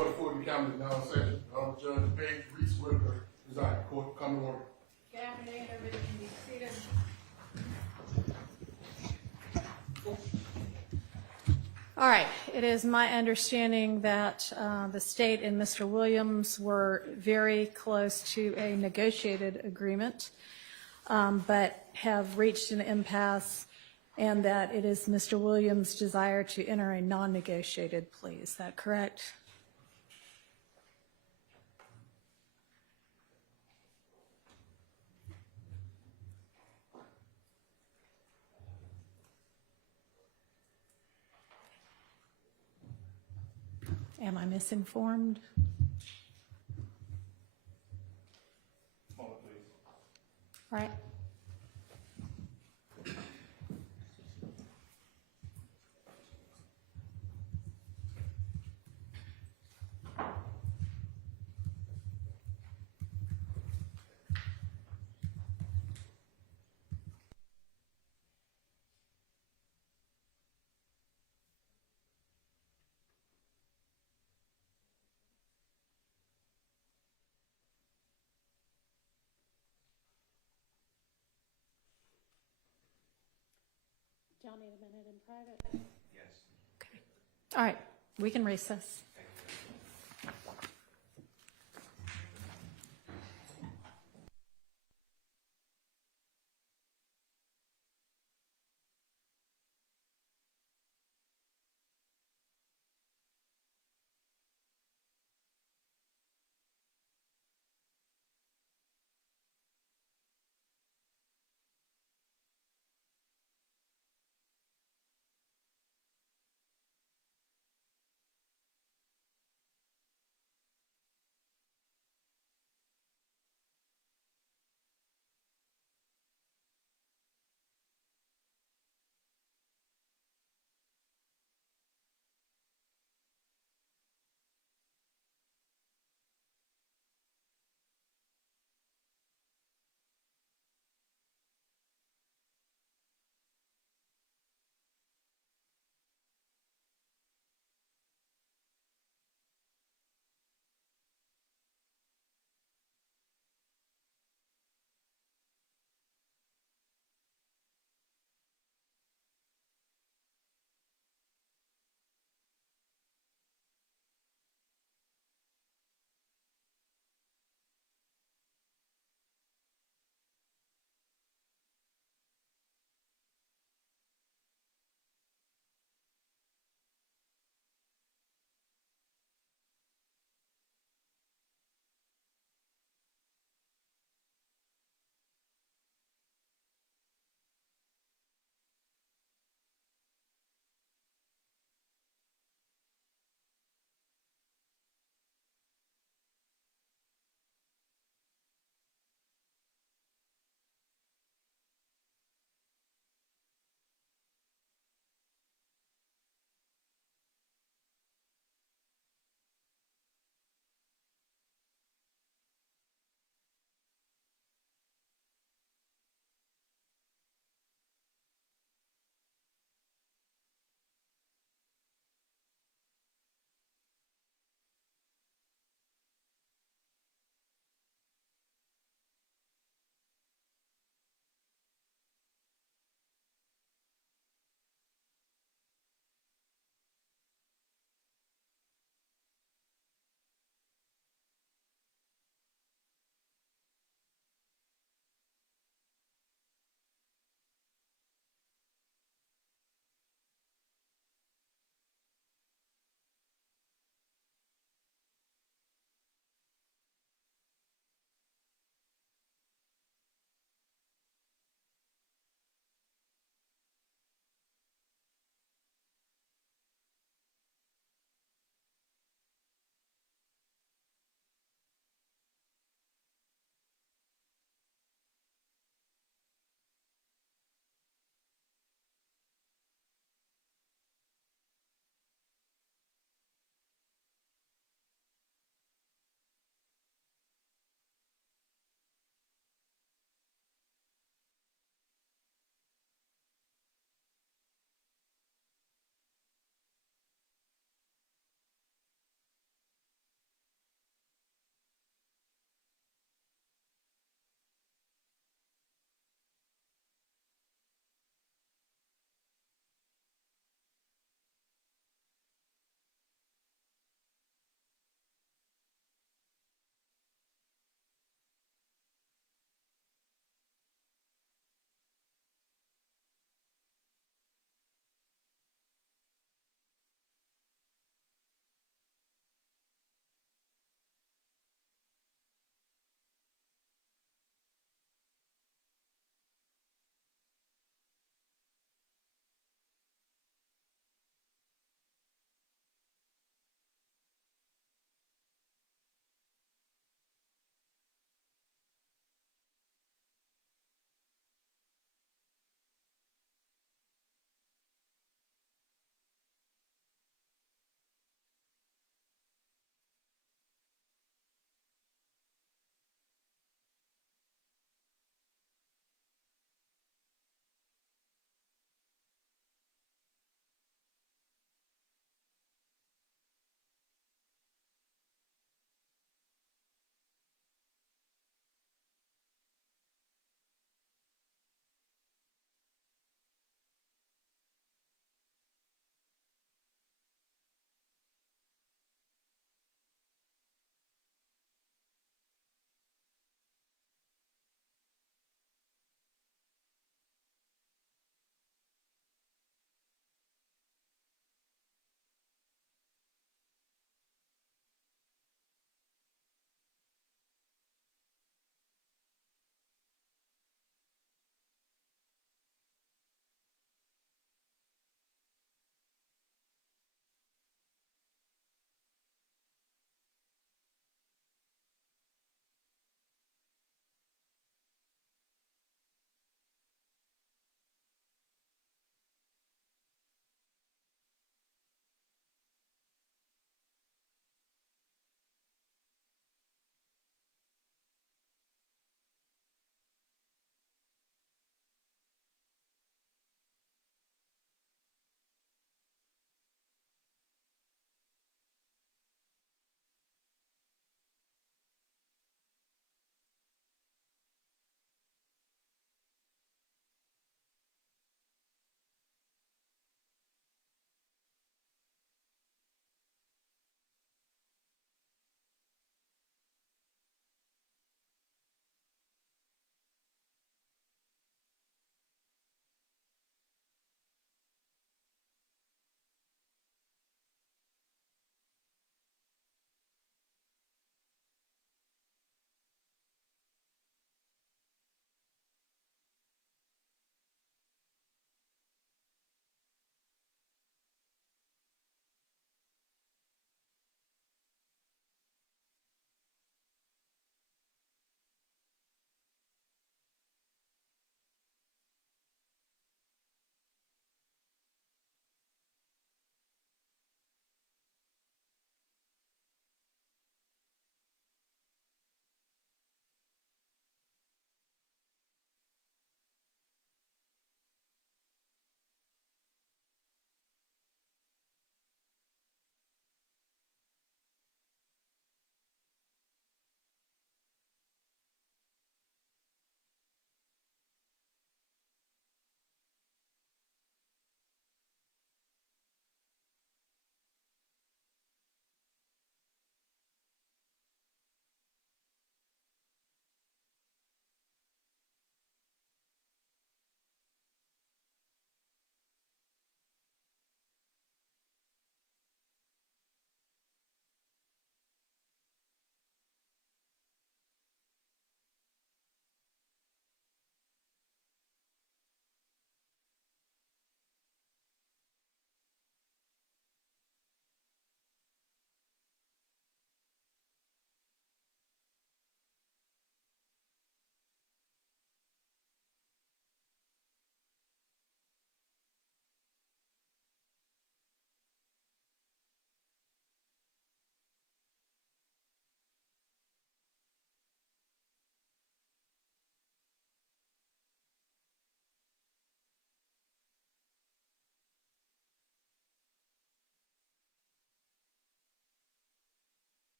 Court of Fulton County now in session. Honorable Judge Page Reese Whitaker presiding. Court come to order. Good afternoon, everybody can be seated. All right, it is my understanding that the state and Mr. Williams were very close to a negotiated agreement, but have reached an impasse, and that it is Mr. Williams' desire to enter a non-negotiated plea. Is that correct? Am I misinformed? Moment, please. All right. Do y'all need a minute in private? Yes. Okay. All right, we can recess.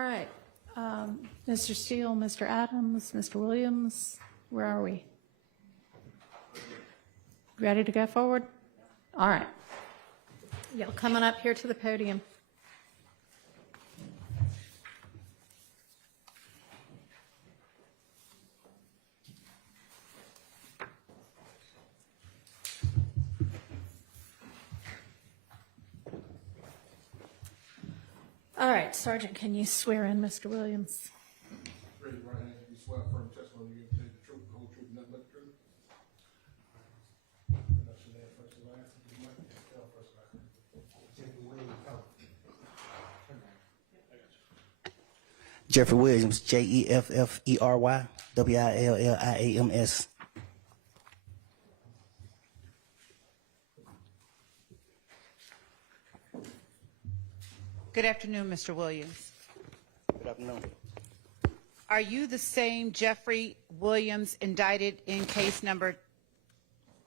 right. Mr. Steele, Mr. Adams, Mr. Williams, where are we? Ready to go forward? All right. Y'all coming up here to the podium. All right, Sergeant, can you swear in Mr. Williams? Raise your right hand. You swear firm testimony you give the truth, the whole truth, and nothing but the truth. That's your name, first and last. You might tell first and last. Jeffrey Williams. Jeffrey Williams, Jeffery, Williams. Good afternoon, Mr. Williams. Good afternoon. Are you the same Jeffrey Williams indicted in case number,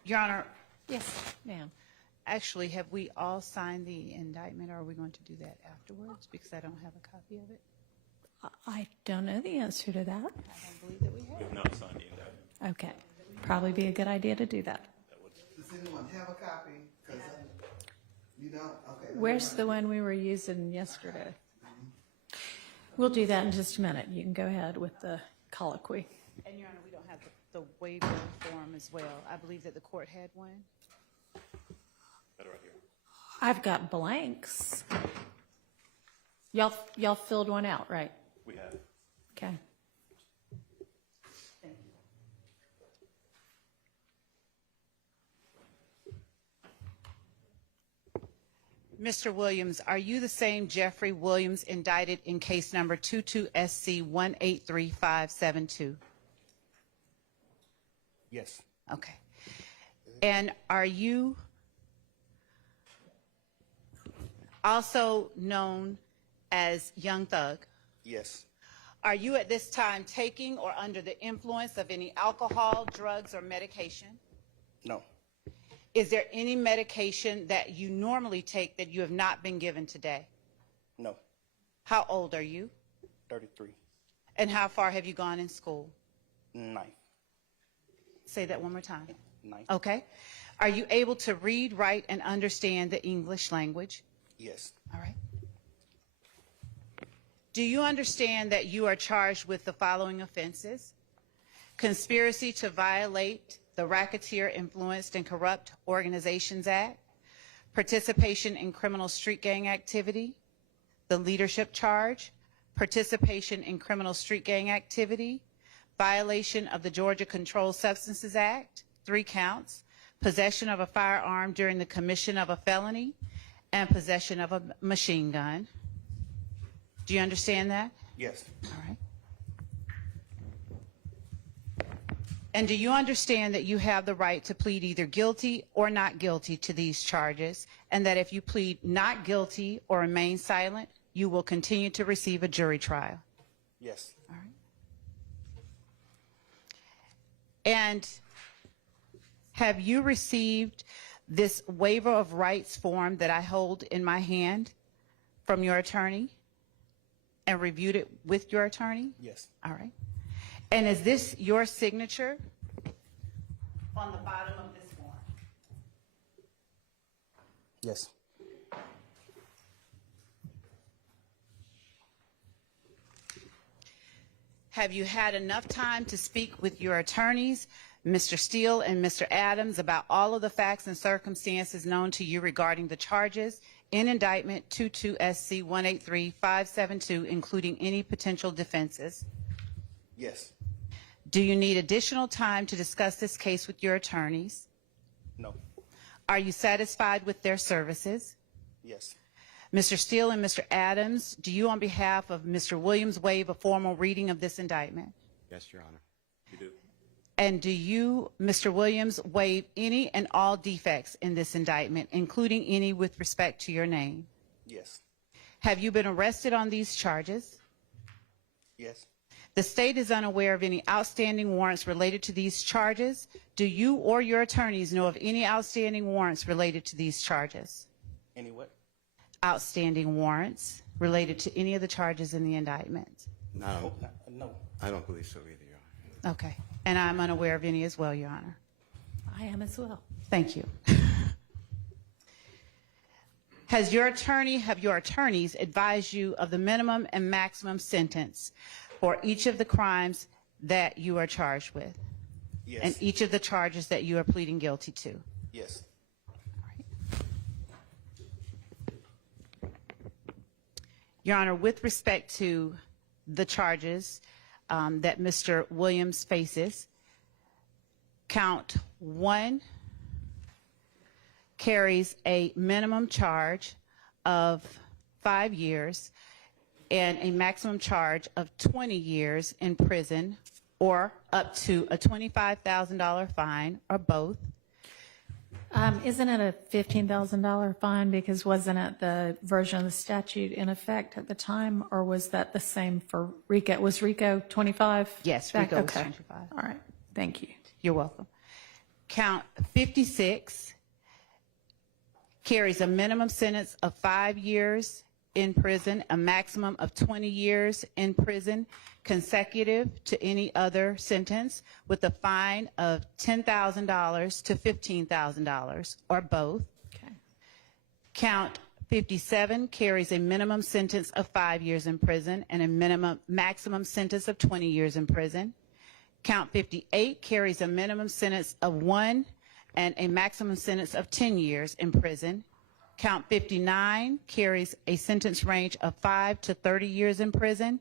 Your Honor, Yes, ma'am. actually, have we all signed the indictment, or are we going to do that afterwards? Because I don't have a copy of it. I don't know the answer to that. I don't believe that we have. We have not signed the indictment. Okay, probably be a good idea to do that. Does anyone have a copy? 'Cause you don't? Okay. Where's the one we were using yesterday? We'll do that in just a minute. You can go ahead with the colloquy. And, Your Honor, we don't have the waiver form as well. I believe that the court had one. That right here. I've got blanks. Y'all filled one out, right? We have. Okay. Mr. Williams, are you the same Jeffrey Williams indicted in case number 22SC183572? Yes. Okay. And are you also known as Young Thug? Yes. Are you at this time taking or under the influence of any alcohol, drugs, or medication? No. Is there any medication that you normally take that you have not been given today? No. How old are you? 33. And how far have you gone in school? 9. Say that one more time. 9. Okay. Are you able to read, write, and understand the English language? Yes. All right. Do you understand that you are charged with the following offenses? Conspiracy to violate the Racketeer Influenced and Corrupt Organizations Act, participation in criminal street gang activity, the leadership charge, participation in criminal street gang activity, violation of the Georgia Controlled Substances Act, 3 counts, possession of a firearm during the commission of a felony, and possession of a machine gun. Do you understand that? Yes. All right. And do you understand that you have the right to plead either guilty or not guilty to these charges, and that if you plead not guilty or remain silent, you will continue to receive a jury trial? Yes. All right. And have you received this waiver of rights form that I hold in my hand from your attorney and reviewed it with your attorney? Yes. All right. And is this your signature on the bottom of this form? Yes. Have you had enough time to speak with your attorneys, Mr. Steele and Mr. Adams, about all of the facts and circumstances known to you regarding the charges in indictment 22SC183572, including any potential defenses? Yes. Do you need additional time to discuss this case with your attorneys? No. Are you satisfied with their services? Yes. Mr. Steele and Mr. Adams, do you on behalf of Mr. Williams waive a formal reading of this indictment? Yes, Your Honor. You do. And do you, Mr. Williams, waive any and all defects in this indictment, including any with respect to your name? Yes. Have you been arrested on these charges? Yes. The state is unaware of any outstanding warrants related to these charges. Do you or your attorneys know of any outstanding warrants related to these charges? Any what? outstanding warrants related to any of the charges in the indictment? No, No. I don't believe so either, Your Honor. Okay. And I'm unaware of any as well, Your Honor. I am as well. Thank you. Have your attorneys advised you of the minimum and maximum sentence for each of the crimes that you are charged with? Yes. And each of the charges that you are pleading guilty to? Yes. Your Honor, with respect to the charges that Mr. Williams faces, count 1 carries a minimum charge of 5 years and a maximum charge of 20 years in prison or up to a $25,000 fine or both. Isn't it a $15,000 fine because wasn't it the version of the statute in effect at the time, or was that the same for RICO? Was RICO 25? Yes, back? RICO was Okay. 25. All right, thank you. You're welcome. Count 56 carries a minimum sentence of 5 years in prison, a maximum of 20 years in prison, consecutive to any other sentence, with a fine of $10,000 to $15,000, or both. Okay. Count 57 carries a minimum sentence of 5 years in prison and a maximum sentence of 20 years in prison. Count 58 carries a minimum sentence of 1 and a maximum sentence of 10 years in prison. Count 59 carries a sentence range of 5 to 30 years in prison.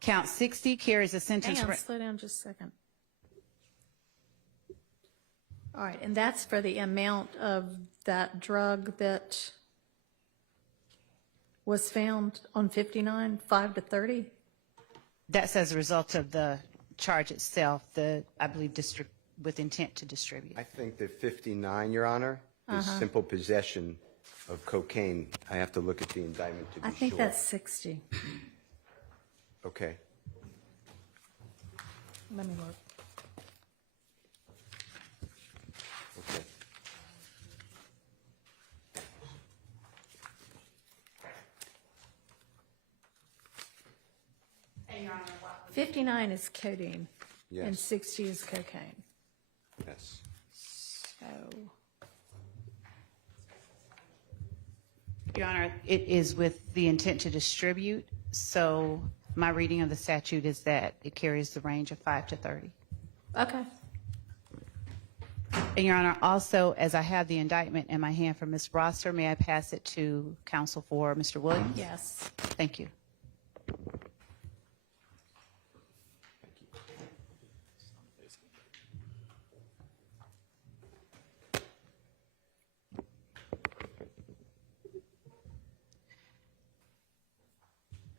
Count 60 carries a sentence Hang on, range. slow down just a second. All right, and that's for the amount of that drug that was found on 59, 5 to 30? That's as a result of the charge itself, I believe, with intent to distribute. I think that 59, Your Honor, is simple possession of cocaine. I have to look at the indictment to be sure. I think that's 60. Okay. Let me look. Okay. And Your Honor, 59 is codeine. Yes. And 60 is cocaine. Yes. So, Your Honor, it is with the intent to distribute, so my reading of the statute is that it carries the range of 5 to 30. okay. And Your Honor, also, as I have the indictment in my hand from Ms. Rosser, may I pass it to counsel for Mr. Williams? Yes. Thank you.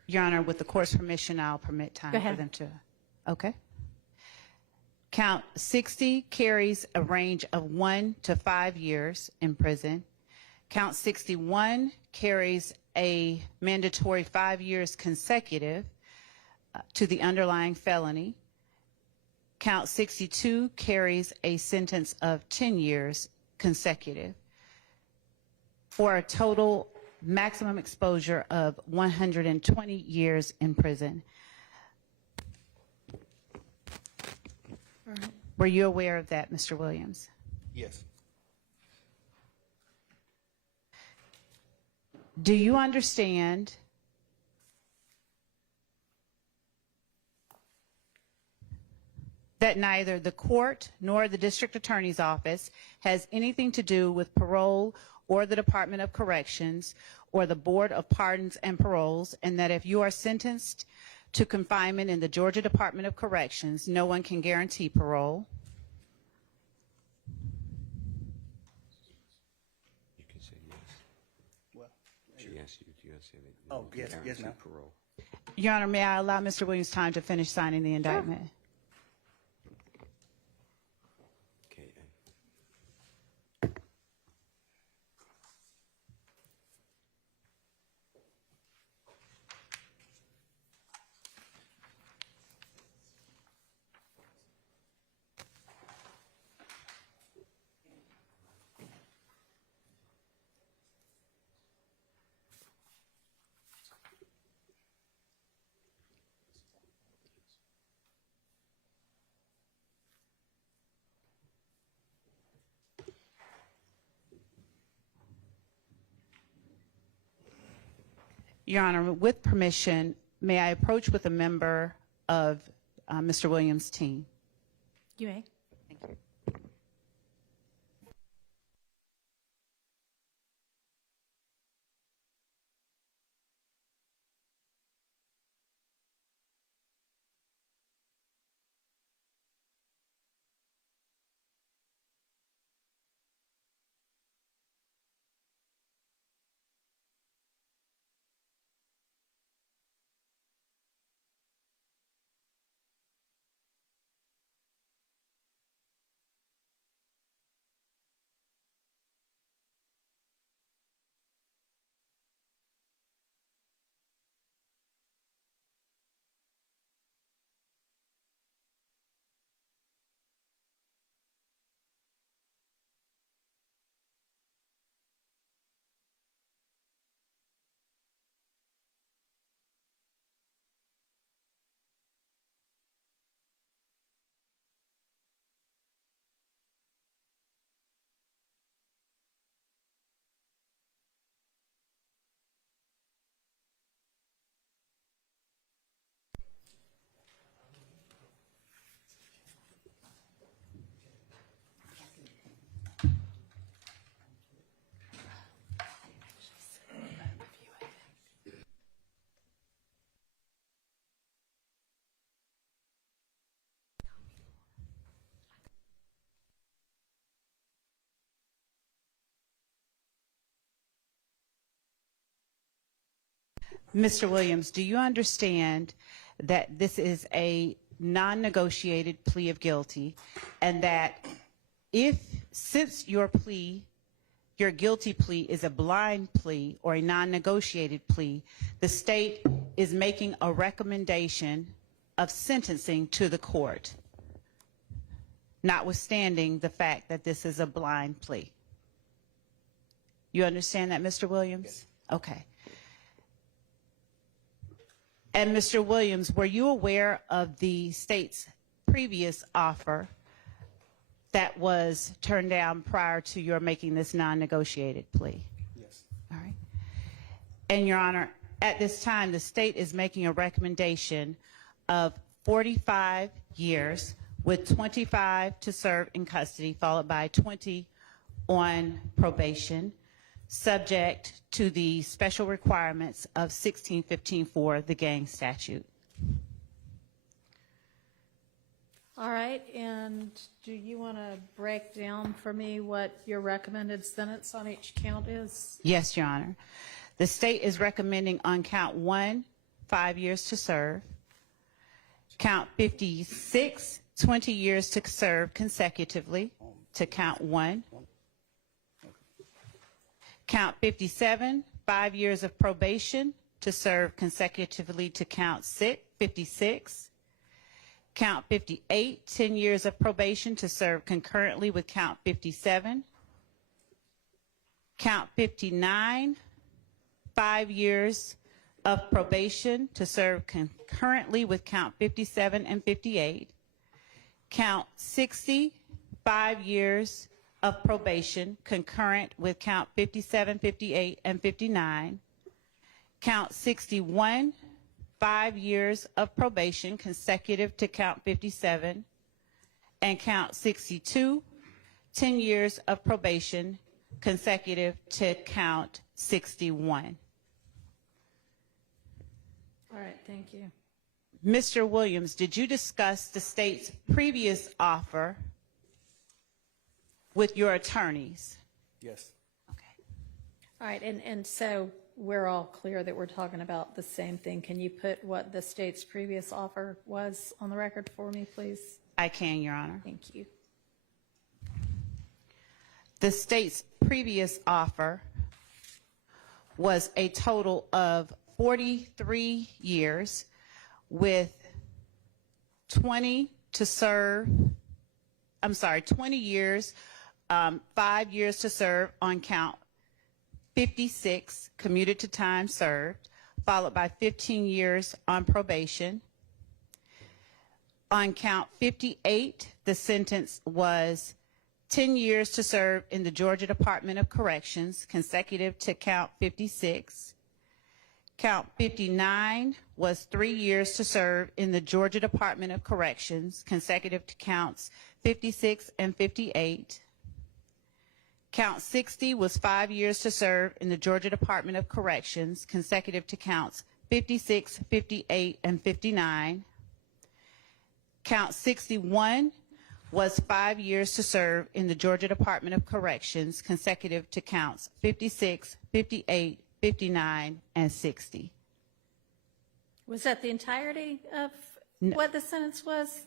Your Honor, with the court's permission, I'll permit time Go for ahead. them to. Okay. Count 60 carries a range of 1 to 5 years in prison. Count 61 carries a mandatory 5 years consecutive to the underlying felony. Count 62 carries a sentence of 10 years consecutive for a total maximum exposure of 120 years in prison. All right. Were you aware of that, Mr. Williams? Yes. Do you understand that neither the court nor the district attorney's office has anything to do with parole or the Department of Corrections or the Board of Pardons and Paroles, and that if you are sentenced to confinement in the Georgia Department of Corrections, no one can guarantee parole? You can say yes. Well, She asked you, do you say that? Oh, yes, yes, guarantee ma'am. parole. Your Honor, may I allow Mr. Williams time to finish signing the indictment? Okay. Your Honor, with permission, may I approach with a member of Mr. Williams' team? You may. Thank you. Mr. Williams, do you understand that this is a non-negotiated plea of guilty, and that since your guilty plea is a blind plea or a non-negotiated plea, the state is making a recommendation of sentencing to the court, notwithstanding the fact that this is a blind plea? You understand that, Mr. Williams? Okay. And Mr. Williams, were you aware of the state's previous offer that was turned down prior to your making this non-negotiated plea? Yes. All right. And Your Honor, at this time, the state is making a recommendation of 45 years with 25 to serve in custody, followed by 20 on probation, subject to the special requirements of 1615-4, the gang statute. All right, and do you want to break down for me what your recommended sentence on each count is? Yes, Your Honor. The state is recommending on count 1, 5 years to serve. Count 56, 20 years to serve consecutively to count 1. Count 57, 5 years of probation to serve consecutively to count 56. Count 58, 10 years of probation to serve concurrently with count 57. Count 59, 5 years of probation to serve concurrently with count 57 and 58. Count 60, 5 years of probation concurrent with count 57, 58, and 59. Count 61, 5 years of probation consecutive to count 57. And count 62, 10 years of probation consecutive to count 61. All right, thank you. Mr. Williams, did you discuss the state's previous offer with your attorneys? Yes. Okay. All right, and so we're all clear that we're talking about the same thing. Can you put what the state's previous offer was on the record for me, please? I can, Your Honor. Thank you. The state's previous offer was a total of 43 years with 20 years, 5 years to serve on count 56, commuted to time served, followed by 15 years on probation. On count 58, the sentence was 10 years to serve in the Georgia Department of Corrections, consecutive to count 56. Count 59 was 3 years to serve in the Georgia Department of Corrections, consecutive to counts 56 and 58. Count 60 was 5 years to serve in the Georgia Department of Corrections, consecutive to counts 56, 58, and 59. Count 61 was 5 years to serve in the Georgia Department of Corrections, consecutive to counts 56, 58, 59, and 60. Was that the entirety of what the sentence was?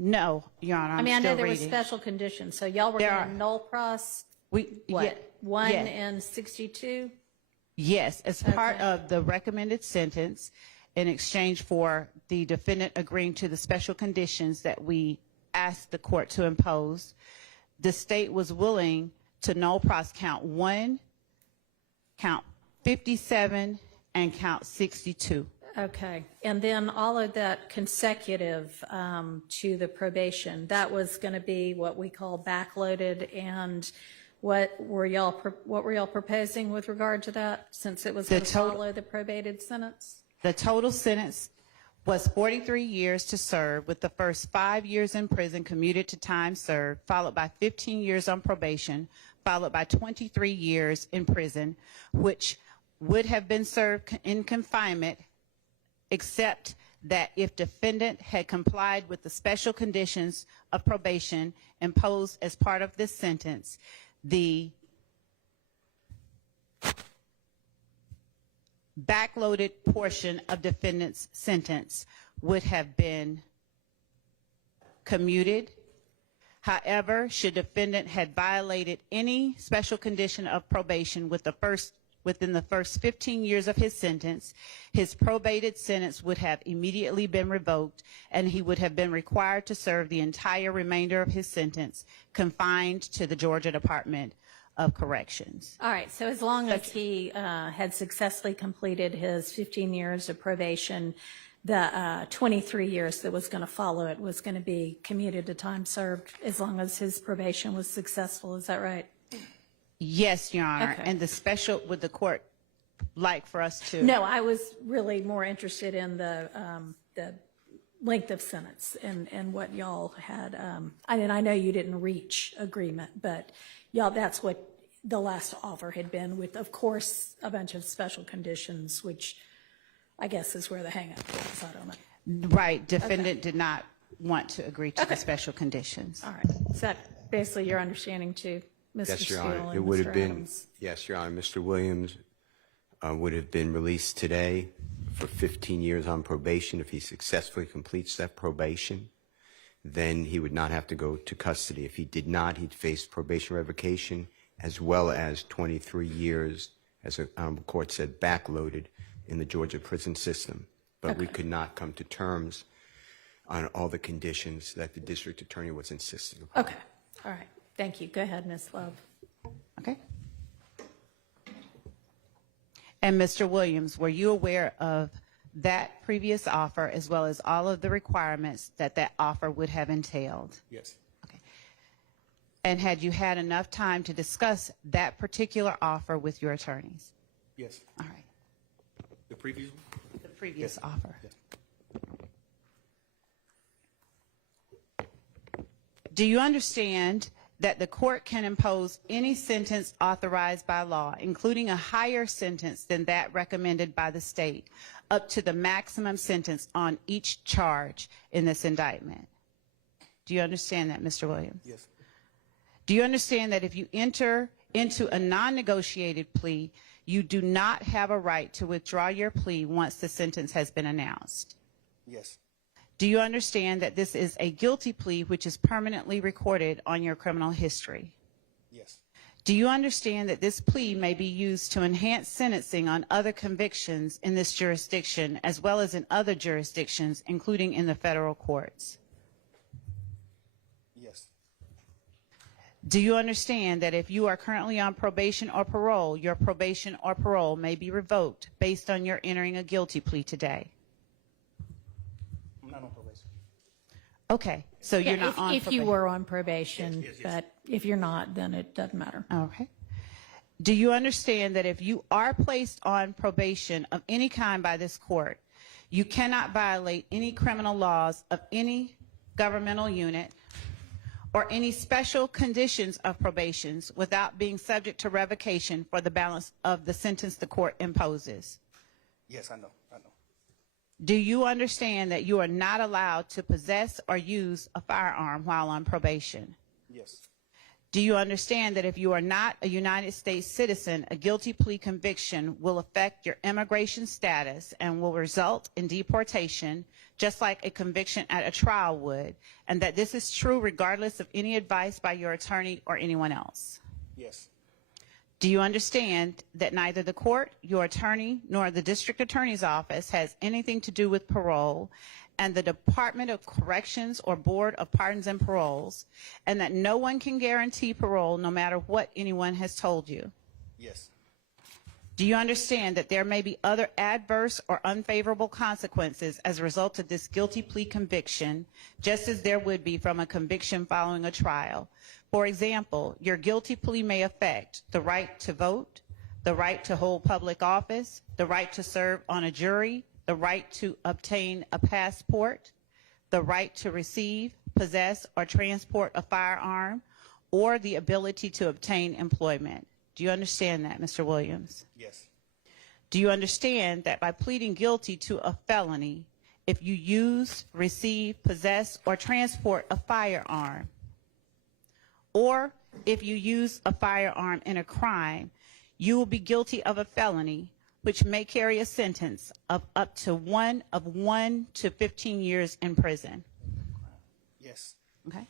No, Your Honor, I mean, I know still there were reading. special conditions, so y'all were There going are. to null pros, We, what, yeah, 1 yeah. and 62? Yes, as part Okay. of the recommended sentence, in exchange for the defendant agreeing to the special conditions that we asked the court to impose, the state was willing to null pros count 1, count 57, and count 62. Okay, and then all of that consecutive to the probation, that was going to be what we call backloaded, and what were y'all proposing with regard to that, since it was going to follow the probated sentence? The total sentence was 43 years to serve, with the first 5 years in prison commuted to time served, followed by 15 years on probation, followed by 23 years in prison, which would have been served in confinement, except that if defendant had complied with the special conditions of probation imposed as part of this sentence, the backloaded portion of defendant's sentence would have been commuted. However, should defendant had violated any special condition of probation within the first 15 years of his sentence, his probated sentence would have immediately been revoked, and he would have been required to serve the entire remainder of his sentence confined to the Georgia Department of Corrections. All right, so as long as he had successfully completed his 15 years of probation, the 23 years that was going to follow it was going to be commuted to time served, as long as his probation was successful. Is that right? Yes, Your Honor. Okay. And the special, would the court like for us to? No, I was really more interested in the length of sentence and what y'all had. I mean, I know you didn't reach agreement, but y'all, that's what the last offer had been, with, of course, a bunch of special conditions, which I guess is where the hang-up is. I don't know. Right. Defendant did not want to agree to the special conditions. All right. Is that basically your understanding too, Mr. Yes, Your Steele Honor. and It would Mr. have been, Adams? yes, Your Honor. Mr. Williams would have been released today for 15 years on probation. If he successfully completes that probation, then he would not have to go to custody. If he did not, he'd face probation revocation, as well as 23 years, as the court said, backloaded in the Georgia prison system. But we could not come to terms on all the conditions that the district attorney was insisting upon. Okay. All right. Thank you. Go ahead, Ms. Love. Okay. And Mr. Williams, were you aware of that previous offer, as well as all of the requirements that that offer would have entailed? Yes. Okay. And had you had enough time to discuss that particular offer with your attorneys? Yes. All right. The previous one? The previous offer. Yes. Do you understand that the court can impose any sentence authorized by law, including a higher sentence than that recommended by the state, up to the maximum sentence on each charge in this indictment? Do you understand that, Mr. Williams? Yes. Do you understand that if you enter into a non-negotiated plea, you do not have a right to withdraw your plea once the sentence has been announced? Yes. Do you understand that this is a guilty plea which is permanently recorded on your criminal history? Yes. Do you understand that this plea may be used to enhance sentencing on other convictions in this jurisdiction, as well as in other jurisdictions, including in the federal courts? Yes. Do you understand that if you are currently on probation or parole, your probation or parole may be revoked based on your entering a guilty plea today? I'm not on probation. Okay, so you're Yeah, not on if you probation. were on probation, but if you're not, then it doesn't matter. Okay. Do you understand that if you are placed on probation of any kind by this court, you cannot violate any criminal laws of any governmental unit or any special conditions of probations without being subject to revocation for the balance of the sentence the court imposes? Yes, I know. Do you understand that you are not allowed to possess or use a firearm while on probation? Yes. Do you understand that if you are not a United States citizen, a guilty plea conviction will affect your immigration status and will result in deportation, just like a conviction at a trial would, and that this is true regardless of any advice by your attorney or anyone else? Yes. Do you understand that neither the court, your attorney, nor the district attorney's office has anything to do with parole, and the Department of Corrections or Board of Pardons and Paroles, and that no one can guarantee parole no matter what anyone has told you? Yes. Do you understand that there may be other adverse or unfavorable consequences as a result of this guilty plea conviction, just as there would be from a conviction following a trial? For example, your guilty plea may affect the right to vote, the right to hold public office, the right to serve on a jury, the right to obtain a passport, the right to receive, possess, or transport a firearm, or the ability to obtain employment. Do you understand that, Mr. Williams? Yes. Do you understand that by pleading guilty to a felony, if you use, receive, possess, or transport a firearm, or if you use a firearm in a crime, you will be guilty of a felony which may carry a sentence of up to 1 to 15 years in prison? Yes. Okay.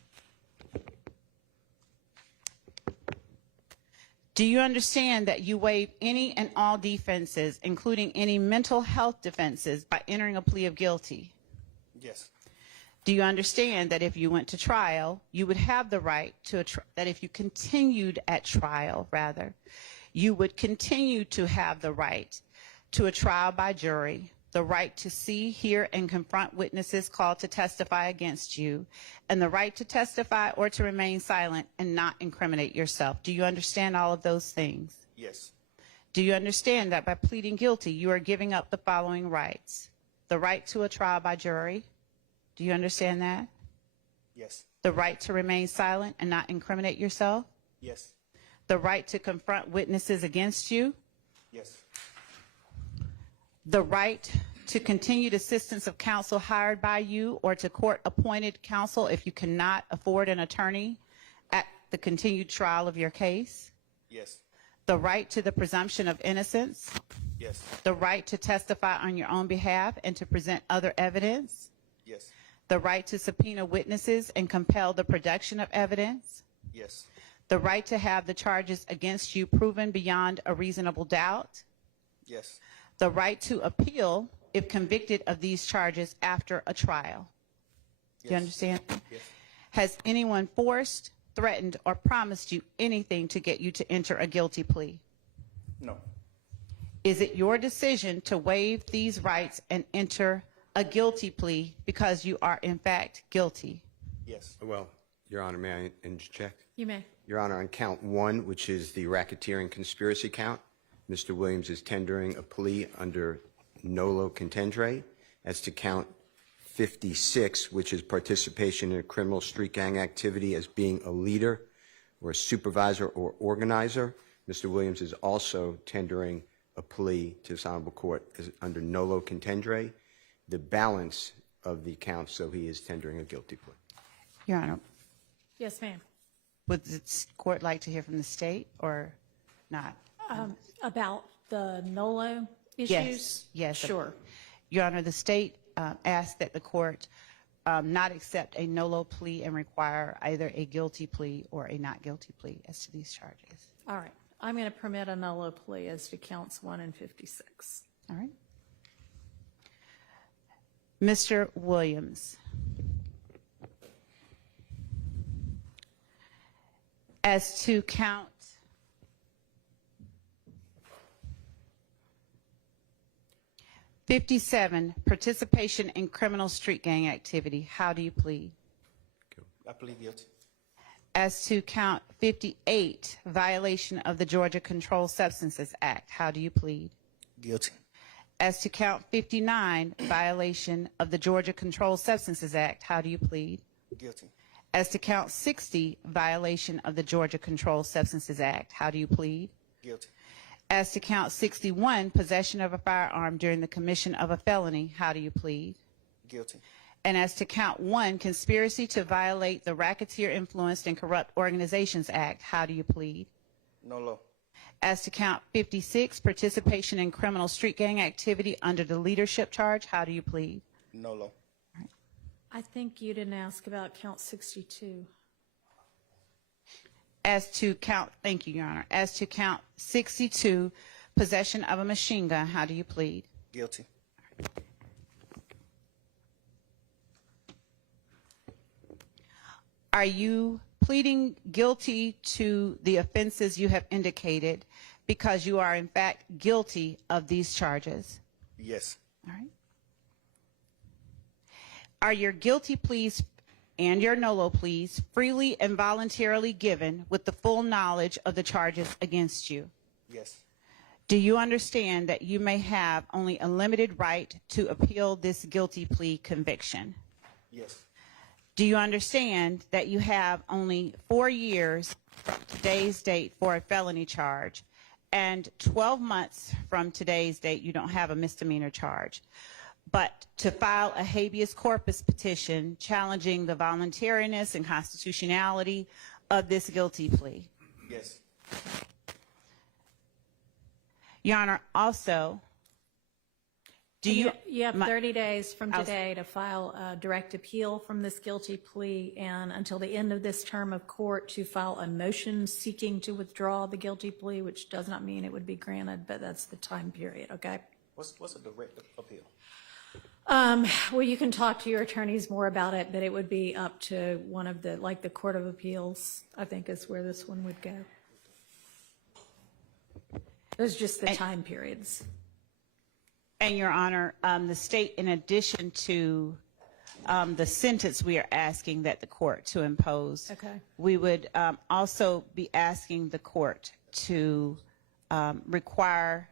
Do you understand that you waive any and all defenses, including any mental health defenses, by entering a plea of guilty? Yes. Do you understand that if you went to trial, you would have the right to that if you continued at trial, rather, you would continue to have the right to a trial by jury, the right to see, hear, and confront witnesses called to testify against you, and the right to testify or to remain silent and not incriminate yourself? Do you understand all of those things? Yes. Do you understand that by pleading guilty, you are giving up the following rights? The right to a trial by jury. Do you understand that? Yes. The right to remain silent and not incriminate yourself. Yes. The right to confront witnesses against you. Yes. The right to continued assistance of counsel hired by you or to court-appointed counsel if you cannot afford an attorney at the continued trial of your case. Yes. The right to the presumption of innocence. Yes. The right to testify on your own behalf and to present other evidence. Yes. The right to subpoena witnesses and compel the production of evidence. Yes. The right to have the charges against you proven beyond a reasonable doubt. Yes. The right to appeal if convicted of these charges after a trial. Do you understand? Yes. Has anyone forced, threatened, or promised you anything to get you to enter a guilty plea? No. Is it your decision to waive these rights and enter a guilty plea because you are in fact guilty? Yes. Well, Your Honor, may I interject? You may. Your Honor, on count 1, which is the racketeering conspiracy count, Mr. Williams is tendering a plea under nolo contendere. As to count 56, which is participation in a criminal street gang activity as being a leader or a supervisor or organizer, Mr. Williams is also tendering a plea to this honorable court under nolo contendere. The balance of the counts, so he is tendering a guilty plea. Your Honor, Yes, ma'am. would the court like to hear from the state or not? About the NOLO issues? Yes. Sure. Your Honor, the state asked that the court not accept a NOLO plea and require either a guilty plea or a not guilty plea as to these charges. All right. I'm going to permit a NOLO plea as to counts 1 and 56. All right. Mr. Williams, as to count 57, participation in criminal street gang activity, how do you plead? I plead guilty. As to count 58, violation of the Georgia Controlled Substances Act, how do you plead? Guilty. As to count 59, violation of the Georgia Controlled Substances Act, how do you plead? Guilty. As to count 60, violation of the Georgia Controlled Substances Act, how do you plead? Guilty. As to count 61, possession of a firearm during the commission of a felony, how do you plead? Guilty. And as to count 1, conspiracy to violate the Racketeer Influenced and Corrupt Organizations Act, how do you plead? No law. As to count 56, participation in criminal street gang activity under the leadership charge, how do you plead? No law. I think you didn't ask about count 62. As to count, thank you, Your Honor. As to count 62, possession of a machine gun, how do you plead? Guilty. Are you pleading guilty to the offenses you have indicated because you are in fact guilty of these charges? Yes. All right. Are your guilty pleas and your NOLO pleas freely and voluntarily given with the full knowledge of the charges against you? Yes. Do you understand that you may have only a limited right to appeal this guilty plea conviction? Yes. Do you understand that you have only 4 years from today's date for a felony charge, and 12 months from today's date you don't have a misdemeanor charge, but to file a habeas corpus petition challenging the voluntariness and constitutionality of this guilty plea? Yes. Your Honor, also, You have my- 30 days from I was- today to file a direct appeal from this guilty plea, and until the end of this term of court to file a motion seeking to withdraw the guilty plea, which does not mean it would be granted, but that's the time period, okay? What's a direct appeal? Well, you can talk to your attorneys more about it, but it would be up to one of the, like the Court of Appeals, I think is where this one would go. Those are just the time periods. And Your Honor, the state, in addition to the sentence we are asking that the court to impose, Okay. we would also be asking the court to require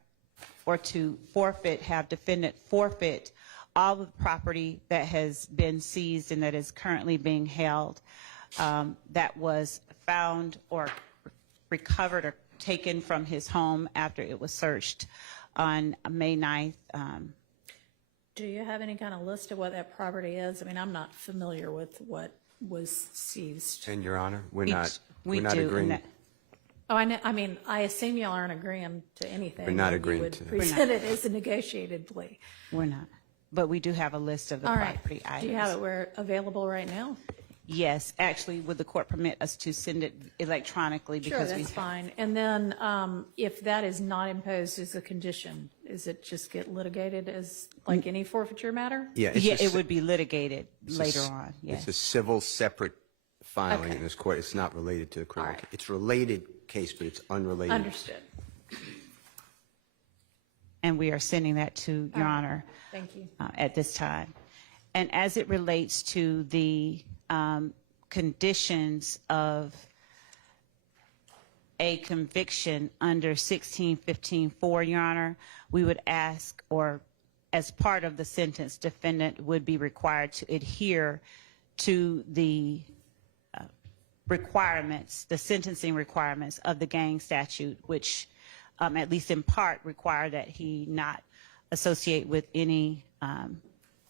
or to forfeit, have defendant forfeit all of the property that has been seized and that is currently being held, that was found or recovered or taken from his home after it was searched on May 9th. Do you have any kind of list of what that property is? I mean, I'm not familiar with what was seized. And Your Honor, we're We not do, and agreeing. that- Oh, I know, I mean, I assume y'all aren't agreeing to anything. We're not that you agreeing would to that. present it as a negotiated plea. We're not, but we do have a list of the All right. property items. Do you have it where available right now? Yes, actually, would the court permit us to send it electronically? Sure, Because we that's fine. And then if that is not imposed as a condition, is it just get litigated as like any forfeiture matter? Yeah, it's Yeah, a it ci- would be litigated it's a later c- on, It's a yes. civil separate filing Okay. in this court. It's not related to the criminal right. case. It's related case, but it's unrelated. Understood. And we are sending that to Your right. Honor Thank you. at this time. And as it relates to the conditions of a conviction under 1615-4, Your Honor, we would ask, or as part of the sentence, defendant would be required to adhere to the requirements, the sentencing requirements of the gang statute, which at least in part require that he not associate with any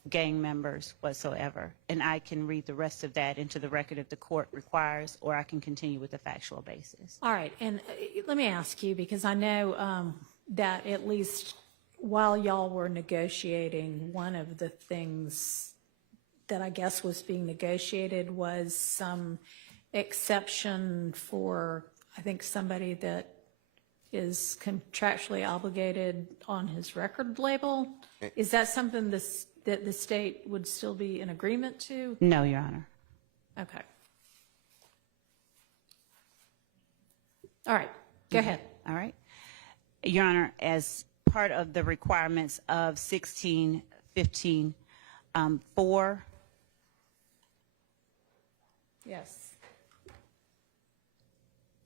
gang members whatsoever. And I can read the rest of that into the record if the court requires, or I can continue with the factual basis. All right, and let me ask you, because I know that at least while y'all were negotiating, one of the things that I guess was being negotiated was some exception for, I think, somebody that is contractually obligated on his record label. Is that something that the state would still be in agreement to? No, Your Honor. Okay. All right, go ahead. All right. Your Honor, as part of the requirements of 1615-4, Yes.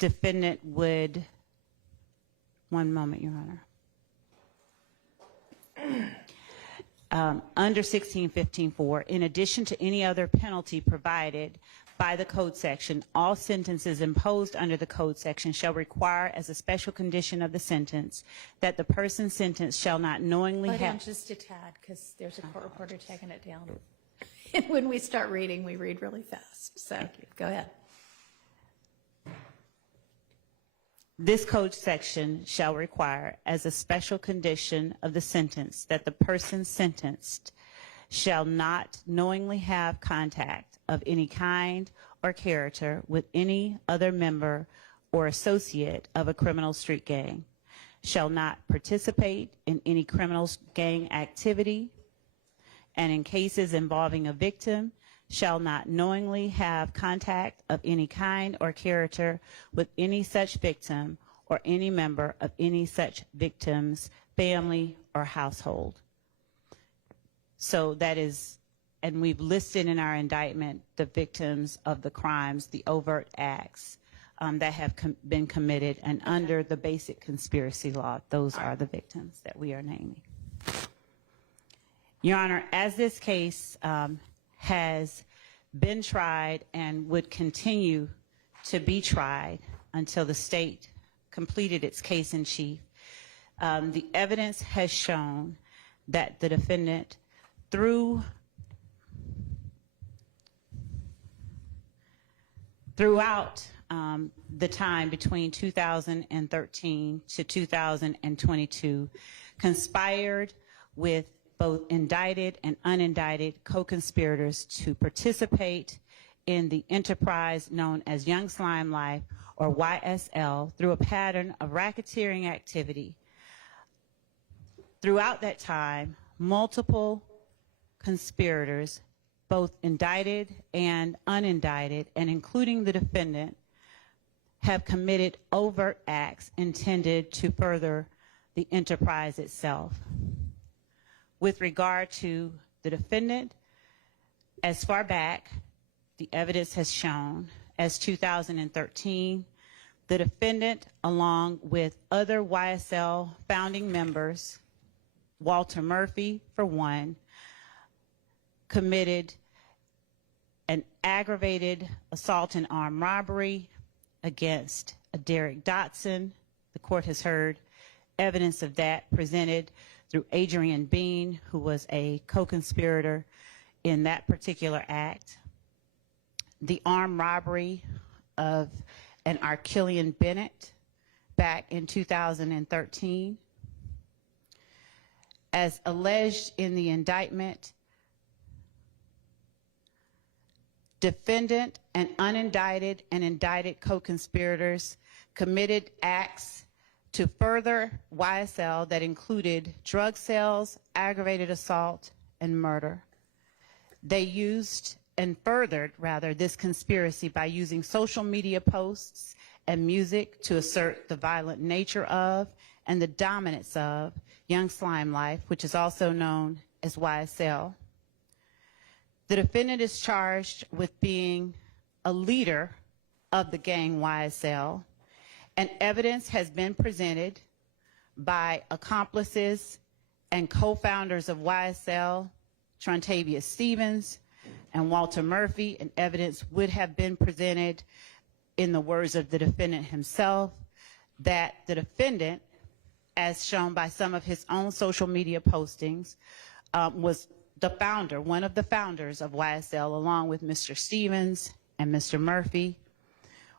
defendant would, one moment, Your Honor. Under 1615.4, in addition to any other penalty provided by the code section, all sentences imposed under the code section shall require as a special condition of the sentence that the person sentenced shall not knowingly Slow down have... just a tad, because there's a court reporter taking it down. And when we start reading, we read really fast. So go ahead. This code section shall require as a special condition of the sentence that the person sentenced shall not knowingly have contact of any kind or character with any other member or associate of a criminal street gang, shall not participate in any criminal gang activity, and in cases involving a victim, shall not knowingly have contact of any kind or character with any such victim or any member of any such victim's family or household. So that is, and we've listed in our indictment the victims of the crimes, the overt acts that have been committed, and under the basic conspiracy law, those are the victims that we are naming. Your Honor, as this case has been tried and would continue to be tried until the state completed its case in chief, the evidence has shown that the defendant, throughout the time between 2013 to 2022, conspired with both indicted and unindicted co-conspirators to participate in the enterprise known as Young Slime Life, or YSL, through a pattern of racketeering activity. Throughout that time, multiple conspirators, both indicted and unindicted, and including the defendant, have committed overt acts intended to further the enterprise itself. With regard to the defendant, as far back, the evidence has shown, as 2013, the defendant, along with other YSL founding members, Walter Murphy, for one, committed an aggravated assault and armed robbery against a Derek Dotson. The court has heard evidence of that presented through Adrian Bean, who was a co-conspirator in that particular act. The armed robbery of an Archillian Bennett back in 2013. As alleged in the indictment, defendant and unindicted and indicted co-conspirators committed acts to further YSL that included drug sales, aggravated assault, and murder. They used and furthered, rather, this conspiracy by using social media posts and music to assert the violent nature of and the dominance of Young Slime Life, which is also known as YSL. The defendant is charged with being a leader of the gang YSL, and evidence has been presented by accomplices and co-founders of YSL, Trontavious Stevens and Walter Murphy, and evidence would have been presented, in the words of the defendant himself, that the defendant, as shown by some of his own social media postings, was the founder, one of the founders of YSL, along with Mr. Stevens and Mr. Murphy.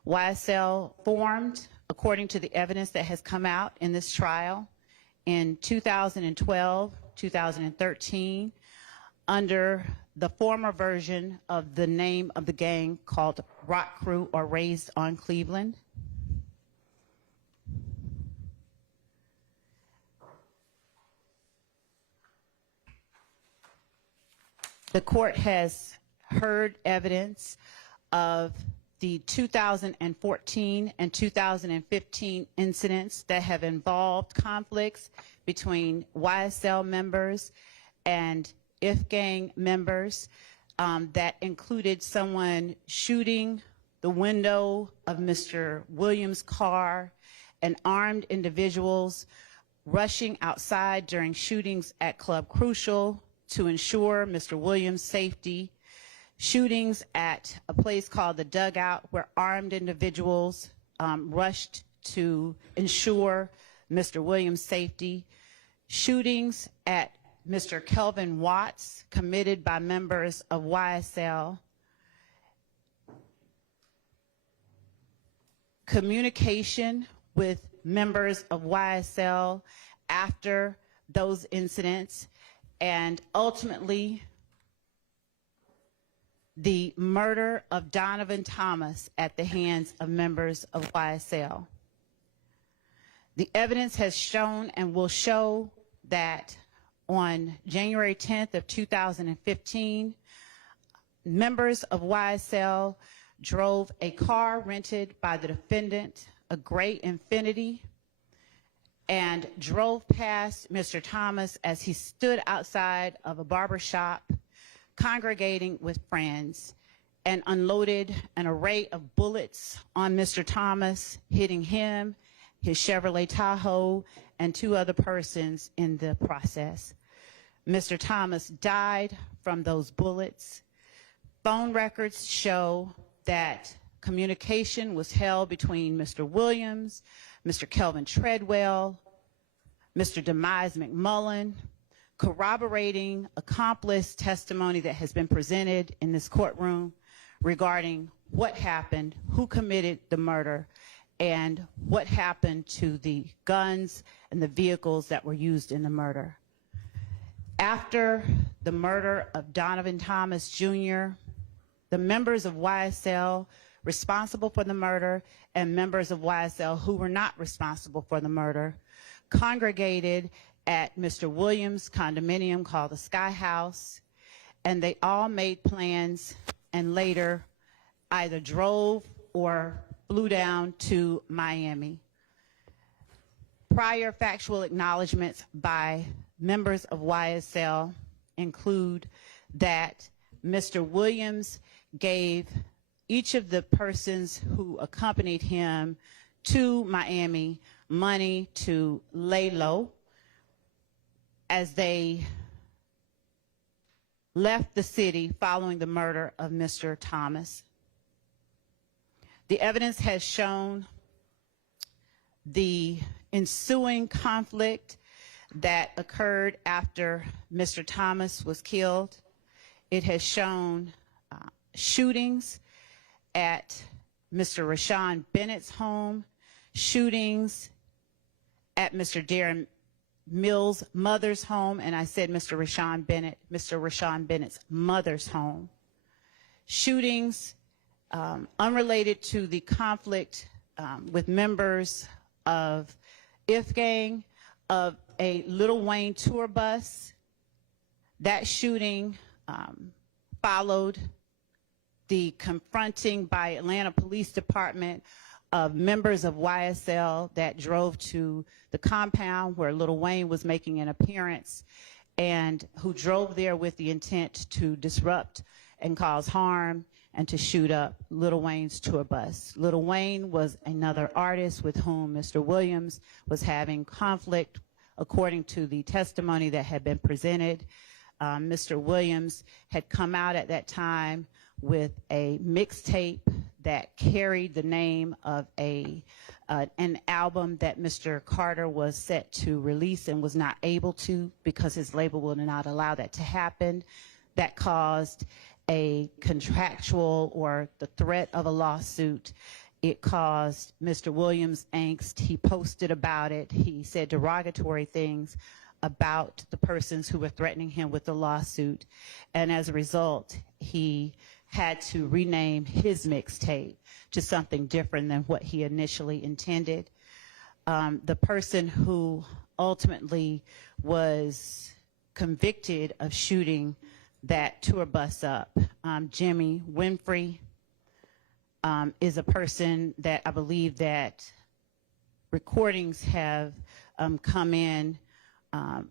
YSL formed, according to the evidence that has come out in this trial, in 2012, 2013, under the former version of the name of the gang called Rock Crew, or Raised on Cleveland. The court has heard evidence of the 2014 and 2015 incidents that have involved conflicts between YSL members and IF gang members that included someone shooting the window of Mr. Williams' car, and armed individuals rushing outside during shootings at Club Crucial to ensure Mr. Williams' safety, shootings at a place called the Dugout where armed individuals rushed to ensure Mr. Williams' safety, shootings at Mr. Kelvin Watts committed by members of YSL, communication with members of YSL after those incidents, and ultimately the murder of Donovan Thomas at the hands of members of YSL. The evidence has shown and will show that on January 10th of 2015, members of YSL drove a car rented by the defendant, a gray Infiniti, and drove past Mr. Thomas as he stood outside of a barber shop congregating with friends, and unloaded an array of bullets on Mr. Thomas, hitting him, his Chevrolet Tahoe, and 2 other persons in the process. Mr. Thomas died from those bullets. Phone records show that communication was held between Mr. Williams, Mr. Kelvin Treadwell, Mr. Demise McMullen, corroborating accomplice testimony that has been presented in this courtroom regarding what happened, who committed the murder, and what happened to the guns and the vehicles that were used in the murder. After the murder of Donovan Thomas Jr., the members of YSL responsible for the murder and members of YSL who were not responsible for the murder congregated at Mr. Williams' condominium called the Sky House, and they all made plans and later either drove or flew down to Miami. Prior factual acknowledgments by members of YSL include that Mr. Williams gave each of the persons who accompanied him to Miami money to lay low as they left the city following the murder of Mr. Thomas. The evidence has shown the ensuing conflict that occurred after Mr. Thomas was killed. It has shown shootings at Mr. Rashawn Bennett's home, shootings at Mr. Darren Mills' mother's home, and I said Mr. Rashawn Bennett's mother's home. Shootings unrelated to the conflict with members of If Gang, of a Lil Wayne tour bus. That shooting followed the confronting by Atlanta Police Department of members of YSL that drove to the compound where Lil Wayne was making an appearance, and who drove there with the intent to disrupt and cause harm and to shoot up Lil Wayne's tour bus. Lil Wayne was another artist with whom Mr. Williams was having conflict, according to the testimony that had been presented. Mr. Williams had come out at that time with a mixtape that carried the name of an album that Mr. Carter was set to release and was not able to because his label would not allow that to happen. That caused a contractual or the threat of a lawsuit. It caused Mr. Williams angst. He posted about it. He said derogatory things about the persons who were threatening him with the lawsuit. And as a result, he had to rename his mixtape to something different than what he initially intended. The person who ultimately was convicted of shooting that tour bus up, Jimmy Winfrey, is a person that I believe that recordings have come in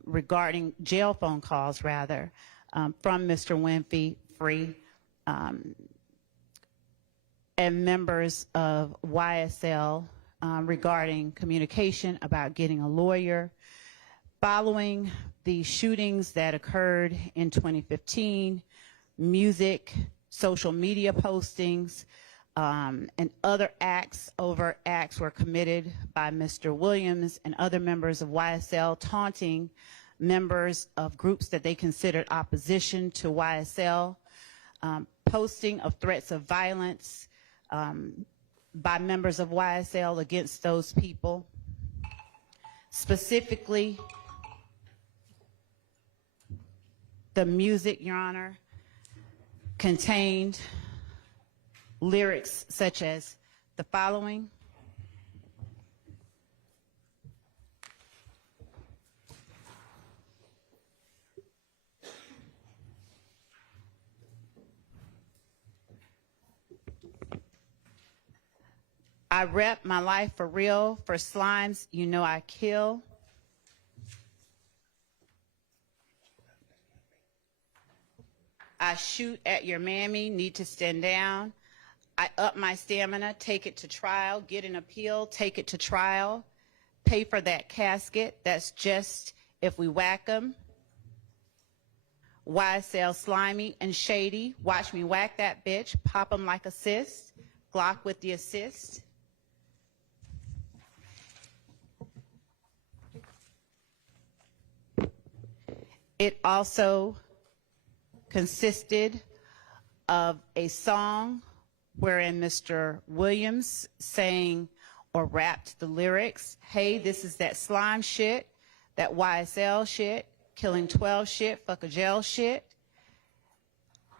regarding jail phone calls, rather, from Mr. Winfrey, and members of YSL regarding communication about getting a lawyer. Following the shootings that occurred in 2015, music, social media postings, and other overt acts were committed by Mr. Williams and other members of YSL, taunting members of groups that they considered opposition to YSL, posting of threats of violence by members of YSL against those people. Specifically, the music, Your Honor, contained lyrics such as the following: I rep my life for real, for slimes, you know I kill. I shoot at your mammy, need to stand down. I up my stamina, take it to trial, get an appeal, take it to trial. Pay for that casket, that's just if we whack 'em. YSL slimy and shady, watch me whack that bitch, pop 'em like a cyst, Glock with the assist. It also consisted of a song wherein Mr. Williams sang or rapped the lyrics, hey, this is that slime shit, that YSL shit, killing 12 shit, fuck a jail shit.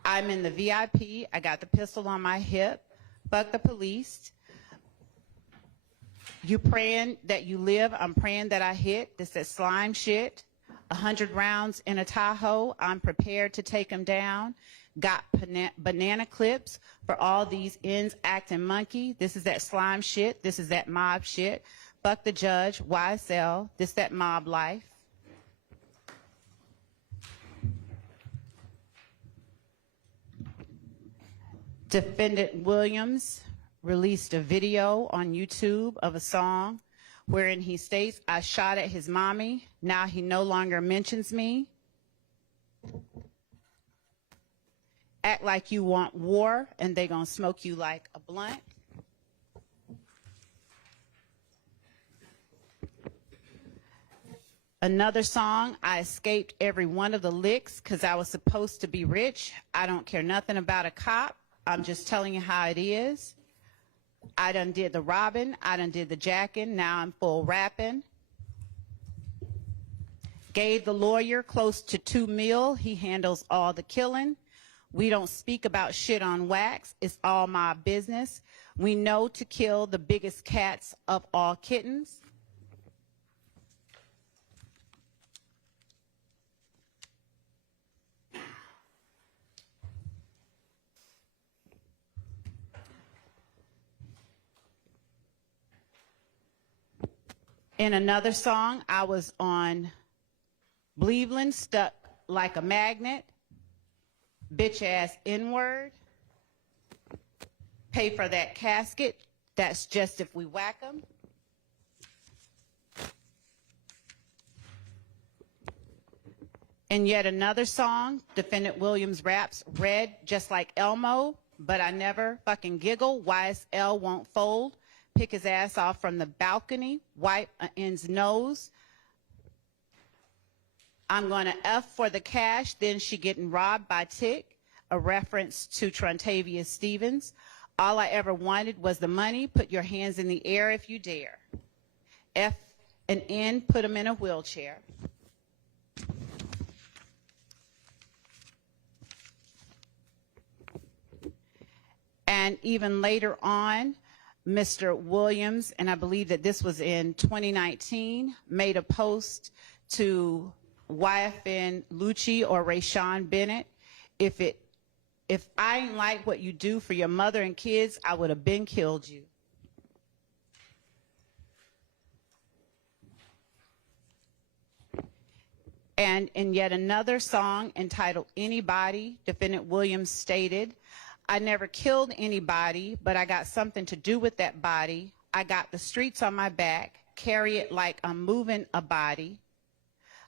I'm in the VIP, I got the pistol on my hip, fuck the police. You praying that you live, I'm praying that I hit, this that slime shit. 100 rounds in a Tahoe, I'm prepared to take them down. Got banana clips for all these ends acting monkey. This is that slime shit, this is that mob shit. Fuck the judge, YSL, this that mob life. Defendant Williams released a video on YouTube of a song wherein he states, I shot at his mommy, now he no longer mentions me. Act like you want war, and they gonna smoke you like a blunt. Another song, I escaped every one of the licks because I was supposed to be rich. I don't care nothing about a cop. I'm just telling you how it is. I done did the robbing, I done did the jacking, now I'm full rapping. Gave the lawyer close to $2 million, he handles all the killing. We don't speak about shit on wax, it's all my business. We know to kill the biggest cats of all kittens. In another song, I was on Cleveland, stuck like a magnet, bitch ass N-word, pay for that casket, that's just if we whack 'em. In yet another song, Defendant Williams raps, red just like Elmo, but I never fucking giggle, YSL won't fold. Pick his ass off from the balcony, wipe an end's nose. I'm gonna F for the cash, then she getting robbed by Tick, a reference to Trontavia Stevens. All I ever wanted was the money, put your hands in the air if you dare. F and N, put him in a wheelchair. And even later on, Mr. Williams, and I believe that this was in 2019, made a post to YFN Lucci or Rayshawn Bennett. If I ain't like what you do for your mother and kids, I would have been killed you. And in yet another song entitled Anybody, Defendant Williams stated, I never killed anybody, but I got something to do with that body. I got the streets on my back, carry it like I'm moving a body.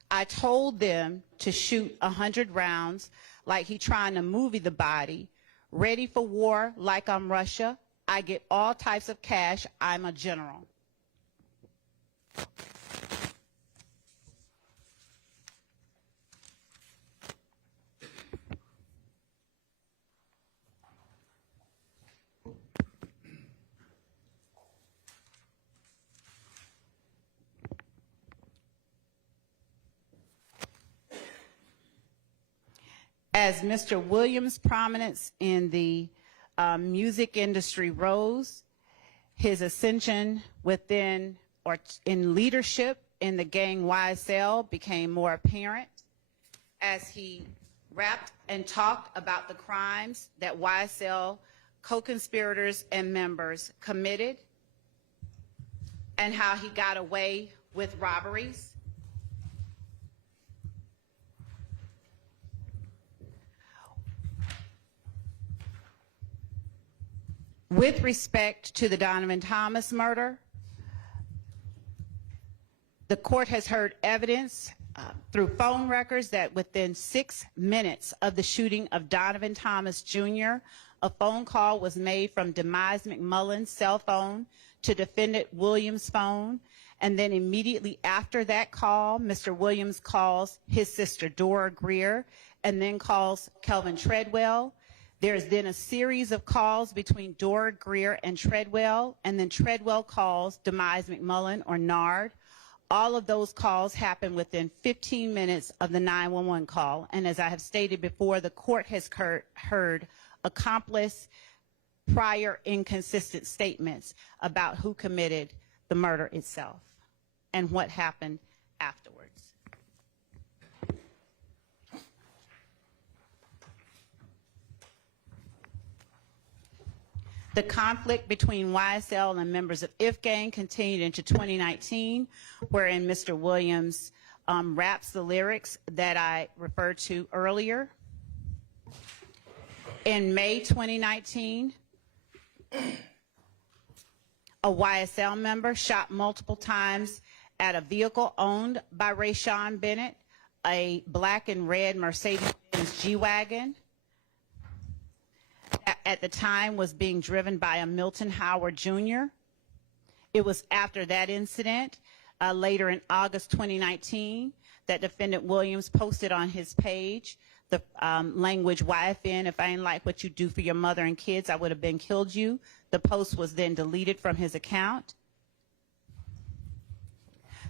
I told them to shoot 100 rounds like he trying to movie the body. Ready for war like I'm Russia. I get all types of cash. I'm a general. As Mr. Williams' prominence in the music industry rose, his ascension within or in leadership in the gang YSL became more apparent as he rapped and talked about the crimes that YSL co-conspirators and members committed and how he got away with robberies. With respect to the Donovan Thomas murder, the court has heard evidence through phone records that within 6 minutes of the shooting of Donovan Thomas Jr., a phone call was made from Demise McMullen's cell phone to Defendant Williams' phone, and then immediately after that call, Mr. Williams calls his sister Dora Greer and then calls Kelvin Treadwell. There's then a series of calls between Dora Greer and Treadwell, and then Treadwell calls Demise McMullen or Nard. All of those calls happen within 15 minutes of the 911 call. And as I have stated before, the court has heard accomplice prior inconsistent statements about who committed the murder itself and what happened afterwards. The conflict between YSL and members of IF Gang continued into 2019, wherein Mr. Williams raps the lyrics that I referred to earlier. In May 2019, a YSL member shot multiple times at a vehicle owned by Rayshawn Bennett, a black and red Mercedes-Benz G-Wagon. At the time was being driven by a Milton Howard Jr. It was after that incident, later in August 2019, that Defendant Williams posted on his page the language, YFN, if I ain't like what you do for your mother and kids, I would have been killed you. The post was then deleted from his account.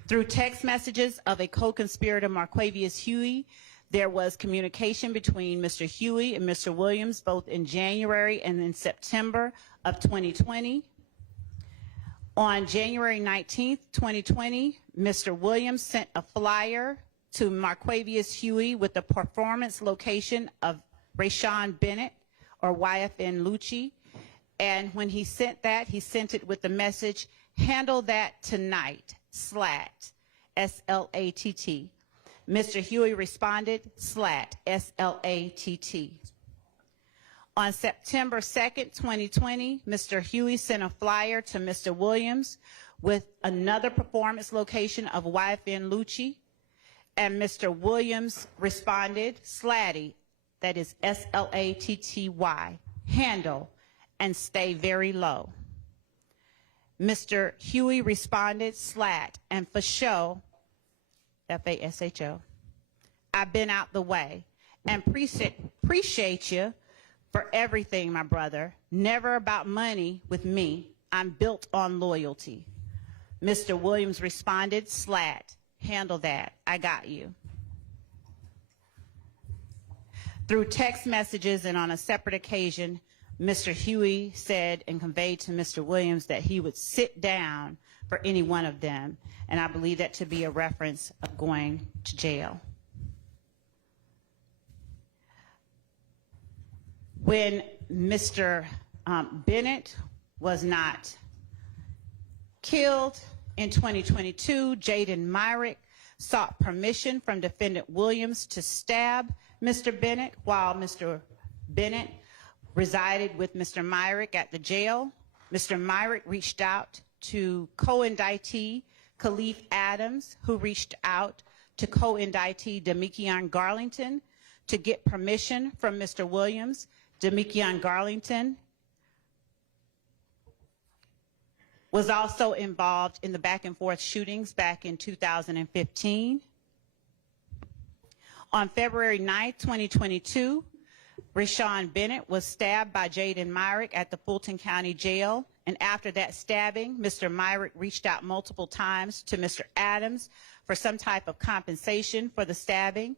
Through text messages of a co-conspirator, Marquavius Huey, there was communication between Mr. Huey and Mr. Williams, both in January and in September of 2020. On January 19th, 2020, Mr. Williams sent a flyer to Marquavius Huey with the performance location of Rayshawn Bennett, or YFN Lucci. And when he sent that, he sent it with the message, "Handle that tonight, SLAT, S-L-A-T-T. Mr. Huey responded, SLAT, S-L-A-T-T. On September 2nd, 2020, Mr. Huey sent a flyer to Mr. Williams with another performance location of YFN Lucci, and Mr. Williams responded, SLATty, that is S-L-A-T-T-Y, handle and stay very low. Mr. Huey responded, SLAT, and for show, F-A-S-H-O, I've been out the way, and appreciate you for everything, my brother. Never about money with me. I'm built on loyalty. Mr. Williams responded, SLAT, handle that. I got you. Through text messages and on a separate occasion, Mr. Huey said and conveyed to Mr. Williams that he would sit down for any one of them, and I believe that to be a reference of going to jail. When Mr. Bennett was not killed in 2022, Jaden Myrick sought permission from Defendant Williams to stab Mr. Bennett while Mr. Bennett resided with Mr. Myrick at the jail. Mr. Myrick reached out to co-indictee Khalif Adams, who reached out to co-indictee Demikion Garlington to get permission from Mr. Williams. Demikion Garlington was also involved in the back and forth shootings back in 2015. On February 9, 2022, Rashawn Bennett was stabbed by Jaden Myrick at the Fulton County Jail. And after that stabbing, Mr. Myrick reached out multiple times to Mr. Adams for some type of compensation for the stabbing.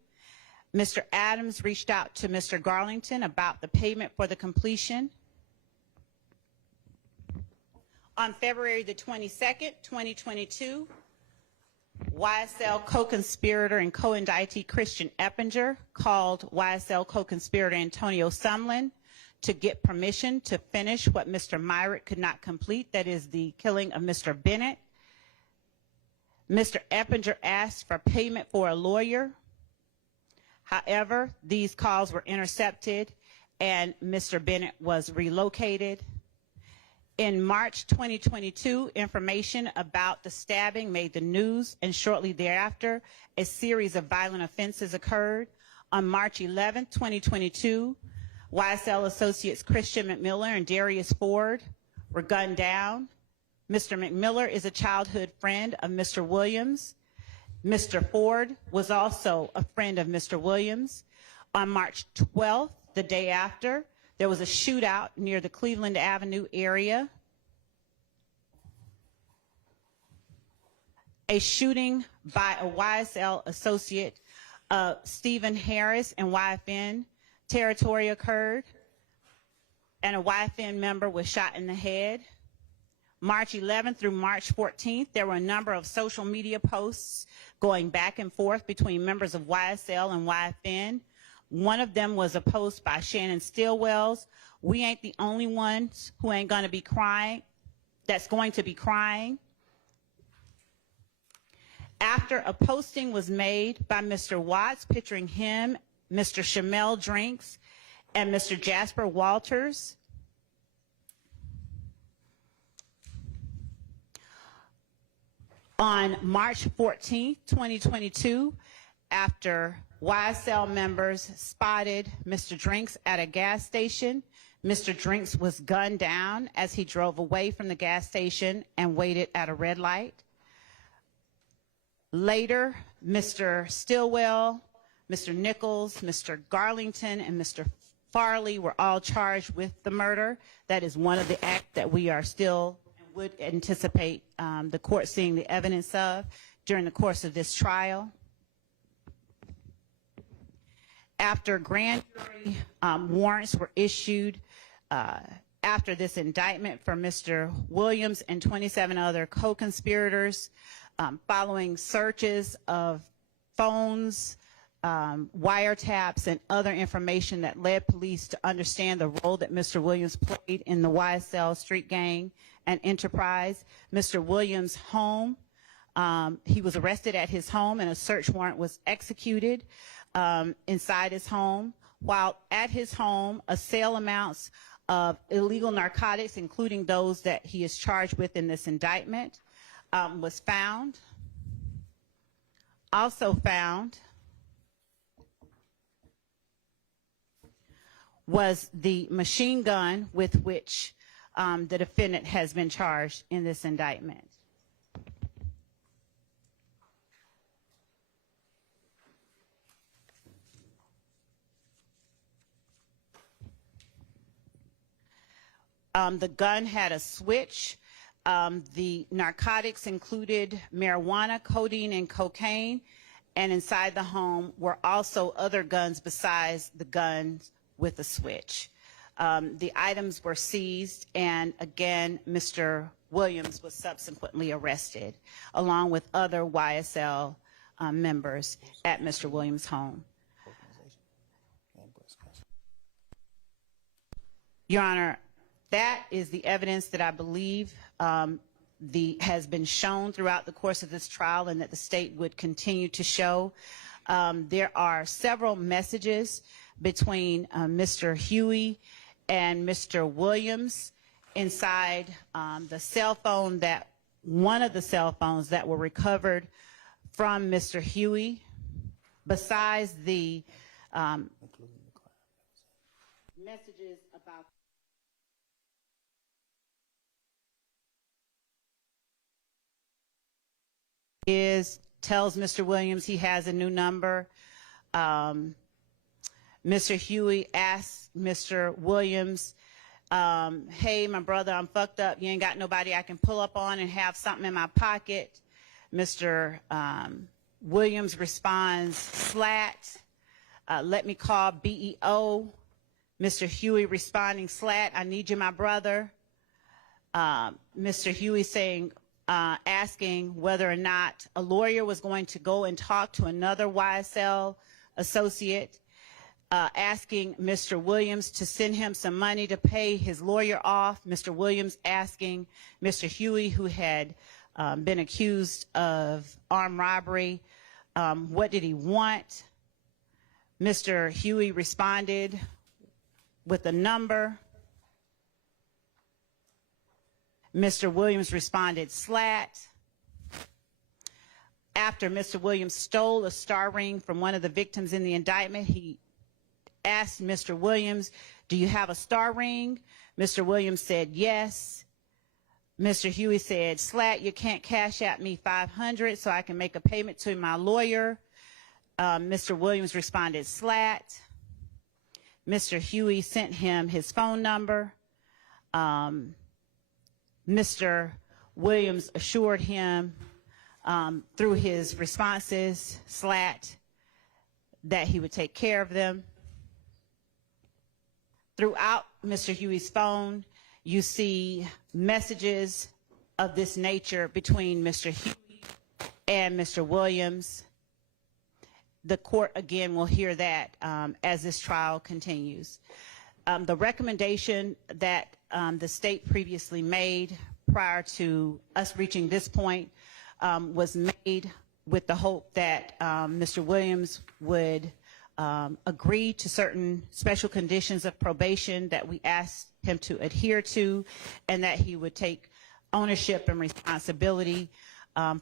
Mr. Adams reached out to Mr. Garlington about the payment for the completion. On February the 22nd, 2022, YSL co-conspirator and co-indictee Christian Eppinger called YSL co-conspirator Antonio Sumlin to get permission to finish what Mr. Myrick could not complete, that is the killing of Mr. Bennett. Mr. Eppinger asked for payment for a lawyer. However, these calls were intercepted and Mr. Bennett was relocated. In March 2022, information about the stabbing made the news, and shortly thereafter, a series of violent offenses occurred. On March 11, 2022, YSL associates Christian McMiller and Darius Ford were gunned down. Mr. McMiller is a childhood friend of Mr. Williams. Mr. Ford was also a friend of Mr. Williams. On March 12th, the day after, there was a shootout near the Cleveland Avenue area. A shooting by a YSL associate, Stephen Harris, in YFN territory occurred, and a YFN member was shot in the head. March 11th through March 14th, there were a number of social media posts going back and forth between members of YSL and YFN. One of them was a post by Shannon Stillwells. We ain't the only ones who ain't gonna be crying, that's going to be crying. After a posting was made by Mr. Watts picturing him, Mr. Shamel Drinks, and Mr. Jasper Walters, on March 14th, 2022, after YSL members spotted Mr. Drinks at a gas station, Mr. Drinks was gunned down as he drove away from the gas station and waited at a red light. Later, Mr. Stillwell, Mr. Nichols, Mr. Garlington, and Mr. Farley were all charged with the murder. That is one of the acts that we are still and would anticipate the court seeing the evidence of during the course of this trial. After grand jury warrants were issued after this indictment for Mr. Williams and 27 other co-conspirators, following searches of phones, wiretaps, and other information that led police to understand the role that Mr. Williams played in the YSL street gang and enterprise. Mr. Williams' home, he was arrested at his home and a search warrant was executed inside his home. While at his home, a sale amounts of illegal narcotics, including those that he is charged with in this indictment, was found. Also found was the machine gun with which the defendant has been charged in this indictment. The gun had a switch. The narcotics included marijuana, codeine, and cocaine, and inside the home were also other guns besides the guns with the switch. The items were seized, and again, Mr. Williams was subsequently arrested, along with other YSL members at Mr. Williams' home. Your Honor, that is the evidence that I believe has been shown throughout the course of this trial and that the state would continue to show. There are several messages between Mr. Huey and Mr. Williams inside the cell phone that one of the cell phones that were recovered from Mr. Huey, besides the messages about tells Mr. Williams he has a new number. Mr. Huey asks Mr. Williams, hey, my brother, I'm fucked up. You ain't got nobody I can pull up on and have something in my pocket. Mr. Williams responds, slat, let me call BEO. Mr. Huey responding, slat, I need you, my brother. Mr. Huey saying, asking whether or not a lawyer was going to go and talk to another YSL associate, asking Mr. Williams to send him some money to pay his lawyer off. Mr. Williams asking Mr. Huey, who had been accused of armed robbery, what did he want? Mr. Huey responded with a number. Mr. Williams responded, slat. After Mr. Williams stole a star ring from one of the victims in the indictment, he asked Mr. Williams, do you have a star ring? Mr. Williams said, yes. Mr. Huey said, slat, you can't cash at me $500 so I can make a payment to my lawyer. Mr. Williams responded, slat. Mr. Huey sent him his phone number. Mr. Williams assured him through his responses, slat, that he would take care of them. Throughout Mr. Huey's phone, you see messages of this nature between Mr. Huey and Mr. Williams. The court, again, will hear that as this trial continues. The recommendation that the state previously made prior to us reaching this point was made with the hope that Mr. Williams would agree to certain special conditions of probation that we asked him to adhere to, and that he would take ownership and responsibility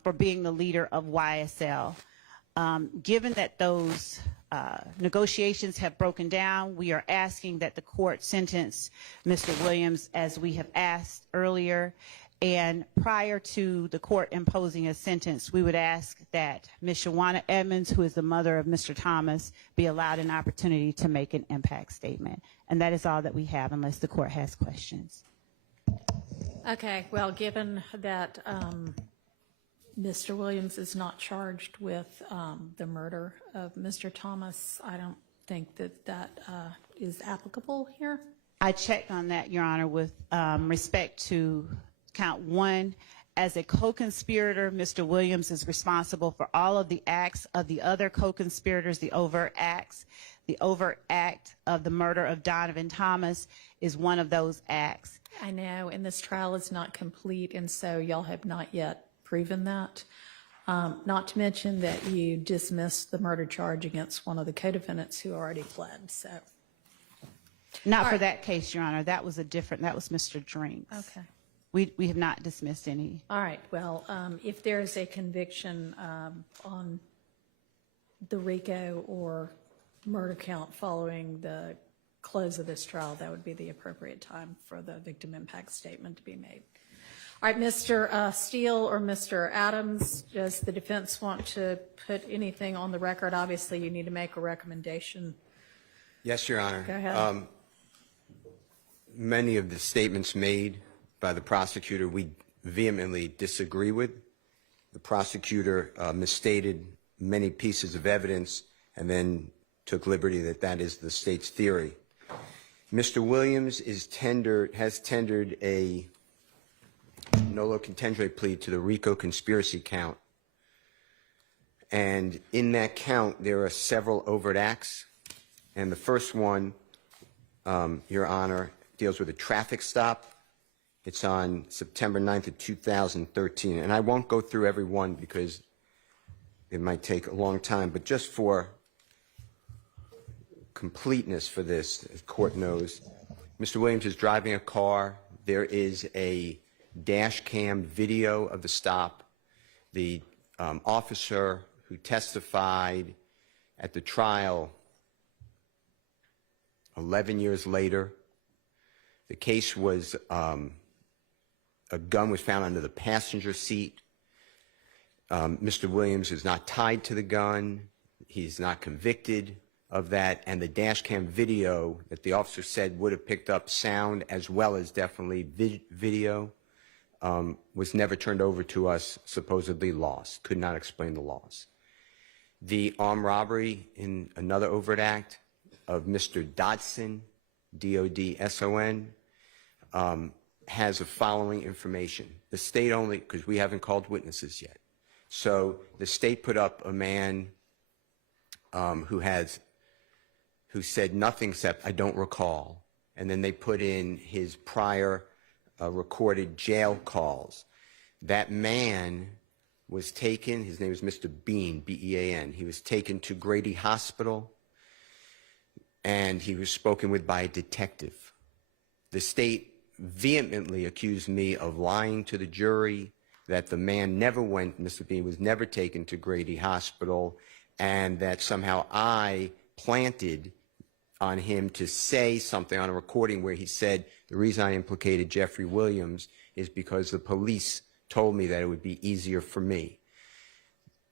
for being the leader of YSL. Given that those negotiations have broken down, we are asking that the court sentence Mr. Williams as we have asked earlier. And prior to the court imposing a sentence, we would ask that Ms. Shawana Edmonds, who is the mother of Mr. Thomas, be allowed an opportunity to make an impact statement. And that is all that we have, unless the court has questions. Okay, well, given that Mr. Williams is not charged with the murder of Mr. Thomas, I don't think that that is applicable here. I checked on that, Your Honor, with respect to count one. As a co-conspirator, Mr. Williams is responsible for all of the acts of the other co-conspirators, the overt acts. The overt act of the murder of Donovan Thomas is one of those acts. I know, and this trial is not complete, and so y'all have not yet proven that. Not to mention that you dismissed the murder charge against one of the co-defendants who already fled, so. Not for that case, Your Honor. That was a different, that was Mr. Drinks. Okay. We have not dismissed any. All right, well, if there is a conviction on the RICO or murder count following the close of this trial, that would be the appropriate time for the victim impact statement to be made. All right, Mr. Steele or Mr. Adams, does the defense want to put anything on the record? Obviously, you need to make a recommendation. Yes, Your Honor. Go ahead. Many of the statements made by the prosecutor we vehemently disagree with. The prosecutor misstated many pieces of evidence and then took liberty that that is the state's theory. Mr. Williams has tendered a nolo contendere plea to the RICO conspiracy count. And in that count, there are several overt acts. And the first one, Your Honor, deals with a traffic stop. It's on September 9th of 2013. And I won't go through every one because it might take a long time. But just for completeness for this, the court knows, Mr. Williams is driving a car. There is a dash cam video of the stop. The officer who testified at the trial 11 years later, the case was a gun was found under the passenger seat. Mr. Williams is not tied to the gun. He's not convicted of that, and the dash cam video that the officer said would have picked up sound as well as definitely video was never turned over to us, supposedly lost. Could not explain the loss. The armed robbery in another overt act of Mr. Dodson, D-O-D-S-O-N, has the following information. The state only, because we haven't called witnesses yet. So the state put up a man who said nothing except, "I don't recall." And then they put in his prior recorded jail calls. That man was taken, his name is Mr. Bean, B-E-A-N. He was taken to Grady Hospital, and he was spoken with by a detective. The state vehemently accused me of lying to the jury, that the man never went, Mr. Bean was never taken to Grady Hospital, and that somehow I planted on him to say something on a recording where he said, the reason I implicated Jeffrey Williams is because the police told me that it would be easier for me.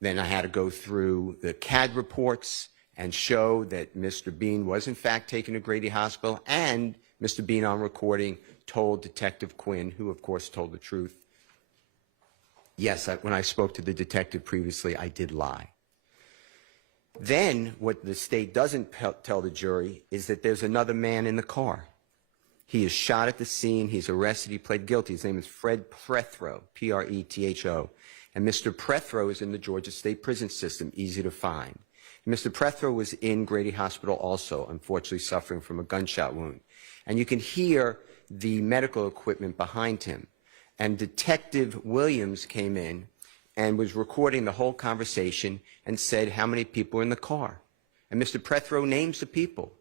Then I had to go through the CAD reports and show that Mr. Bean was in fact taken to Grady Hospital, and Mr. Bean on recording told Detective Quinn, who of course told the truth, yes, when I spoke to the detective previously, I did lie. Then what the state doesn't tell the jury is that there's another man in the car. He is shot at the scene. He's arrested. He pled guilty. His name is Fred Prethro, P-R-E-T-H-O. And Mr. Prethro is in the Georgia State Prison System, easy to find. Mr. Prethro was in Grady Hospital also, unfortunately suffering from a gunshot wound. And you can hear the medical equipment behind him. And Detective Williams came in and was recording the whole conversation and said how many people were in the car. And Mr. Prethro names the people.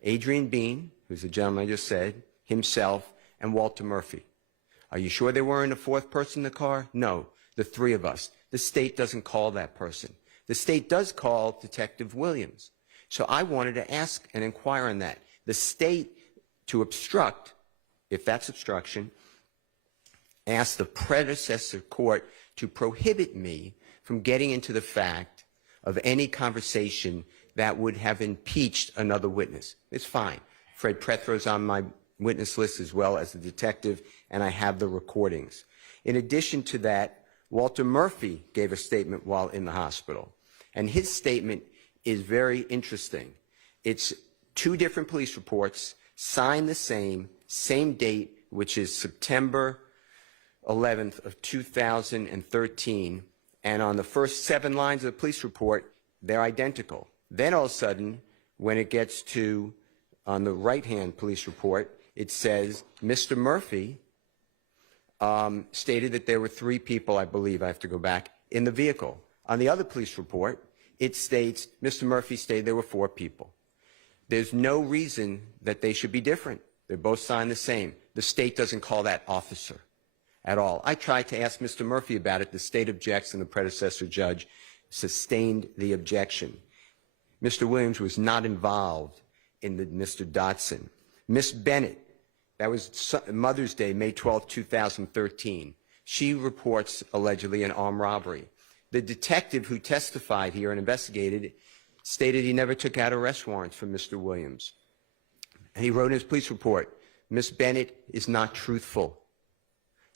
Adrian Bean, who's the gentleman I just said, himself, and Walter Murphy. Are you sure there weren't a fourth person in the car? No, the three of us. The state doesn't call that person. The state does call Detective Williams. So I wanted to ask and inquire on that. The state, to obstruct, if that's obstruction, asked the predecessor court to prohibit me from getting into the fact of any conversation that would have impeached another witness. It's fine. Fred Prethro's on my witness list as well as the detective, and I have the recordings. In addition to that, Walter Murphy gave a statement while in the hospital, and his statement is very interesting. It's two different police reports, signed the same date, which is September 11th of 2013, and on the first 7 lines of the police report, they're identical. Then all of a sudden, when it gets to, on the right-hand police report, it says, Mr. Murphy stated that there were 3 people, I believe, I have to go back, in the vehicle. On the other police report, it states, Mr. Murphy stated there were 4 people. There's no reason that they should be different. They're both signed the same. The state doesn't call that officer at all. I tried to ask Mr. Murphy about it. The state objects, and the predecessor judge sustained the objection. Mr. Williams was not involved in the Mr. Dodson. Miss Bennett, that was Mother's Day, May 12, 2013. She reports allegedly an armed robbery. The detective who testified here and investigated stated he never took out arrest warrants for Mr. Williams. And he wrote in his police report, Miss Bennett is not truthful.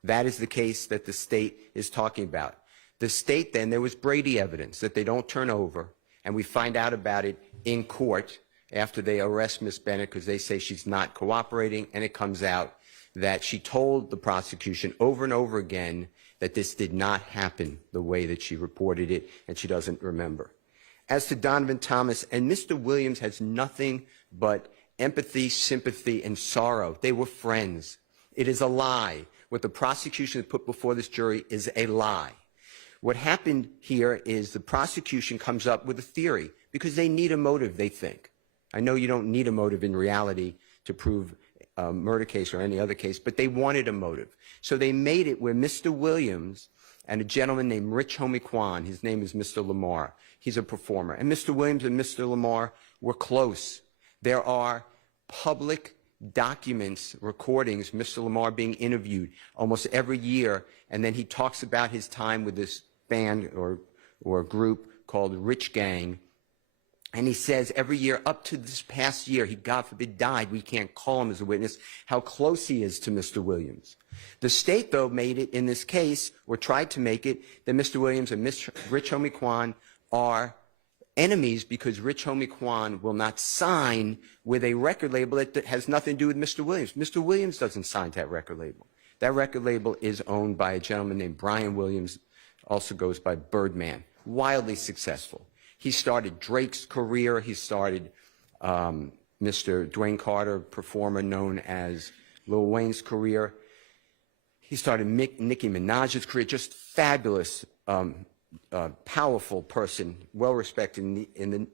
That is the case that the state is talking about. The state then, there was Brady evidence that they don't turn over, and we find out about it in court after they arrest Miss Bennett because they say she's not cooperating, and it comes out that she told the prosecution over and over again that this did not happen the way that she reported it, and she doesn't remember. As to Donovan Thomas, and Mr. Williams has nothing but empathy, sympathy, and sorrow. They were friends. It is a lie. What the prosecution has put before this jury is a lie. What happened here is the prosecution comes up with a theory because they need a motive, they think. I know you don't need a motive in reality to prove murder case or any other case, but they wanted a motive. So they made it where Mr. Williams and a gentleman named Rich Homie Kwan, his name is Mr. Lamar, he's a performer, and Mr. Williams and Mr. Lamar were close. There are public documents, recordings, Mr. Lamar being interviewed almost every year, and then he talks about his time with this band or group called Rich Gang, and he says every year up to this past year, he, God forbid, died. We can't call him as a witness, how close he is to Mr. Williams. The state, though, made it in this case, or tried to make it, that Mr. Williams and Rich Homie Kwan are enemies because Rich Homie Kwan will not sign with a record label that has nothing to do with Mr. Williams. Mr. Williams doesn't sign to that record label. That record label is owned by a gentleman named Brian Williams, also goes by Birdman, wildly successful. He started Drake's career. He started Mr. Dwayne Carter, performer known as Lil Wayne's career. He started Nicki Minaj's career, just fabulous, powerful person, well-respected in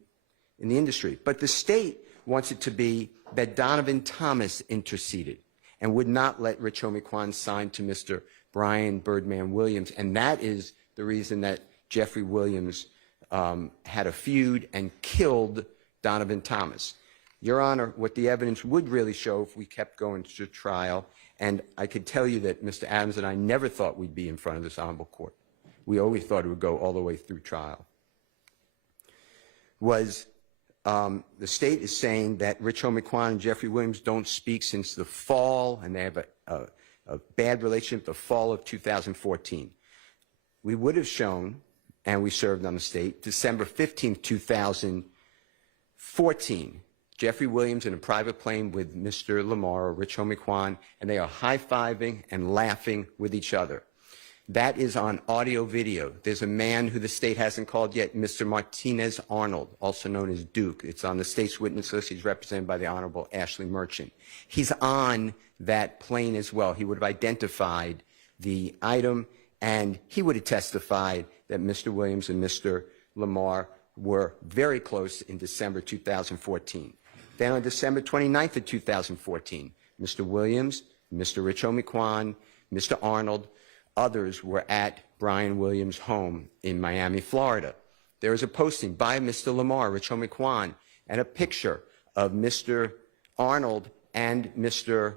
the industry. But the state wants it to be that Donovan Thomas interceded and would not let Rich Homie Kwan sign to Mr. Brian Birdman Williams, and that is the reason that Jeffrey Williams had a feud and killed Donovan Thomas. Your Honor, what the evidence would really show if we kept going to trial, and I could tell you that Mr. Adams and I never thought we'd be in front of this honorable court. We always thought it would go all the way through trial. Was the state is saying that Rich Homie Kwan and Jeffrey Williams don't speak since the fall, and they have a bad relationship the fall of 2014. We would have shown, and we served on the state, December 15, 2014, Jeffrey Williams in a private plane with Mr. Lamar or Rich Homie Kwan, and they are high-fiving and laughing with each other. That is on audio video. There's a man who the state hasn't called yet, Mr. Martinez Arnold, also known as Duke. It's on the state's witness list. He's represented by the Honorable Ashley Merchant. He's on that plane as well. He would have identified the item, and he would have testified that Mr. Williams and Mr. Lamar were very close in December 2014. Then on December 29th of 2014, Mr. Williams, Mr. Rich Homie Kwan, Mr. Arnold, others were at Brian Williams' home in Miami, Florida. There was a posting by Mr. Lamar, Rich Homie Kwan, and a picture of Mr. Arnold and Mr.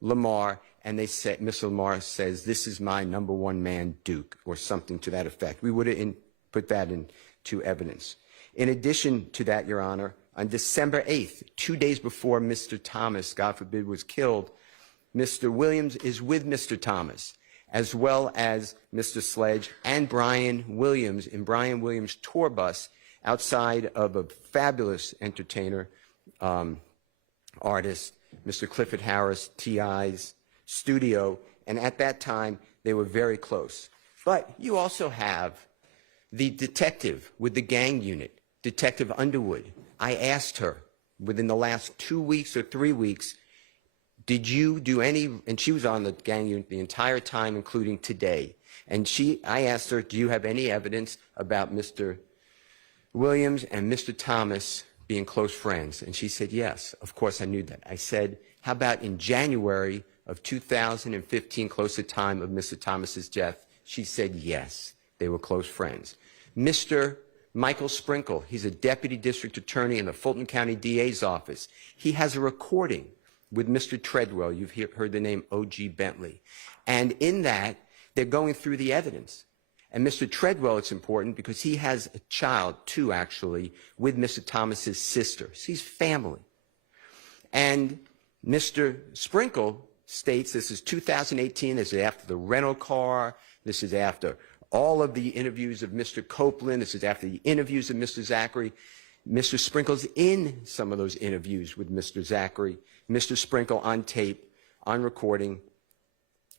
Lamar, and they said, Mr. Lamar says, "This is my number one man, Duke," or something to that effect. We would have put that into evidence. In addition to that, Your Honor, on December 8th, 2 days before Mr. Thomas, God forbid, was killed, Mr. Williams is with Mr. Thomas, as well as Mr. Sledge and Brian Williams in Brian Williams' tour bus outside of a fabulous entertainer, artist, Mr. Clifford Harris, T.I.'s studio, and at that time, they were very close. But you also have the detective with the gang unit, Detective Underwood. I asked her within the last 2 weeks or 3 weeks, did you do any, and she was on the gang unit the entire time, including today. And I asked her, do you have any evidence about Mr. Williams and Mr. Thomas being close friends? And she said, yes. Of course, I knew that. I said, how about in January of 2015, close to the time of Mr. Thomas's death? She said, yes, they were close friends. Mr. Michael Sprinkle, he's a deputy district attorney in the Fulton County DA's office. He has a recording with Mr. Treadwell. You've heard the name O.G. Bentley. And in that, they're going through the evidence. And Mr. Treadwell, it's important because he has a child, two actually, with Mr. Thomas's sister. So he's family. And Mr. Sprinkle states this is 2018, this is after the rental car, this is after all of the interviews of Mr. Copeland, this is after the interviews of Mr. Zachary. Mr. Sprinkle's in some of those interviews with Mr. Zachary. Mr. Sprinkle on tape, on recording,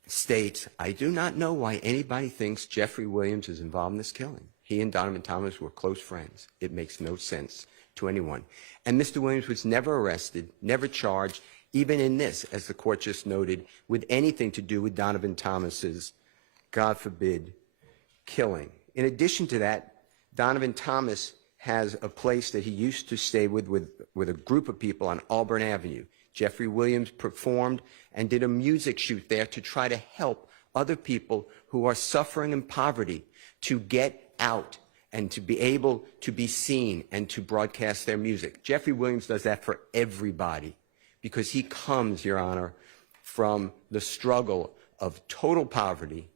states, I do not know why anybody thinks Jeffrey Williams is involved in this killing. He and Donovan Thomas were close friends. It makes no sense to anyone. And Mr. Williams was never arrested, never charged, even in this, as the court just noted, with anything to do with Donovan Thomas's, God forbid, killing. In addition to that, Donovan Thomas has a place that he used to stay with a group of people on Auburn Avenue. Jeffrey Williams performed and did a music shoot there to try to help other people who are suffering in poverty to get out and to be able to be seen and to broadcast their music. Jeffrey Williams does that for everybody because he comes, Your Honor, from the struggle of total poverty,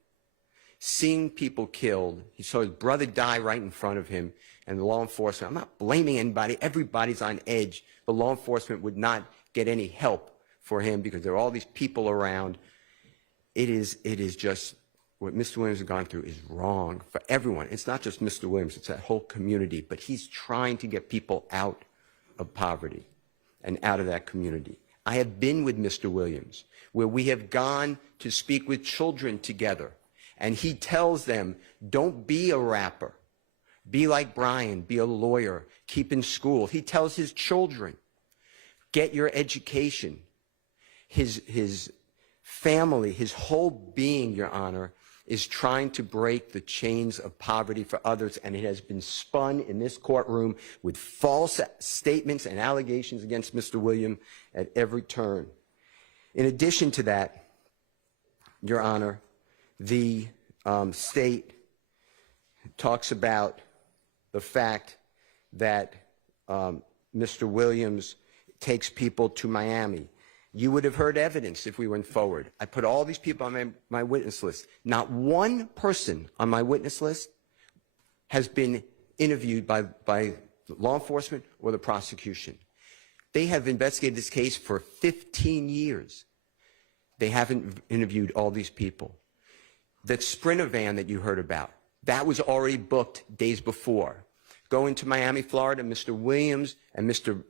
seeing people killed. He saw his brother die right in front of him, and the law enforcement, I'm not blaming anybody, everybody's on edge, but law enforcement would not get any help for him because there are all these people around. It is just, what Mr. Williams has gone through is wrong for everyone. It's not just Mr. Williams, it's that whole community, but he's trying to get people out of poverty and out of that community. I have been with Mr. Williams, where we have gone to speak with children together, and he tells them, don't be a rapper. Be like Brian, be a lawyer, keep in school. He tells his children, get your education. His family, his whole being, Your Honor, is trying to break the chains of poverty for others, and it has been spun in this courtroom with false statements and allegations against Mr. Williams at every turn. In addition to that, Your Honor, the state talks about the fact that Mr. Williams takes people to Miami. You would have heard evidence if we went forward. I put all these people on my witness list. Not one person on my witness list has been interviewed by law enforcement or the prosecution. They have investigated this case for 15 years. They haven't interviewed all these people. That Sprinter van that you heard about, that was already booked days before. Going to Miami, Florida, Mr. Williams and Mr.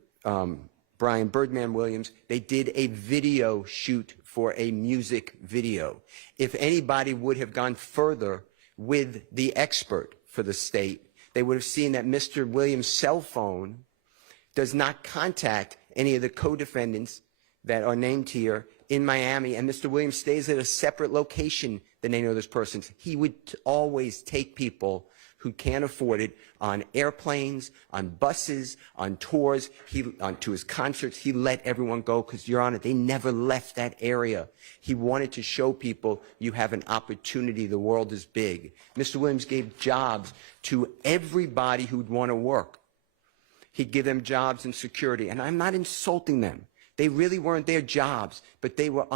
Brian Birdman Williams, they did a video shoot for a music video. If anybody would have gone further with the expert for the state, they would have seen that Mr. Williams' cell phone does not contact any of the co-defendants that are named here in Miami, and Mr. Williams stays at a separate location than any of those persons. He would always take people who can't afford it on airplanes, on buses, on tours, to his concerts. He let everyone go because, Your Honor, they never left that area. He wanted to show people you have an opportunity. The world is big. Mr. Williams gave jobs to everybody who'd want to work. He'd give them jobs and security, and I'm not insulting them. They really weren't their jobs, but they were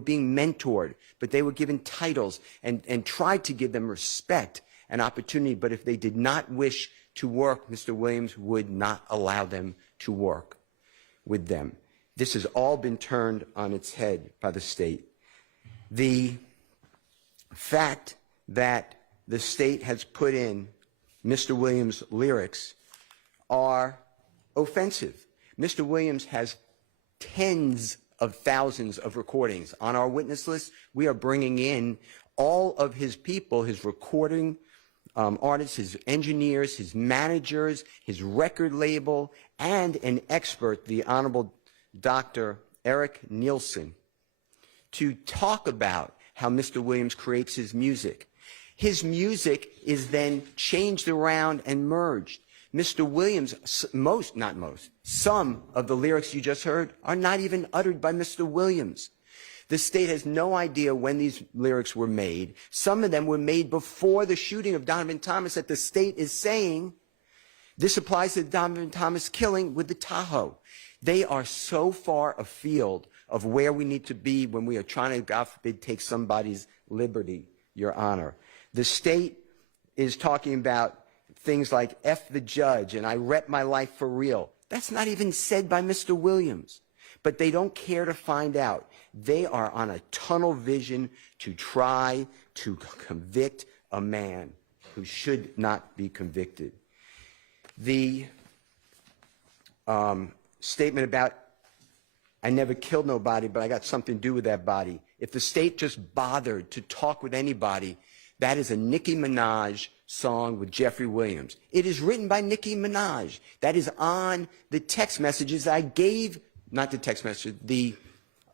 being mentored, but they were given titles and tried to give them respect and opportunity. But if they did not wish to work, Mr. Williams would not allow them to work with them. This has all been turned on its head by the state. The fact that the state has put in Mr. Williams' lyrics are offensive. Mr. Williams has tens of thousands of recordings. On our witness list, we are bringing in all of his people, his recording artists, his engineers, his managers, his record label, and an expert, the Honorable Dr. Eric Nielsen, to talk about how Mr. Williams creates his music. His music is then changed around and merged. Mr. Williams, some of the lyrics you just heard are not even uttered by Mr. Williams. The state has no idea when these lyrics were made. Some of them were made before the shooting of Donovan Thomas that the state is saying this applies to the Donovan Thomas killing with the Tahoe. They are so far afield of where we need to be when we are trying to, God forbid, take somebody's liberty, Your Honor. The state is talking about things like F the judge and I rep my life for real. That's not even said by Mr. Williams. But they don't care to find out. They are on a tunnel vision to try to convict a man who should not be convicted. The statement about I never killed nobody, but I got something to do with that body. If the state just bothered to talk with anybody, that is a Nicki Minaj song with Jeffrey Williams. It is written by Nicki Minaj. That is on the text messages I gave, not the text message, the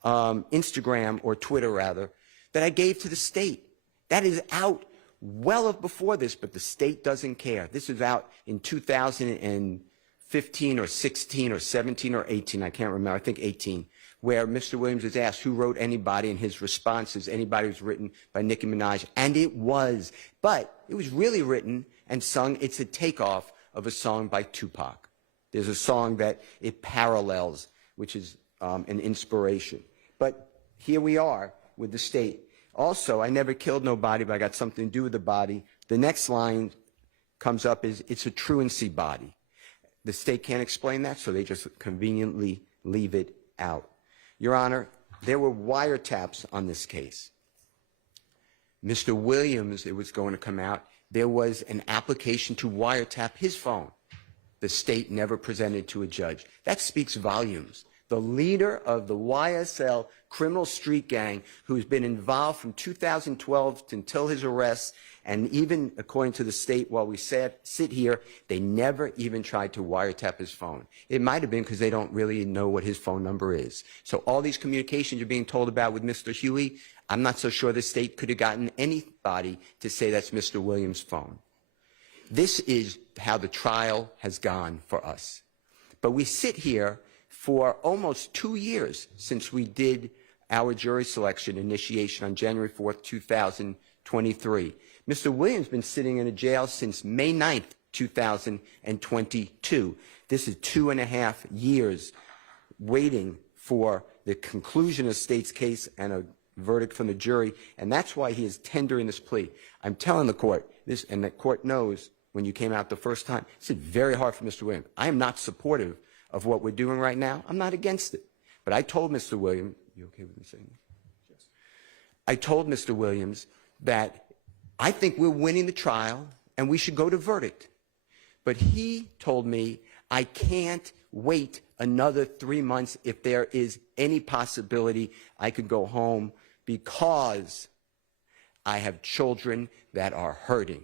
Instagram or Twitter rather, that I gave to the state. That is out well before this, but the state doesn't care. This is out in 2015 or 16 or 17 or 18, I can't remember, I think 18. where Mr. Williams was asked who wrote Anybody, and his response is Anybody was written by Nicki Minaj, and it was. But it was really written and sung. It's a takeoff of a song by Tupac. There's a song that it parallels, which is an inspiration. But here we are with the state. Also, I never killed nobody, but I got something to do with the body. The next line comes up is, it's a truancy body. The state can't explain that, so they just conveniently leave it out. Your Honor, there were wiretaps on this case. Mr. Williams, it was going to come out, there was an application to wiretap his phone. The state never presented to a judge. That speaks volumes. The leader of the YSL criminal street gang, who's been involved from 2012 until his arrest, and even according to the state while we sit here, they never even tried to wiretap his phone. It might have been because they don't really know what his phone number is. So all these communications you're being told about with Mr. Huey, I'm not so sure the state could have gotten anybody to say that's Mr. Williams' phone. This is how the trial has gone for us. But we sit here for almost 2 years since we did our jury selection initiation on January 4th, 2023. Mr. Williams has been sitting in a jail since May 9th, 2022. This is 2.5 years waiting for the conclusion of the state's case and a verdict from the jury, and that's why he is tendering this plea. I'm telling the court this, and the court knows when you came out the first time, it's very hard for Mr. Williams. I am not supportive of what we're doing right now. I'm not against it. But I told Mr. Williams, you okay with me saying this? Yes. I told Mr. Williams that I think we're winning the trial and we should go to verdict. But he told me I can't wait another 3 months if there is any possibility I could go home because I have children that are hurting.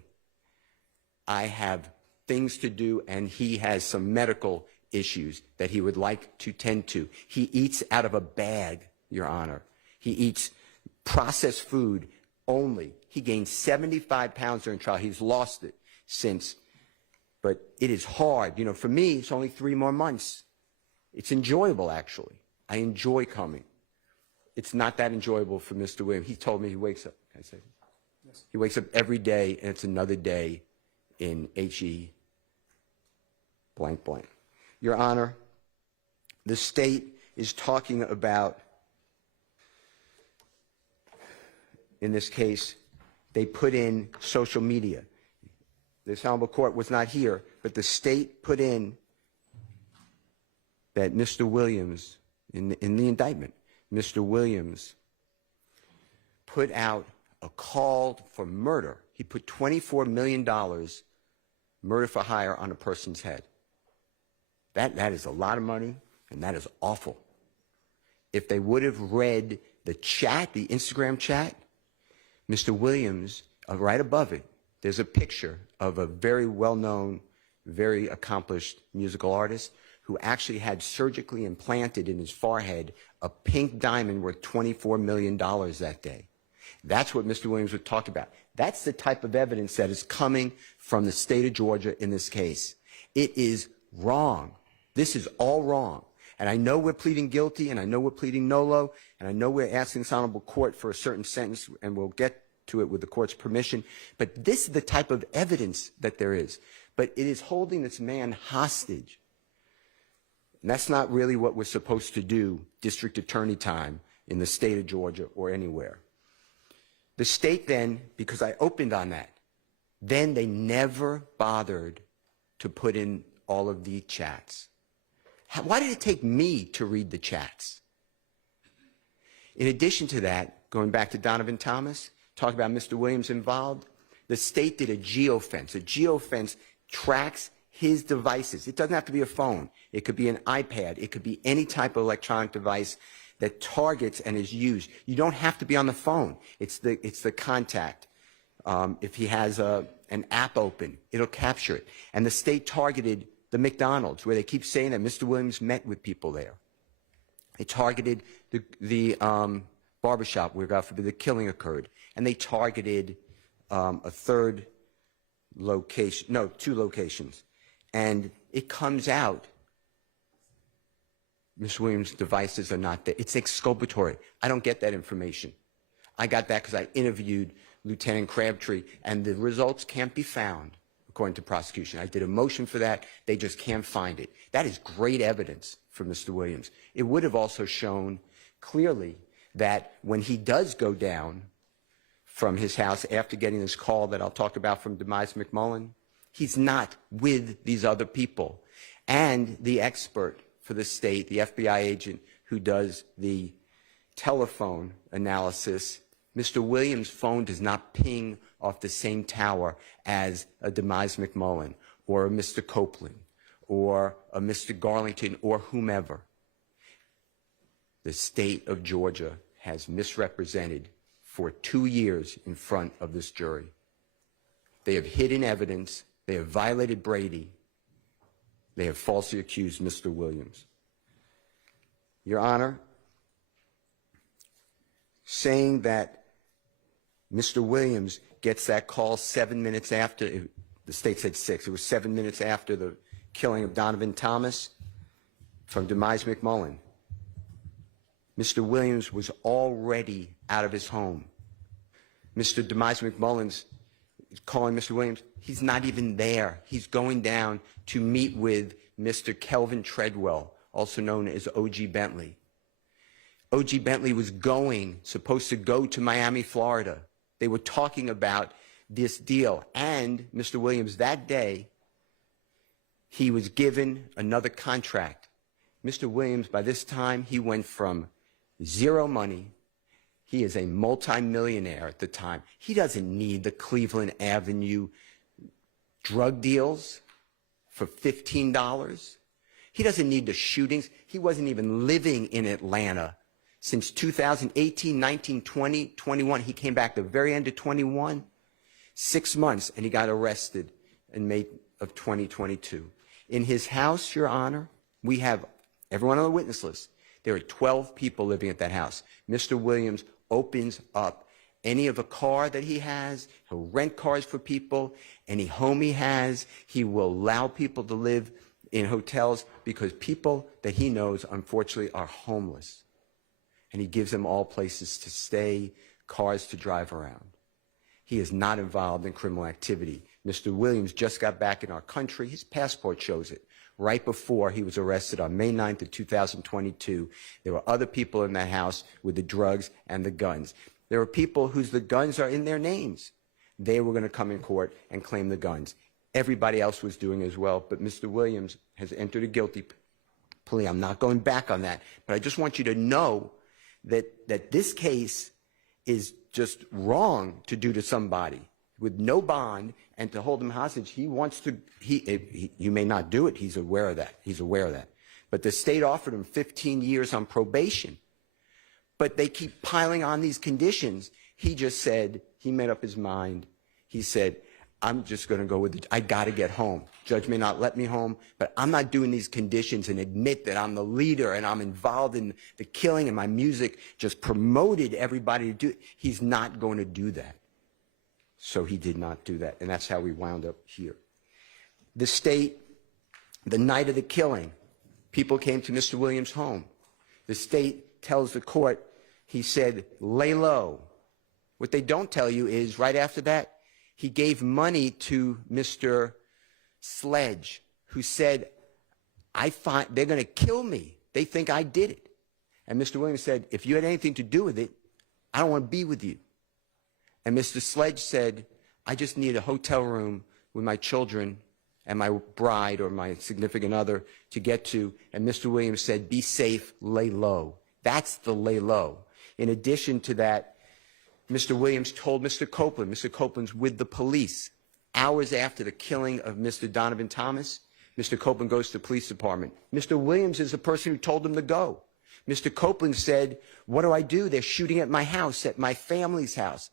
I have things to do, and he has some medical issues that he would like to tend to. He eats out of a bag, Your Honor. He eats processed food only. He gained 75 pounds during trial. He's lost it since. But it is hard. You know, for me, it's only 3 more months. It's enjoyable, actually. I enjoy coming. It's not that enjoyable for Mr. Williams. He told me he wakes up. Can I say? Yes. He wakes up every day, and it's another day in HE blank blank. Your Honor, the state is talking about, in this case, they put in social media. This honorable court was not here, but the state put in that Mr. Williams, in the indictment, Mr. Williams put out a call for murder. He put $24 million murder for hire on a person's head. That is a lot of money, and that is awful. If they would have read the chat, the Instagram chat, Mr. Williams, right above it, there's a picture of a very well-known, very accomplished musical artist who actually had surgically implanted in his forehead a pink diamond worth $24 million that day. That's what Mr. Williams would talk about. That's the type of evidence that is coming from the state of Georgia in this case. It is wrong. This is all wrong. And I know we're pleading guilty, and I know we're pleading nolo, and I know we're asking this honorable court for a certain sentence, and we'll get to it with the court's permission. But this is the type of evidence that there is. But it is holding this man hostage. And that's not really what we're supposed to do, district attorney time, in the state of Georgia or anywhere. The state then, because I opened on that, then they never bothered to put in all of the chats. Why did it take me to read the chats? In addition to that, going back to Donovan Thomas, talk about Mr. Williams involved, the state did a geofence. A geofence tracks his devices. It doesn't have to be a phone. It could be an iPad. It could be any type of electronic device that targets and is used. You don't have to be on the phone. It's the contact. If he has an app open, it'll capture it. And the state targeted the McDonald's, where they keep saying that Mr. Williams met with people there. They targeted the barbershop where, God forbid, the killing occurred. And they targeted a third location, no, 2 locations. And it comes out Ms. Williams' devices are not there. It's exculpatory. I don't get that information. I got that because I interviewed Lieutenant Crabtree, and the results can't be found, according to prosecution. I did a motion for that. They just can't find it. That is great evidence for Mr. Williams. It would have also shown clearly that when he does go down from his house after getting this call that I'll talk about from Demise McMullen, he's not with these other people. And the expert for the state, the FBI agent who does the telephone analysis, Mr. Williams' phone does not ping off the same tower as a Demise McMullen or a Mr. Copeland or a Mr. Garlington or whomever. The state of Georgia has misrepresented for 2 years in front of this jury. They have hidden evidence. They have violated Brady. They have falsely accused Mr. Williams. Your Honor, saying that Mr. Williams gets that call 7 minutes after, the state said 6, it was 7 minutes after the killing of Donovan Thomas from Demise McMullen. Mr. Williams was already out of his home. Mr. Demise McMullen's calling Mr. Williams. He's not even there. He's going down to meet with Mr. Kelvin Treadwell, also known as O.G. Bentley. O.G. Bentley was supposed to go to Miami, Florida. They were talking about this deal. And Mr. Williams, that day, he was given another contract. Mr. Williams, by this time, he went from zero money. He is a multimillionaire at the time. He doesn't need the Cleveland Avenue drug deals for $15. He doesn't need the shootings. He wasn't even living in Atlanta since 2018, 19, 20, 21. He came back the very end of 21, 6 months, and he got arrested in May of 2022. In his house, Your Honor, we have everyone on the witness list. There are 12 people living at that house. Mr. Williams opens up any of a car that he has. He'll rent cars for people. Any home he has, he will allow people to live in hotels because people that he knows, unfortunately, are homeless. And he gives them all places to stay, cars to drive around. He is not involved in criminal activity. Mr. Williams just got back in our country. His passport shows it. Right before he was arrested on May 9th of 2022, there were other people in that house with the drugs and the guns. There are people whose the guns are in their names. They were going to come in court and claim the guns. Everybody else was doing as well, but Mr. Williams has entered a guilty plea. I'm not going back on that, but I just want you to know that this case is just wrong to do to somebody with no bond and to hold him hostage. He wants to, you may not do it. He's aware of that. He's aware of that. But the state offered him 15 years on probation. But they keep piling on these conditions. He just said, he made up his mind. He said, I'm just going to go with it. I got to get home. Judge may not let me home, but I'm not doing these conditions and admit that I'm the leader and I'm involved in the killing and my music just promoted everybody to do it. He's not going to do that. So he did not do that, and that's how we wound up here. The state, the night of the killing, people came to Mr. Williams' home. The state tells the court, he said, lay low. What they don't tell you is right after that, he gave money to Mr. Sledge, who said, they're going to kill me. They think I did it. And Mr. Williams said, if you had anything to do with it, I don't want to be with you. And Mr. Sledge said, I just need a hotel room with my children and my bride or my significant other to get to. And Mr. Williams said, be safe, lay low. That's the lay low. In addition to that, Mr. Williams told Mr. Copeland's with the police. Hours after the killing of Mr. Donovan Thomas, Mr. Copeland goes to the police department. Mr. Williams is the person who told him to go. Mr. Copeland said, what do I do? They're shooting at my house, at my family's house,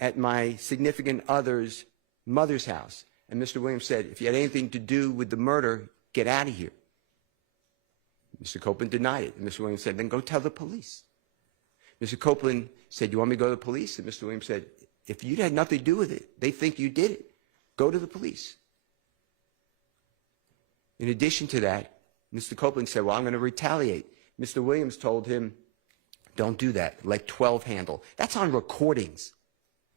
at my significant other's mother's house. And Mr. Williams said, if you had anything to do with the murder, get out of here. Mr. Copeland denied it. And Mr. Williams said, then go tell the police. Mr. Copeland said, you want me to go to the police? And Mr. Williams said, if you had nothing to do with it, they think you did it, go to the police. In addition to that, Mr. Copeland said, well, I'm going to retaliate. Mr. Williams told him, don't do that. Let 12 handle. That's on recordings.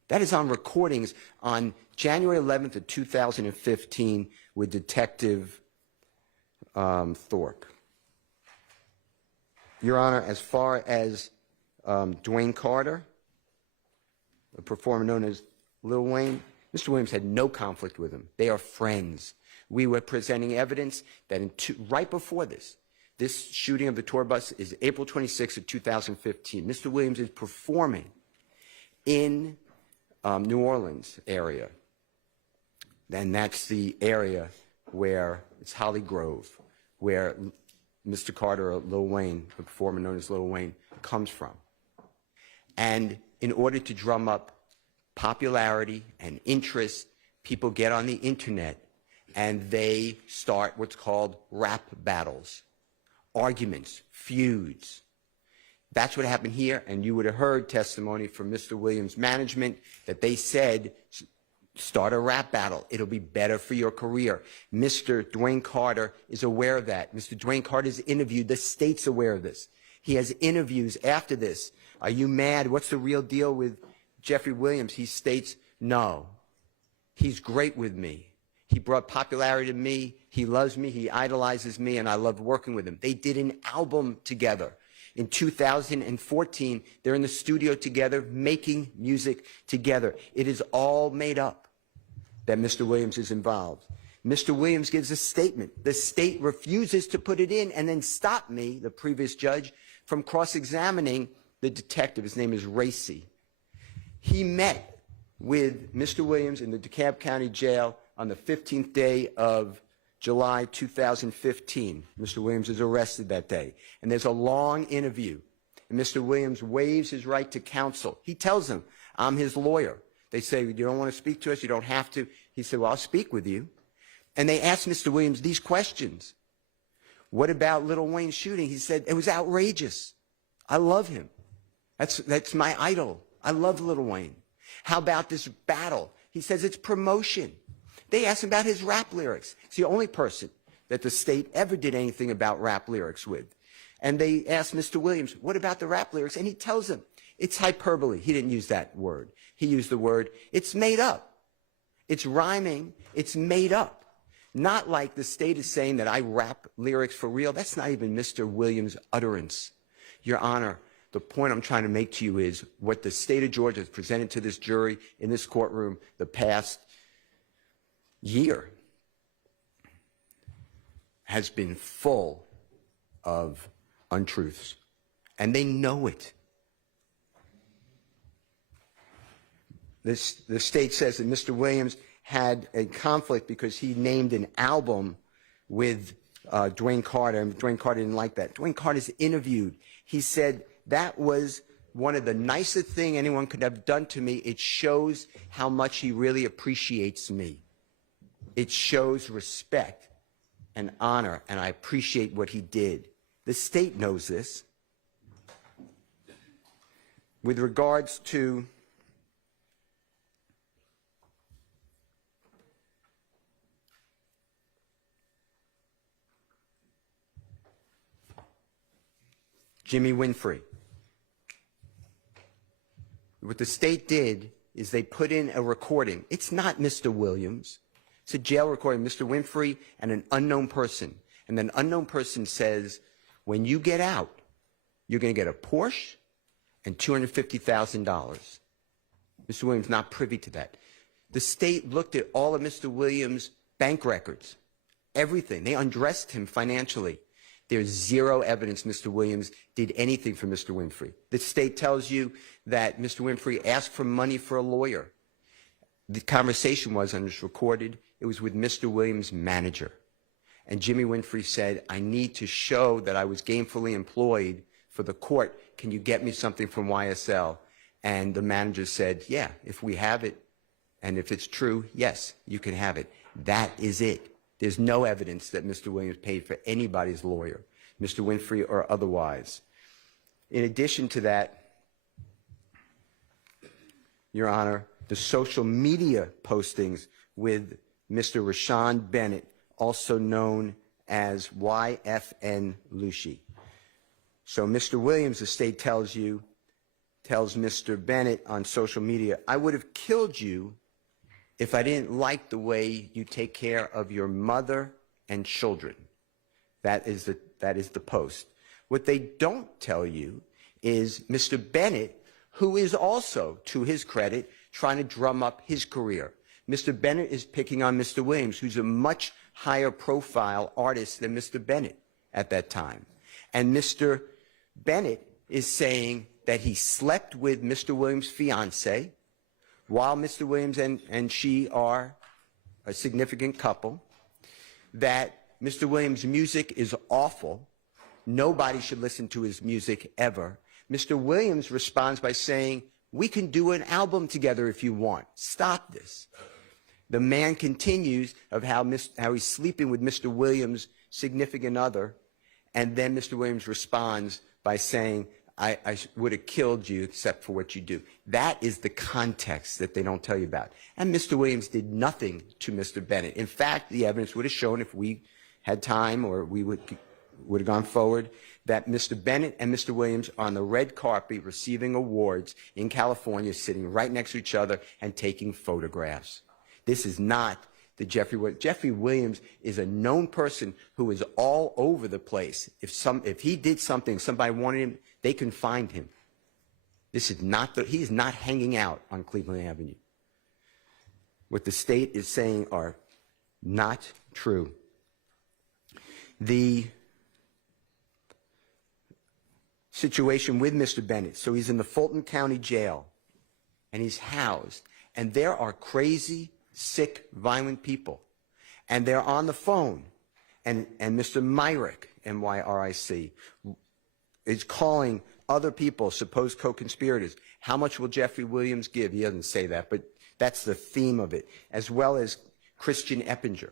That is on recordings on January 11th of 2015 with Detective Thorpe. Your Honor, as far as Dwayne Carter, a performer known as Lil Wayne, Mr. Williams had no conflict with him. They are friends. We were presenting evidence that right before this shooting of the tour bus is April 26th of 2015. Mr. Williams is performing in New Orleans area. And that's the area where it's Holly Grove, where Mr. Carter, or Lil Wayne, a performer known as Lil Wayne, comes from. And in order to drum up popularity and interest, people get on the internet and they start what's called rap battles, arguments, feuds. That's what happened here, and you would have heard testimony from Mr. Williams' management that they said, start a rap battle. It'll be better for your career. Mr. Dwayne Carter is aware of that. Mr. Dwayne Carter is interviewed. The state's aware of this. He has interviews after this. Are you mad? What's the real deal with Jeffrey Williams? He states, no. He's great with me. He brought popularity to me. He loves me. He idolizes me, and I love working with him. They did an album together. In 2014, they're in the studio together, making music together. It is all made up that Mr. Williams is involved. Mr. Williams gives a statement. The state refuses to put it in and then stop me, the previous judge, from cross-examining the detective. His name is Racy. He met with Mr. Williams in the DeKalb County Jail on the 15th day of July 2015. Mr. Williams is arrested that day. And there's a long interview. And Mr. Williams waives his right to counsel. He tells them, I'm his lawyer. They say, you don't want to speak to us? You don't have to. He said, well, I'll speak with you. And they asked Mr. Williams these questions. What about Lil Wayne's shooting? He said, it was outrageous. I love him. That's my idol. I love Lil Wayne. How about this battle? He says it's promotion. They asked him about his rap lyrics. It's the only person that the state ever did anything about rap lyrics with. And they asked Mr. Williams, what about the rap lyrics? And he tells them, it's hyperbole. He didn't use that word. He used the word, it's made up. It's rhyming. It's made up. Not like the state is saying that I rap lyrics for real. That's not even Mr. Williams' utterance. Your Honor, the point I'm trying to make to you is what the state of Georgia has presented to this jury in this courtroom the past year has been full of untruths, and they know it. The state says that Mr. Williams had a conflict because he named an album with Dwayne Carter, and Dwayne Carter didn't like that. Dwayne Carter's interviewed. He said, that was one of the nicest things anyone could have done to me. It shows how much he really appreciates me. It shows respect and honor, and I appreciate what he did. The state knows this. With regards to Jimmy Winfrey, what the state did is they put in a recording. It's not Mr. Williams. It's a jail recording, Mr. Winfrey and an unknown person. And then unknown person says, when you get out, you're going to get a Porsche and $250,000. Mr. Williams not privy to that. The state looked at all of Mr. Williams' bank records, everything. They undressed him financially. There's zero evidence Mr. Williams did anything for Mr. Winfrey. The state tells you that Mr. Winfrey asked for money for a lawyer. The conversation was, and it's recorded, it was with Mr. Williams' manager. And Jimmy Winfrey said, I need to show that I was gainfully employed for the court. Can you get me something from YSL? And the manager said, yeah, if we have it, and if it's true, yes, you can have it. That is it. There's no evidence that Mr. Williams paid for anybody's lawyer, Mr. Winfrey or otherwise. In addition to that, Your Honor, the social media postings with Mr. Rashawn Bennett, also known as YFN Lucci. So Mr. Williams, the state tells Mr. Bennett on social media, I would have killed you if I didn't like the way you take care of your mother and children. That is the post. What they don't tell you is Mr. Bennett, who is also, to his credit, trying to drum up his career. Mr. Bennett is picking on Mr. Williams, who's a much higher profile artist than Mr. Bennett at that time. And Mr. Bennett is saying that he slept with Mr. Williams' fiancée while Mr. Williams and she are a significant couple, that Mr. Williams' music is awful. Nobody should listen to his music ever. Mr. Williams responds by saying, we can do an album together if you want. Stop this. The man continues of how he's sleeping with Mr. Williams' significant other, and then Mr. Williams responds by saying, I would have killed you except for what you do. That is the context that they don't tell you about. And Mr. Williams did nothing to Mr. Bennett. In fact, the evidence would have shown, if we had time or we would have gone forward, that Mr. Bennett and Mr. Williams are on the red carpet receiving awards in California, sitting right next to each other and taking photographs. This is not the Jeffrey Williams. Jeffrey Williams is a known person who is all over the place. If he did something, somebody wanted him, they can find him. This is not he is not hanging out on Cleveland Avenue. What the state is saying are not true. The situation with Mr. Bennett, so he's in the Fulton County jail, and he's housed, and there are crazy, sick, violent people, and they're on the phone, and Mr. Myrick, M-Y-R-I-C, is calling other people, supposed co-conspirators. How much will Jeffrey Williams give? He doesn't say that, but that's the theme of it, as well as Christian Eppinger.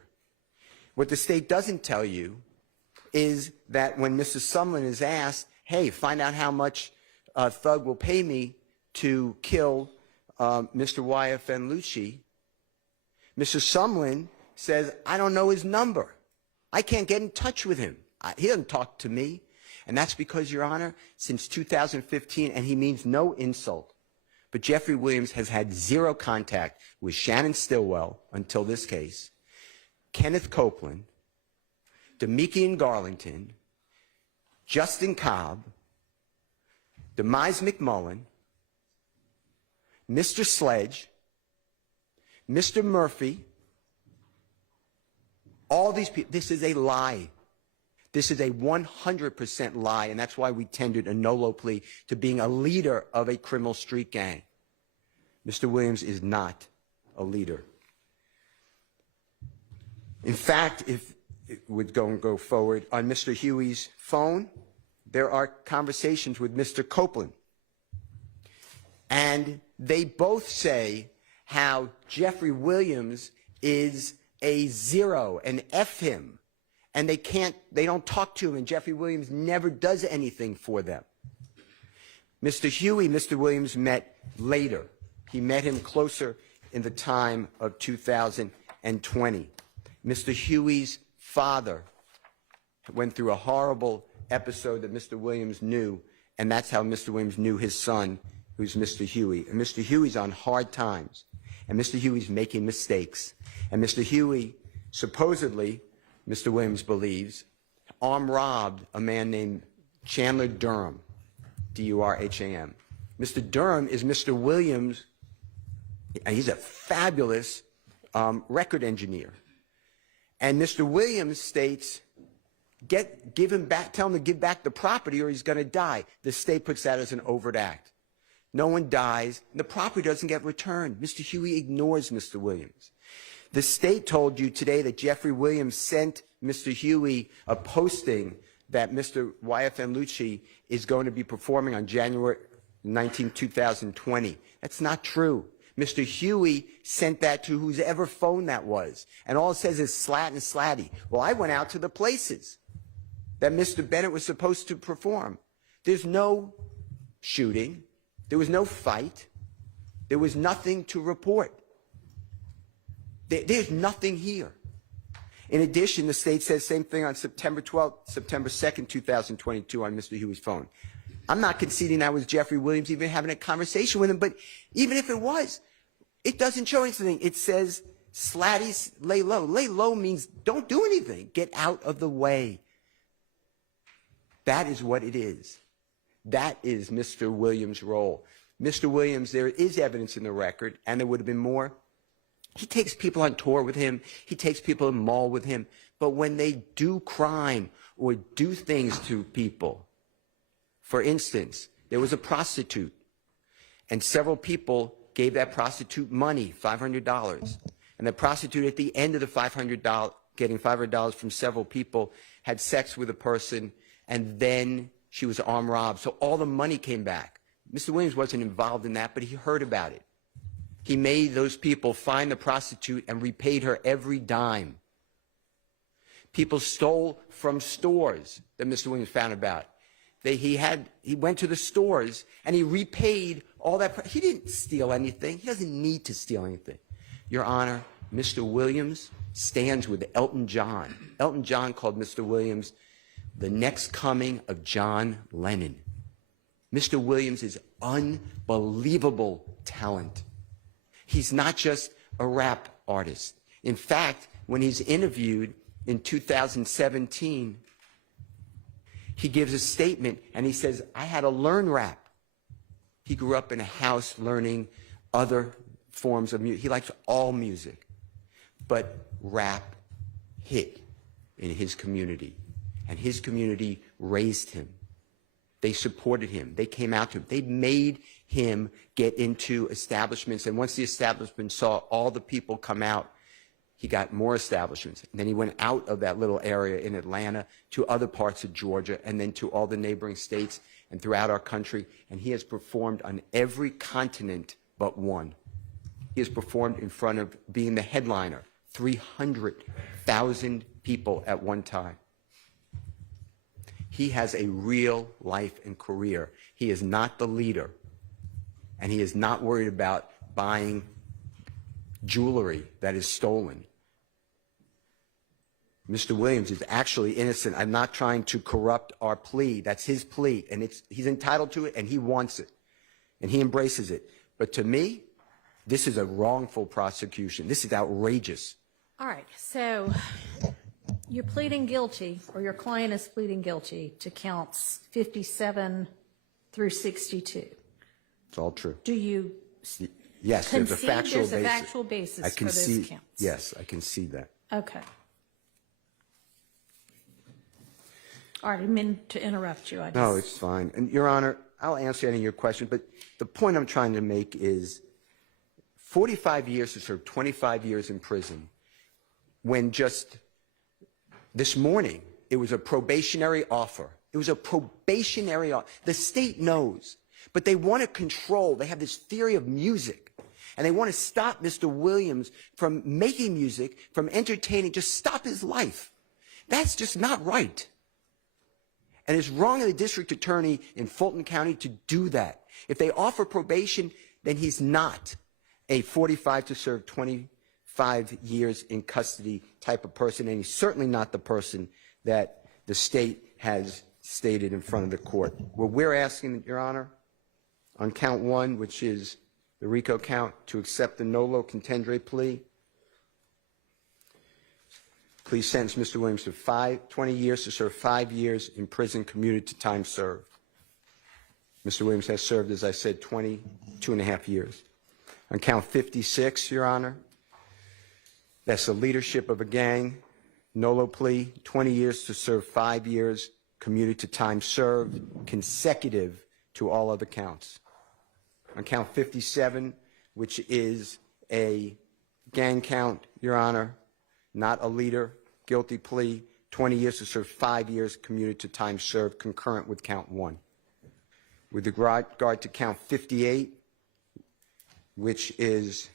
What the state doesn't tell you is that when Mrs. Sumlin is asked, hey, find out how much Thug will pay me to kill Mr. YFN Lucci, Mr. Sumlin says, I don't know his number. I can't get in touch with him. He doesn't talk to me. And that's because, Your Honor, since 2015, and he means no insult, but Jeffrey Williams has had zero contact with Shannon Stillwell until this case, Kenneth Copeland, Demikian Garlington, Justin Cobb, Demise McMullen, Mr. Sledge, Mr. Murphy, all these people. This is a lie. This is a 100% lie, and that's why we tendered a no-low plea to being a leader of a criminal street gang. Mr. Williams is not a leader. In fact, if it would go forward, on Mr. Huey's phone, there are conversations with Mr. Copeland. And they both say how Jeffrey Williams is a zero, and F him. And they don't talk to him, and Jeffrey Williams never does anything for them. Mr. Huey, Mr. Williams met later. He met him closer in the time of 2020. Mr. Huey's father went through a horrible episode that Mr. Williams knew, and that's how Mr. Williams knew his son, who's Mr. Huey. And Mr. Huey's on hard times, and Mr. Huey's making mistakes. And Mr. Huey, supposedly, Mr. Williams believes, armed robbed a man named Chandler Durham, D-U-R-H-A-M. Mr. Durham is Mr. Williams, and he's a fabulous record engineer. And Mr. Williams states, give him back, tell him to give back the property or he's going to die. The state puts that as an overt act. No one dies, and the property doesn't get returned. Mr. Huey ignores Mr. Williams. The state told you today that Jeffrey Williams sent Mr. Huey a posting that Mr. YFN Lucci is going to be performing on January 19, 2020. That's not true. Mr. Huey sent that to whoever phone that was. And all it says is slat and slatty. Well, I went out to the places that Mr. Bennett was supposed to perform. There's no shooting. There was no fight. There was nothing to report. There's nothing here. In addition, the state says same thing on September 12th, September 2nd, 2022 on Mr. Huey's phone. I'm not conceding that was Jeffrey Williams even having a conversation with him, but even if it was, it doesn't show anything. It says, Slatty, lay low. Lay low means don't do anything. Get out of the way. That is what it is. That is Mr. Williams' role. Mr. Williams, there is evidence in the record, and there would have been more. He takes people on tour with him. He takes people to the mall with him. But when they do crime or do things to people, for instance, there was a prostitute, and several people gave that prostitute money, $500. And the prostitute, at the end of the $500, getting $500 from several people, had sex with a person, and then she was armed robbed. So all the money came back. Mr. Williams wasn't involved in that, but he heard about it. He made those people find the prostitute and repaid her every dime. People stole from stores that Mr. Williams found about. He went to the stores and he repaid all that. He didn't steal anything. He doesn't need to steal anything. Your Honor, Mr. Williams stands with Elton John. Elton John called Mr. Williams the next coming of John Lennon. Mr. Williams is unbelievable talent. He's not just a rap artist. In fact, when he's interviewed in 2017, he gives a statement and he says, I had to learn rap. He grew up in a house learning other forms of music. He likes all music. But rap hit in his community. And his community raised him. They supported him. They came out to him. They made him get into establishments. And once the establishment saw all the people come out, he got more establishments. And then he went out of that little area in Atlanta to other parts of Georgia and then to all the neighboring states and throughout our country. And he has performed on every continent but one. He has performed in front of being the headliner, 300,000 people at one time. He has a real life and career. He is not the leader, and he is not worried about buying jewelry that is stolen. Mr. Williams is actually innocent. I'm not trying to corrupt our plea. That's his plea, and he's entitled to it, and he wants it, and he embraces it. But to me, this is a wrongful prosecution. This is outrageous. All right, so you're pleading guilty, or your client is pleading guilty to counts 57 through 62. It's all true. Do you Yes, there's a factual basis. There's a factual basis for those counts? Yes, I can see that. Okay. All right, I didn't mean to interrupt you. No, it's fine. And, Your Honor, I'll answer any of your questions, but the point I'm trying to make is 45 years to serve 25 years in prison when just this morning it was a probationary offer. It was a probationary offer. The state knows, but they want to control. They have this theory of music, and they want to stop Mr. Williams from making music, from entertaining, just stop his life. That's just not right. And it's wrong of the district attorney in Fulton County to do that. If they offer probation, then he's not a 45 to serve 25 years in custody type of person, and he's certainly not the person that the state has stated in front of the court. What we're asking, Your Honor, on count one, which is the RICO count, to accept the nolo contendere plea. Please sentence Mr. Williams to 20 years to serve 5 years in prison commuted to time served. Mr. Williams has served, as I said, 22.5 years. On count 56, Your Honor, that's the leadership of a gang, nolo plea, 20 years to serve 5 years commuted to time served, consecutive to all other counts. On count 57, which is a gang count, Your Honor, not a leader, guilty plea, 20 years to serve 5 years commuted to time served, concurrent with count one. With regard to count 58, which is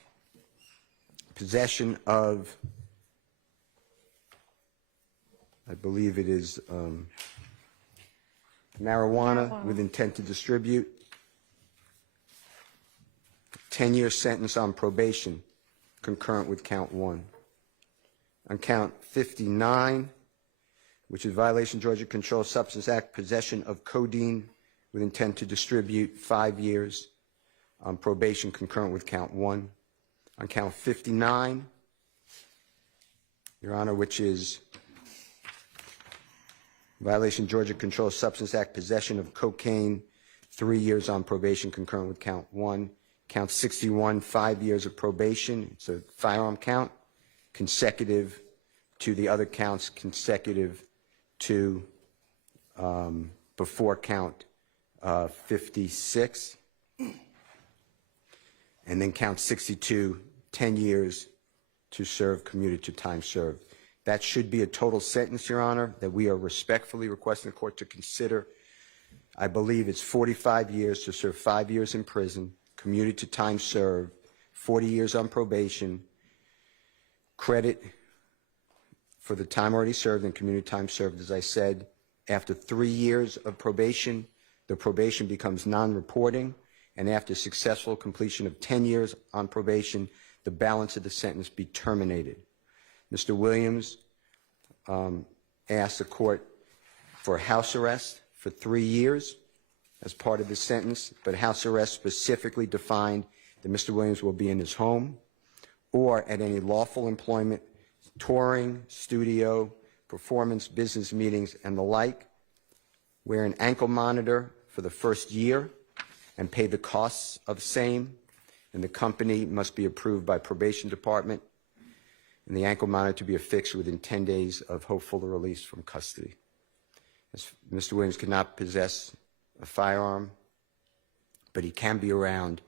possession of, I believe it is marijuana with intent to distribute, 10-year sentence on probation, concurrent with count one. On count 59, which is violation Georgia Controlled Substance Act, possession of codeine with intent to distribute, 5 years on probation concurrent with count 1. On count 59, Your Honor, which is violation Georgia Controlled Substance Act, possession of cocaine, 3 years on probation concurrent with count 1. Count 61, 5 years of probation. It's a firearm count, consecutive to the other counts, consecutive to before count 56. And then count 62, 10 years to serve commuted to time served. That should be a total sentence, Your Honor, that we are respectfully requesting the court to consider. I believe it's 45 years to serve 5 years in prison, commuted to time served, 40 years on probation, credit for the time already served and commuted time served. As I said, after 3 years of probation, the probation becomes non-reporting, and after successful completion of 10 years on probation, the balance of the sentence be terminated. Mr. Williams asked the court for house arrest for 3 years as part of the sentence, but house arrest specifically defined that Mr. Williams will be in his home or at any lawful employment, touring, studio, performance, business meetings, and the like. Wear an ankle monitor for the first year and pay the costs of same, and the company must be approved by probation department, and the ankle monitor to be affixed within 10 days of hopeful release from custody. As Mr. Williams cannot possess a firearm, but he can be around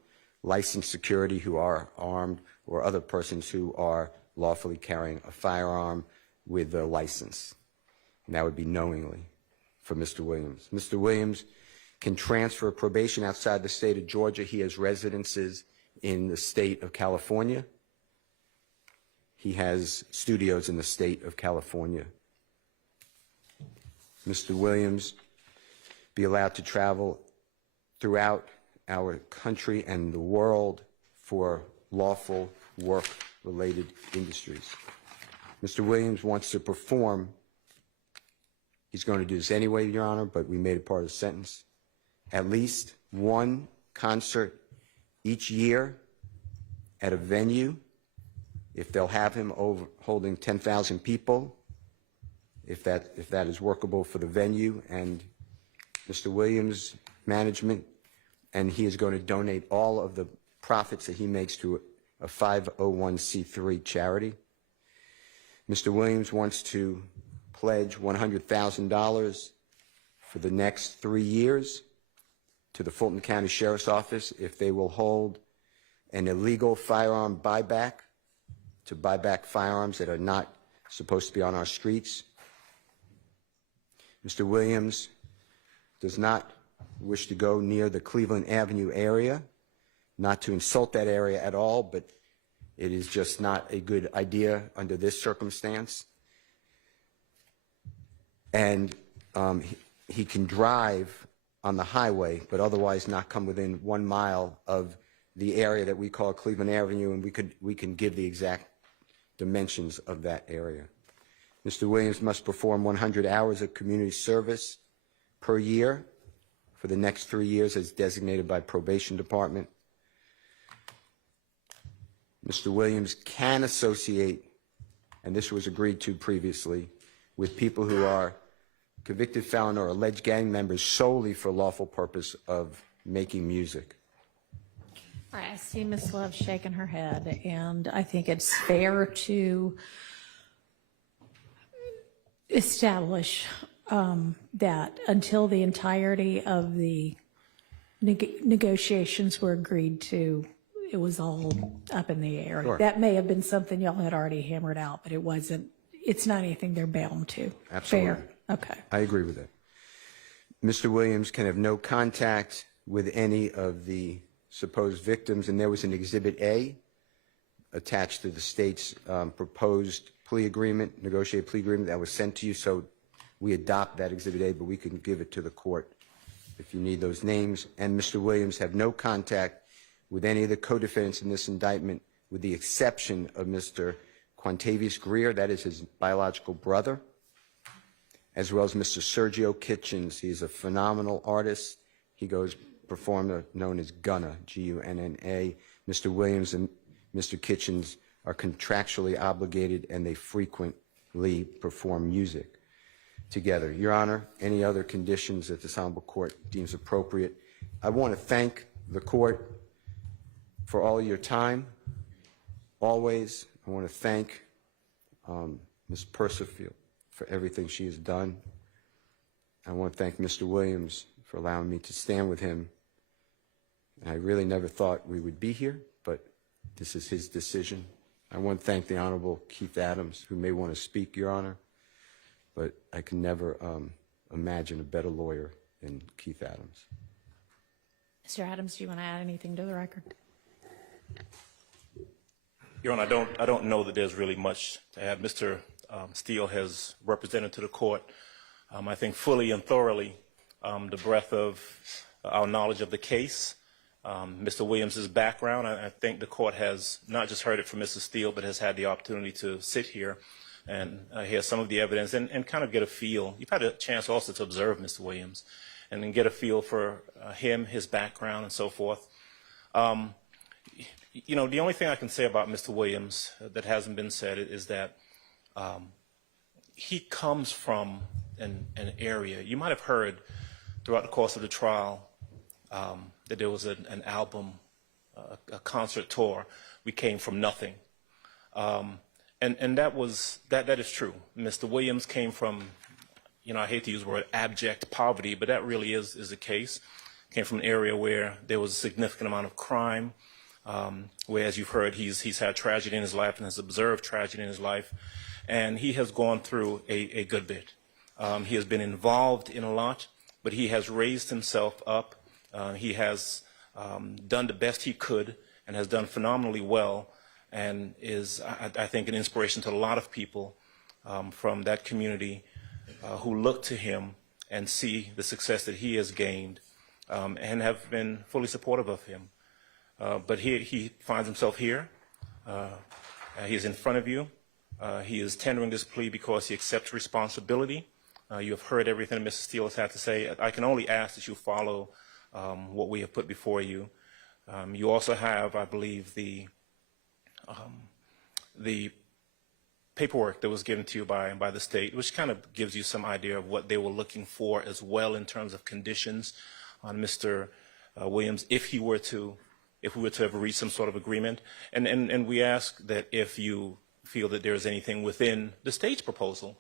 licensed security who are armed or other persons who are lawfully carrying a firearm with a license. And that would be knowingly for Mr. Williams. Mr. Williams can transfer probation outside the state of Georgia. He has residences in the state of California. He has studios in the state of California. Mr. Williams be allowed to travel throughout our country and the world for lawful work-related industries. Mr. Williams wants to perform. He's going to do this anyway, Your Honor, but we made it part of the sentence. At least one concert each year at a venue, if they'll have him holding 10,000 people, if that is workable for the venue and Mr. Williams' management, and he is going to donate all of the profits that he makes to a 501c3 charity. Mr. Williams wants to pledge $100,000 for the next 3 years to the Fulton County Sheriff's Office if they will hold an illegal firearm buyback to buy back firearms that are not supposed to be on our streets. Mr. Williams does not wish to go near the Cleveland Avenue area, not to insult that area at all, but it is just not a good idea under this circumstance. And he can drive on the highway, but otherwise not come within 1 mile of the area that we call Cleveland Avenue, and we can give the exact dimensions of that area. Mr. Williams must perform 100 hours of community service per year for the next 3 years as designated by probation department. Mr. Williams can associate, and this was agreed to previously, with people who are convicted felon or alleged gang members solely for lawful purpose of making music. All right, I see Ms. Love shaking her head, and I think it's fair to establish that until the entirety of the negotiations were agreed to, it was all up in the air. Sure. That may have been something y'all had already hammered out, but it wasn't. It's not anything they're bound to. Absolutely. Fair. Okay. I agree with that. Mr. Williams can have no contact with any of the supposed victims, and there was an Exhibit A attached to the state's proposed plea agreement, negotiated plea agreement that was sent to you, so we adopt that Exhibit A, but we can give it to the court if you need those names. And Mr. Williams have no contact with any of the co-defendants in this indictment with the exception of Mr. Quantavious Greer, that is his biological brother, as well as Mr. Sergio Kitchens. He's a phenomenal artist. He performer known as Gunna, G-U-N-N-A. Mr. Williams and Mr. Kitchens are contractually obligated, and they frequently perform music together. Your Honor, any other conditions that this honorable court deems appropriate? I want to thank the court for all your time. Always, I want to thank Ms. Percival for everything she has done. I want to thank Mr. Williams for allowing me to stand with him. And I really never thought we would be here, but this is his decision. I want to thank the Honorable Keith Adams, who may want to speak, Your Honor, but I can never imagine a better lawyer than Keith Adams. Mr. Adams, do you want to add anything to the record? Your Honor, I don't know that there's really much to add. Mr. Steele has represented to the court, I think fully and thoroughly, the breadth of our knowledge of the case. Mr. Williams' background, I think the court has not just heard it from Mr. Steele, but has had the opportunity to sit here and hear some of the evidence and kind of get a feel. You've had a chance also to observe Mr. Williams and then get a feel for him, his background, and so forth. You know, the only thing I can say about Mr. Williams that hasn't been said is that he comes from an area. You might have heard throughout the course of the trial that there was an album, a concert tour. We came from nothing. And that is true. Mr. Williams came from, you know, I hate to use the word abject poverty, but that really is the case. Came from an area where there was a significant amount of crime, where, as you've heard, he's had tragedy in his life and has observed tragedy in his life, and he has gone through a good bit. He has been involved in a lot, but he has raised himself up. He has done the best he could and has done phenomenally well, and is, I think, an inspiration to a lot of people from that community who look to him and see the success that he has gained and have been fully supportive of him. But he finds himself here. He is in front of you. He is tendering this plea because he accepts responsibility. You have heard everything Mr. Steele has had to say. I can only ask that you follow what we have put before you. You also have, I believe, the paperwork that was given to you by the state, which kind of gives you some idea of what they were looking for as well in terms of conditions on Mr. Williams if we were to have reached some sort of agreement. And we ask that if you feel that there is anything within the state's proposal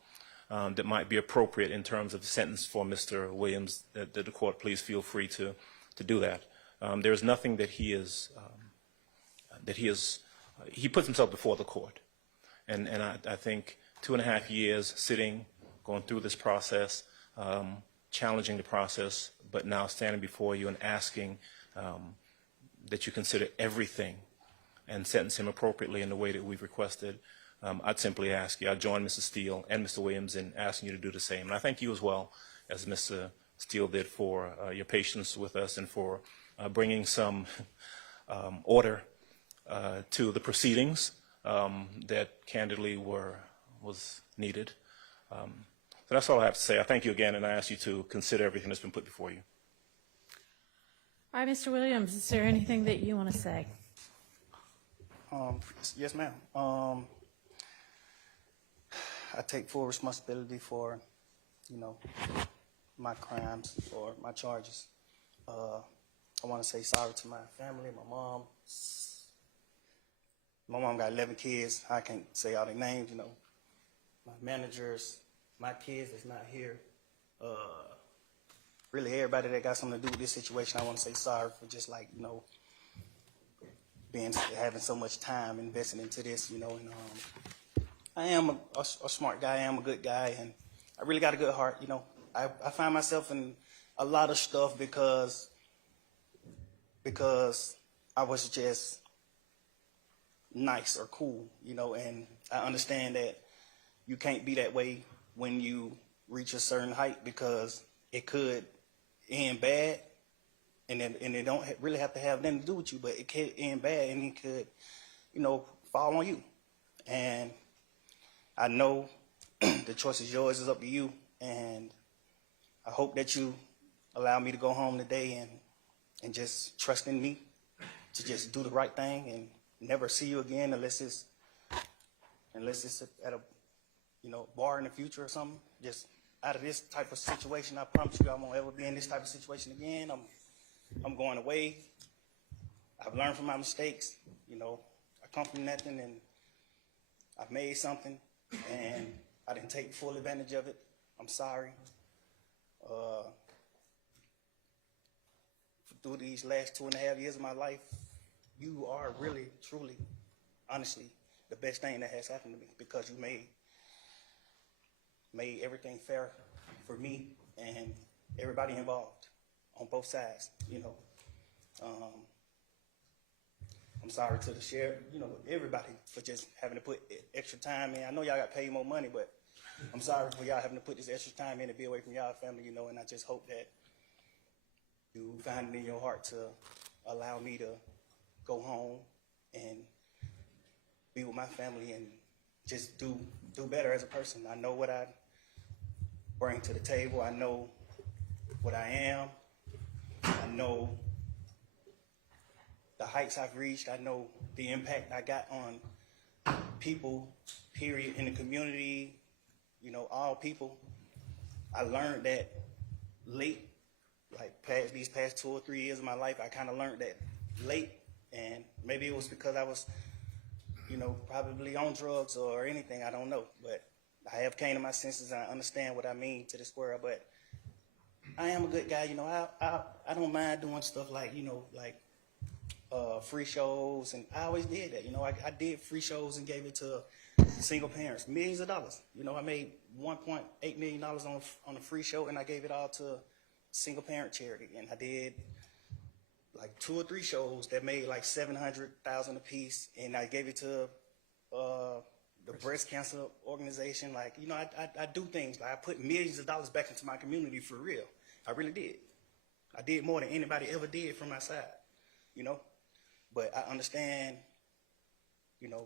that might be appropriate in terms of the sentence for Mr. Williams, that the court please feel free to do that. There is nothing that he puts himself before the court. And I think 2.5 years sitting, going through this process, challenging the process, but now standing before you and asking that you consider everything and sentence him appropriately in the way that we've requested. I'd simply ask you, I'd join Mr. Steele and Mr. Williams in asking you to do the same. And I thank you as well, as Mr. Steele did, for your patience with us and for bringing some order to the proceedings that candidly was needed. So that's all I have to say. I thank you again, and I ask you to consider everything that's been put before you. All right, Mr. Williams, is there anything that you want to say? Yes, ma'am. I take full responsibility for, my crimes or my charges. I want to say sorry to my family, my mom. My mom got 11 kids. I can't say all their names, my managers, my kids that's not here. Really everybody that got something to do with this situation, I want to say sorry for just having so much time invested into this, and I am a smart guy, I am a good guy, and I really got a good heart, I find myself in a lot of stuff because I was just nice or cool, and I understand that you can't be that way when you reach a certain height because it could end bad, and it don't really have to have nothing to do with you, but it could end bad and it could, fall on you. And I know the choice is yours, it's up to you, and I hope that you allow me to go home today and just trust in me to just do the right thing and never see you again unless it's at a bar in the future or something. Just out of this type of situation, I promise you I won't ever be in this type of situation again. I'm going away. I've learned from my mistakes. I come from nothing and I've made something and I didn't take full advantage of it. I'm sorry. Through these last 2.5 years of my life, you are really, truly, honestly, the best thing that has happened to me, because you made everything fair for me and everybody involved on both sides. I'm sorry to the sheriff, everybody, for just having to put extra time in. I know y'all got paid more money, but I'm sorry for y'all having to put this extra time in to be away from y'all family, and I just hope that you find it in your heart to allow me to go home and be with my family and just do better as a person. I know what I bring to the table. I know what I am. I know the heights I've reached. I know the impact I got on people, period, in the community, all people. I learned that late, like these past 2 or 3 years of my life, I kind of learned that late, and maybe it was because I was, probably on drugs or anything, I don't know, but I have came to my senses and I understand what I mean to this world. But I am a good guy, I don't mind doing stuff like, free shows, and I always did that. I did free shows and gave it to single parents, millions of dollars. I made $1.8 million on a free show, and I gave it all to single parent charity. And I did like 2 or 3 shows that made like $700,000 a piece, and I gave it to the breast cancer organization. I do things. I put millions of dollars back into my community for real. I really did. I did more than anybody ever did from my side, But I understand,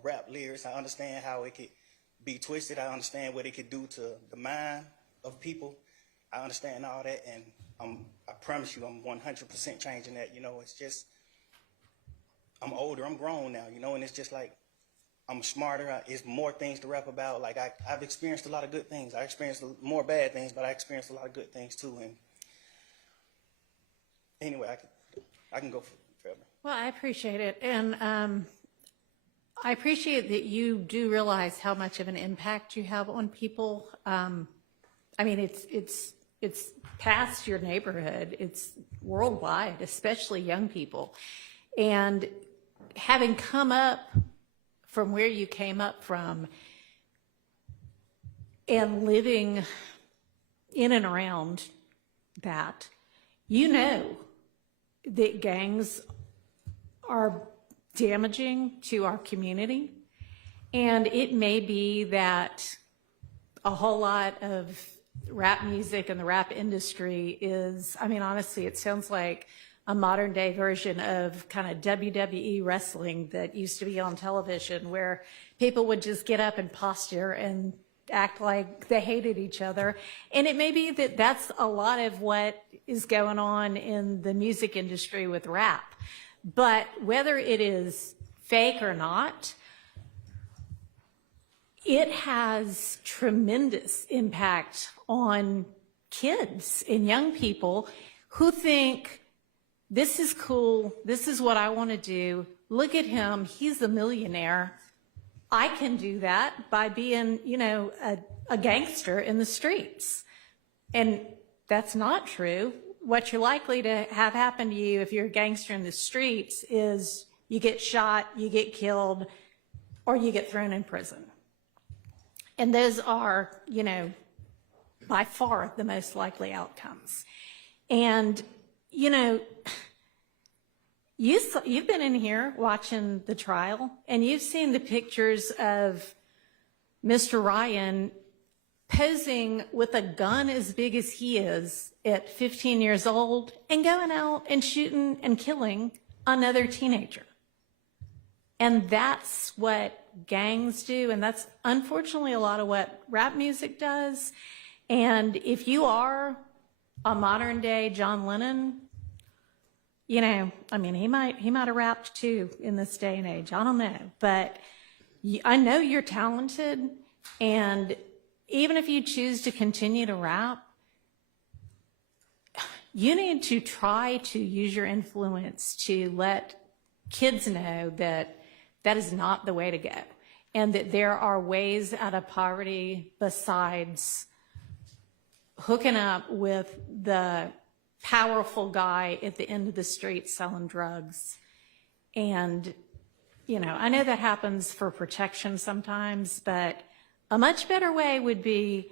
rap lyrics. I understand how it could be twisted. I understand what it could do to the mind of people. I understand all that, and I promise you I'm 100% changing that. It's just, I'm older, I'm grown now, and it's just like, I'm smarter. It's more things to rap about. Like, I've experienced a lot of good things. I experienced more bad things, but I experienced a lot of good things too. And anyway, I can go forever. Well, I appreciate it. And I appreciate that you do realize how much of an impact you have on people. It's past your neighborhood. It's worldwide, especially young people. And having come up from where you came up from and living in and around that, that gangs are damaging to our community. And it may be that a whole lot of rap music and the rap industry is, honestly, it sounds like a modern day version of kind of WWE wrestling that used to be on television, where people would just get up and posture and act like they hated each other. And it may be that that's a lot of what is going on in the music industry with rap. But whether it is fake or not, it has tremendous impact on kids and young people who think, this is cool, this is what I want to do, look at him, he's a millionaire, I can do that by being, a gangster in the streets. And that's not true. What you're likely to have happen to you if you're a gangster in the streets is you get shot, you get killed, or you get thrown in prison. And those are, by far the most likely outcomes. And, you've been in here watching the trial, and you've seen the pictures of Mr. Ryan posing with a gun as big as he is at 15 years old and going out and shooting and killing another teenager. And that's what gangs do, and that's unfortunately a lot of what rap music does. And if you are a modern day John Lennon, you know, I mean, he might have rapped too in this day and age. I don't know, but I know you're talented, and even if you choose to continue to rap, you need to try to use your influence to let kids know that that is not the way to go, and that there are ways out of poverty besides hooking up with the powerful guy at the end of the street selling drugs. And, you know, I know that happens for protection sometimes, but a much better way would be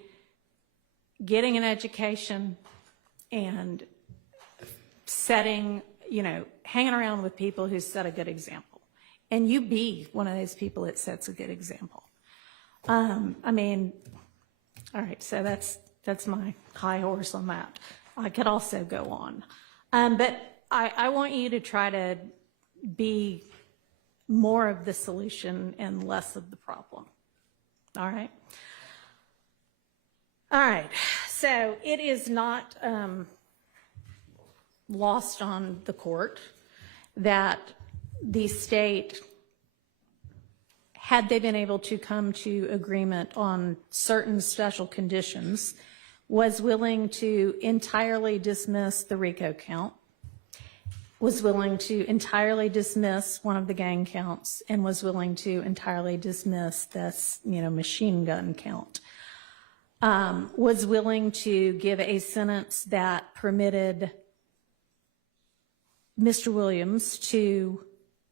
getting an education and setting, you know, hanging around with people who set a good example. And you be one of those people that sets a good example. I mean, all right, so that's my high horse on that. I could also go on. But I want you to try to be more of the solution and less of the problem. All right? All right. So it is not lost on the court that the state, had they been able to come to agreement on certain special conditions, was willing to entirely dismiss the RICO count, was willing to entirely dismiss one of the gang counts, and was willing to entirely dismiss this, you know, machine gun count. Was willing to give a sentence that permitted Mr. Williams to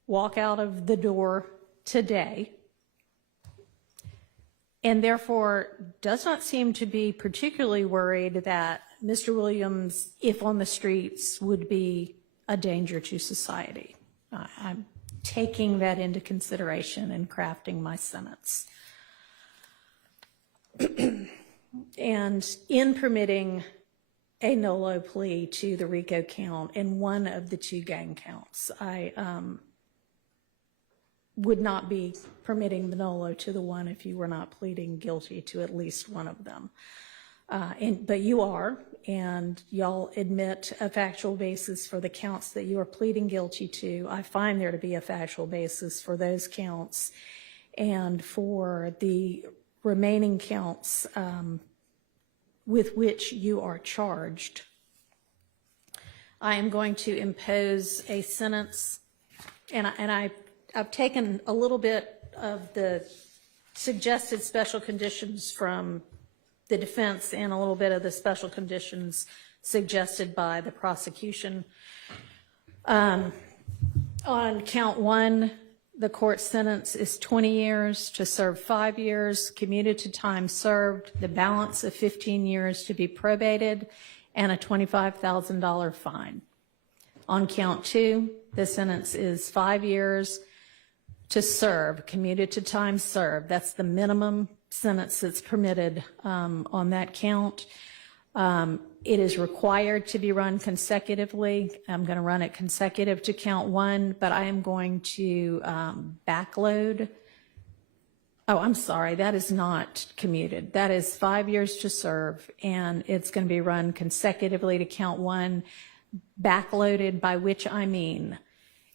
walk out of the door today, and therefore does not seem to be particularly worried that Mr. Williams, if on the streets, would be a danger to society. I'm taking that into consideration in crafting my sentence. And in permitting a nolo plea to the RICO count in one of the two gang counts, I would not be permitting the nolo to the one if you were not pleading guilty to at least one of them. But you are, and y'all admit a factual basis for the counts that you are pleading guilty to. I find there to be a factual basis for those counts, and for the remaining counts with which you are charged, I am going to impose a sentence, and I've taken a little bit of the suggested special conditions from the defense and a little bit of the special conditions suggested by the prosecution. On count one, the court sentence is 20 years to serve 5 years, commuted to time served, the balance of 15 years to be probated, and a $25,000 fine. On count two, the sentence is 5 years to serve, commuted to time served. That's the minimum sentence that's permitted on that count. It is required to be run consecutively. I'm going to run it consecutive to count one, but I am going to backload. Oh, I'm sorry, that is not commuted. That is 5 years to serve, and it's going to be run consecutively to count one, backloaded, by which I mean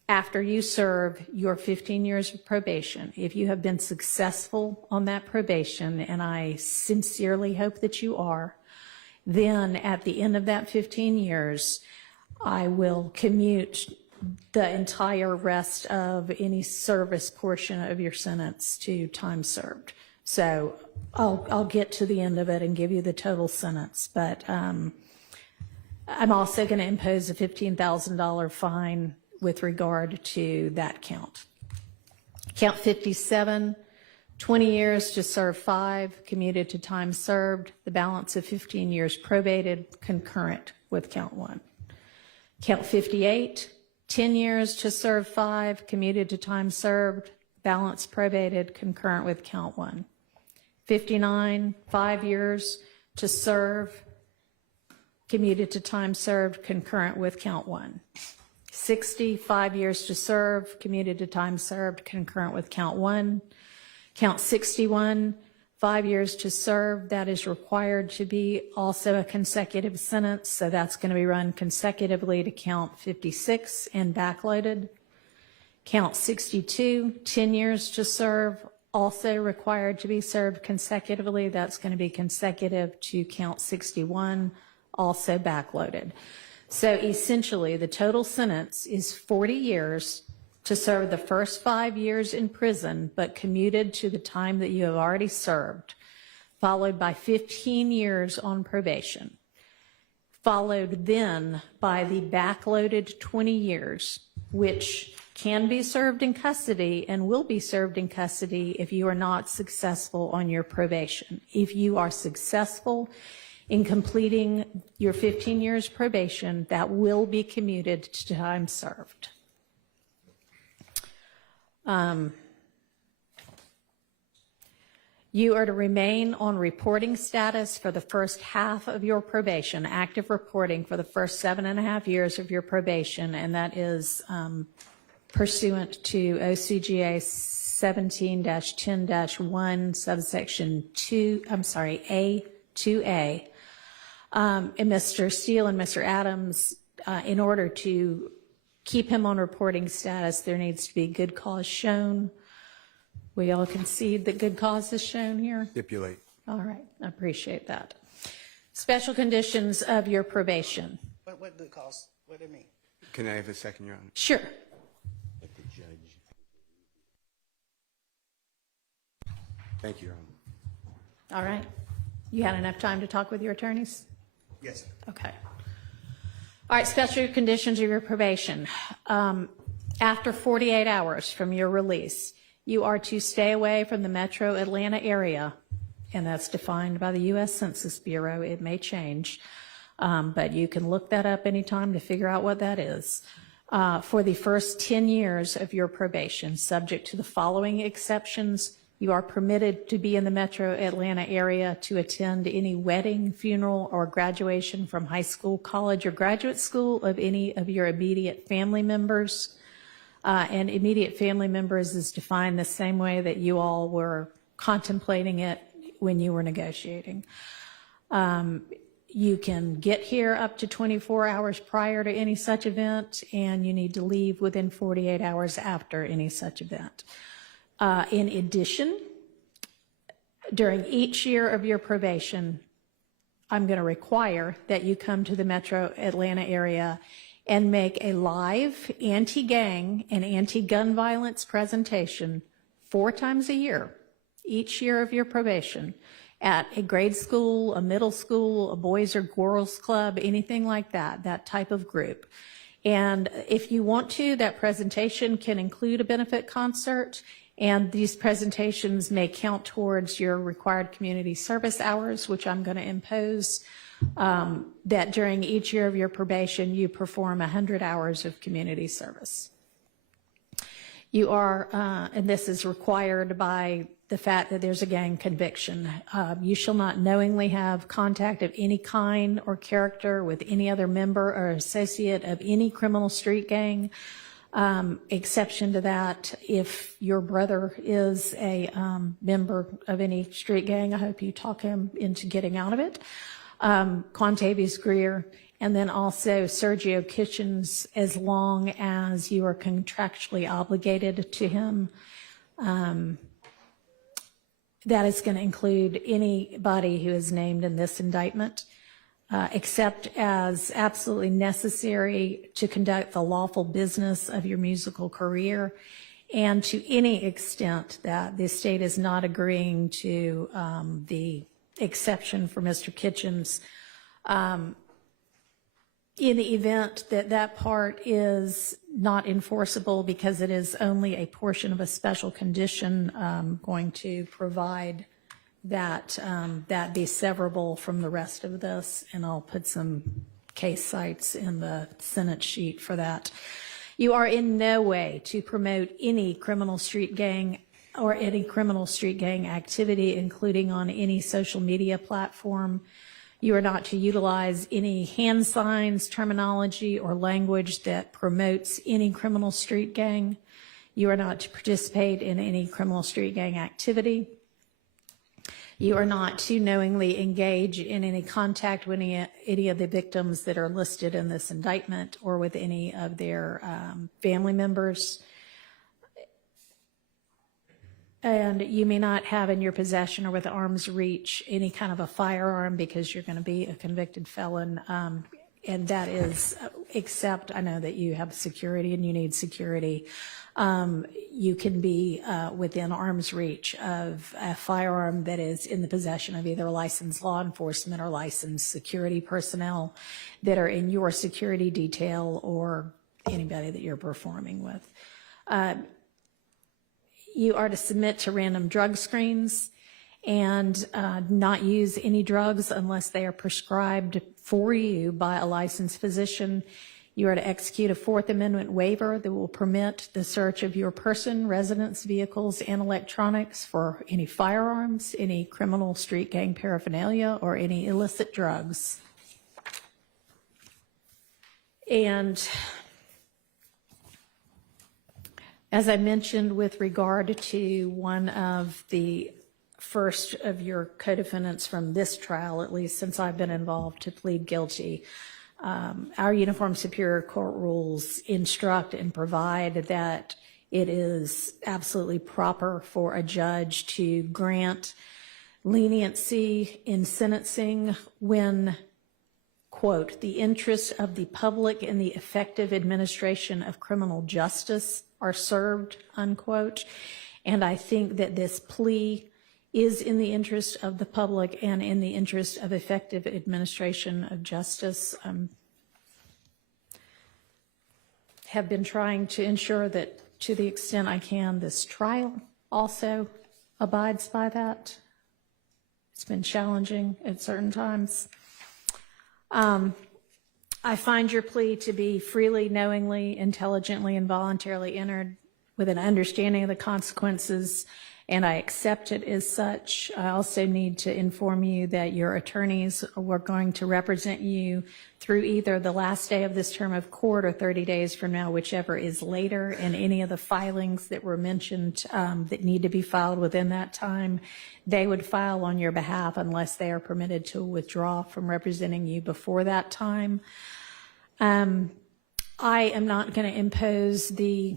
after you serve your 15 years of probation. If you have been successful on that probation, and I sincerely hope that you are, then at the end of that 15 years, I will commute the entire rest of any service portion of your sentence to time served. So I'll get to the end of it and give you the total sentence, but I'm also going to impose a $15,000 fine with regard to that count. Count 57, 20 years to serve 5, commuted to time served, the balance of 15 years probated, concurrent with count 1. Count 58, 10 years to serve 5, commuted to time served, balance probated, concurrent with count 1. 59, 5 years to serve, commuted to time served, concurrent with count 1. 60, 5 years to serve, commuted to time served, concurrent with count 1. Count 61, 5 years to serve. That is required to be also a consecutive sentence, so that's going to be run consecutively to count 56 and backloaded. Count 62, 10 years to serve, also required to be served consecutively. That's going to be consecutive to count 61, also backloaded. So essentially, the total sentence is 40 years to serve the first 5 years in prison, but commuted to the time that you have already served, followed by 15 years on probation, followed then by the backloaded 20 years, which can be served in custody and will be served in custody if you are not successful on your probation. If you are successful in completing your 15 years probation, that will be commuted to time served. You are to remain on reporting status for the first half of your probation, active reporting for the first 7.5 years of your probation, and that is pursuant to OCGA 17-10-1, subsection 2, A2A. And Mr. Steele and Mr. Adams, in order to keep him on reporting status, there needs to be good cause shown. We all concede that good cause is shown here? Stipulate. All right, I appreciate that. Special conditions of your probation. What good cause? What do they mean? Can I have a second, Your Honor? Sure. Let the judge. Thank you, Your Honor. All right. You had enough time to talk with your attorneys? Yes, sir. Okay. All right, special conditions of your probation. After 48 hours from your release, you are to stay away from the metro Atlanta area, and that's defined by the U.S. Census Bureau. It may change, but you can look that up anytime to figure out what that is. For the first 10 years of your probation, subject to the following exceptions, you are permitted to be in the metro Atlanta area to attend any wedding, funeral, or graduation from high school, college, or graduate school of any of your immediate family members. And immediate family members is defined the same way that you all were contemplating it when you were negotiating. You can get here up to 24 hours prior to any such event, and you need to leave within 48 hours after any such event. In addition, during each year of your probation, I'm going to require that you come to the metro Atlanta area and make a live anti-gang and anti-gun violence presentation 4 times a year, each year of your probation, at a grade school, a middle school, a boys or girls club, anything like that, that type of group. And if you want to, that presentation can include a benefit concert, and these presentations may count towards your required community service hours, which I'm going to impose. That during each year of your probation, you perform 100 hours of community service. You are, and this is required by the fact that there's a gang conviction. You shall not knowingly have contact of any kind or character with any other member or associate of any criminal street gang. Exception to that, if your brother is a member of any street gang, I hope you talk him into getting out of it. Quantavious Greer, and then also Sergio Kitchens, as long as you are contractually obligated to him. That is going to include anybody who is named in this indictment, except as absolutely necessary to conduct the lawful business of your musical career, and to any extent that the state is not agreeing to the exception for Mr. Kitchens. In the event that that part is not enforceable because it is only a portion of a special condition, I'm going to provide that that be severable from the rest of this, and I'll put some case cites in the Senate sheet for that. You are in no way to promote any criminal street gang or any criminal street gang activity, including on any social media platform. You are not to utilize any hand signs, terminology, or language that promotes any criminal street gang. You are not to participate in any criminal street gang activity. You are not to knowingly engage in any contact with any of the victims that are listed in this indictment or with any of their family members. And you may not have in your possession or with arm's reach any kind of a firearm because you're going to be a convicted felon. And that is, except I know that you have security and you need security. You can be within arm's reach of a firearm that is in the possession of either licensed law enforcement or licensed security personnel that are in your security detail or anybody that you're performing with. You are to submit to random drug screens and not use any drugs unless they are prescribed for you by a licensed physician. You are to execute a Fourth Amendment waiver that will permit the search of your person, residence, vehicles, and electronics for any firearms, any criminal street gang paraphernalia, or any illicit drugs. And as I mentioned with regard to one of the first of your co-defendants from this trial, at least since I've been involved, to plead guilty, our Uniform Superior Court rules instruct and provide that it is absolutely proper for a judge to grant leniency in sentencing when, quote, the interests of the public and the effective administration of criminal justice are served, unquote. And I think that this plea is in the interest of the public and in the interest of effective administration of justice. Have been trying to ensure that to the extent I can, this trial also abides by that. It's been challenging at certain times. I find your plea to be freely, knowingly, intelligently, and voluntarily entered with an understanding of the consequences, and I accept it as such. I also need to inform you that your attorneys were going to represent you through either the last day of this term of court or 30 days from now, whichever is later, and any of the filings that were mentioned that need to be filed within that time, they would file on your behalf unless they are permitted to withdraw from representing you before that time. I am not going to impose the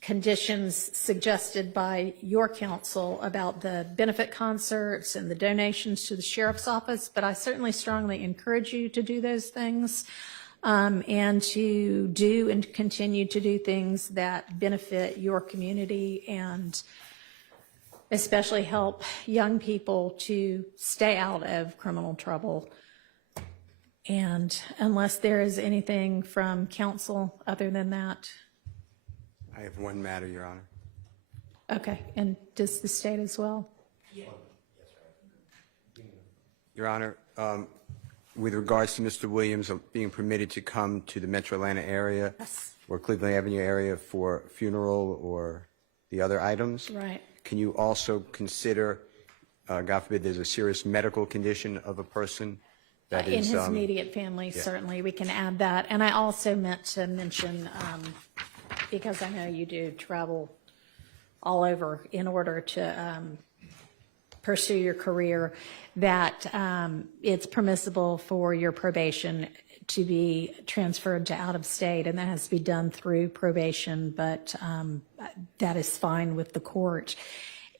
conditions suggested by your counsel about the benefit concerts and the donations to the sheriff's office, but I certainly strongly encourage you to do those things and to do and continue to do things that benefit your community and especially help young people to stay out of criminal trouble. And unless there is anything from counsel other than that. I have one matter, Your Honor. Okay, and does the state as well? Your Honor, with regards to Mr. Williams being permitted to come to the Metro Atlanta area or Cleveland Avenue area for funeral or the other items, Right. can you also consider, God forbid, there's a serious medical condition of a person that In is his immediate family, certainly, we can add that. And I also meant to mention, because I know you do travel all over in order to pursue your career, that it's permissible for your probation to be transferred to out of state, and that has to be done through probation, but that is fine with the court.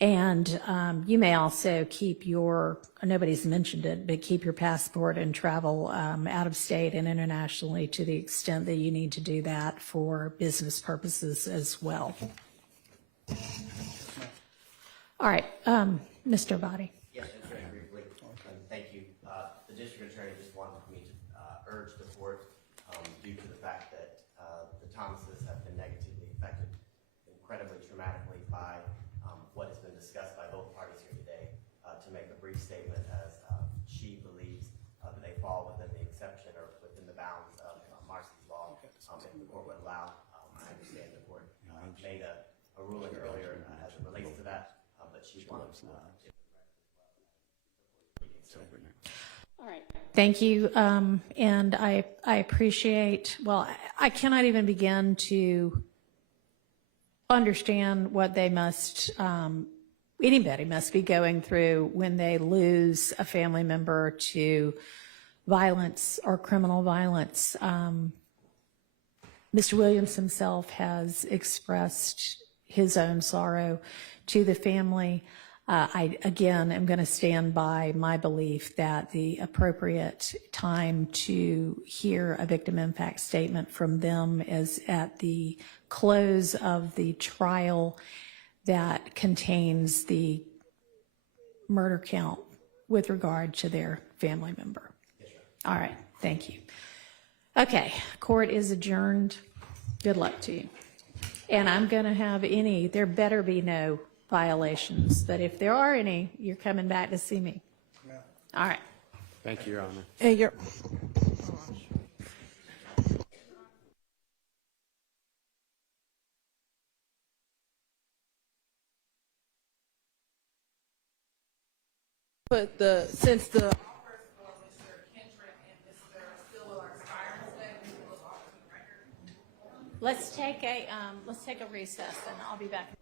And you may also keep your, nobody's mentioned it, but keep your passport and travel out of state and internationally to the extent that you need to do that for business purposes as well. All right, Mr. Body. Yes, just very briefly. Thank you. The district attorney just wanted me to urge the court, due to the fact that the Thomases have been negatively affected incredibly traumatically by what has been discussed by both parties here today, to make a brief statement as she believes that they fall within the exception or within the bounds of Marcy's law, if the court would allow. I understand the court made a ruling earlier as it relates to that, but she wants to. All right. Thank you, and I appreciate, well, I cannot even begin to understand what they must, anybody must be going through when they lose a family member to violence or criminal violence. Mr. Williams himself has expressed his own sorrow to the family. I, again, am going to stand by my belief that the appropriate time to hear a victim impact statement from them is at the close of the trial that contains the murder count with regard to their family member. All right, thank you. Okay, court is adjourned. Good luck to you. And I'm going to have there better be no violations, but if there are any, you're coming back to see me. All right. Thank you, Your Honor. And you're. But since the Let's take a recess, and I'll be back.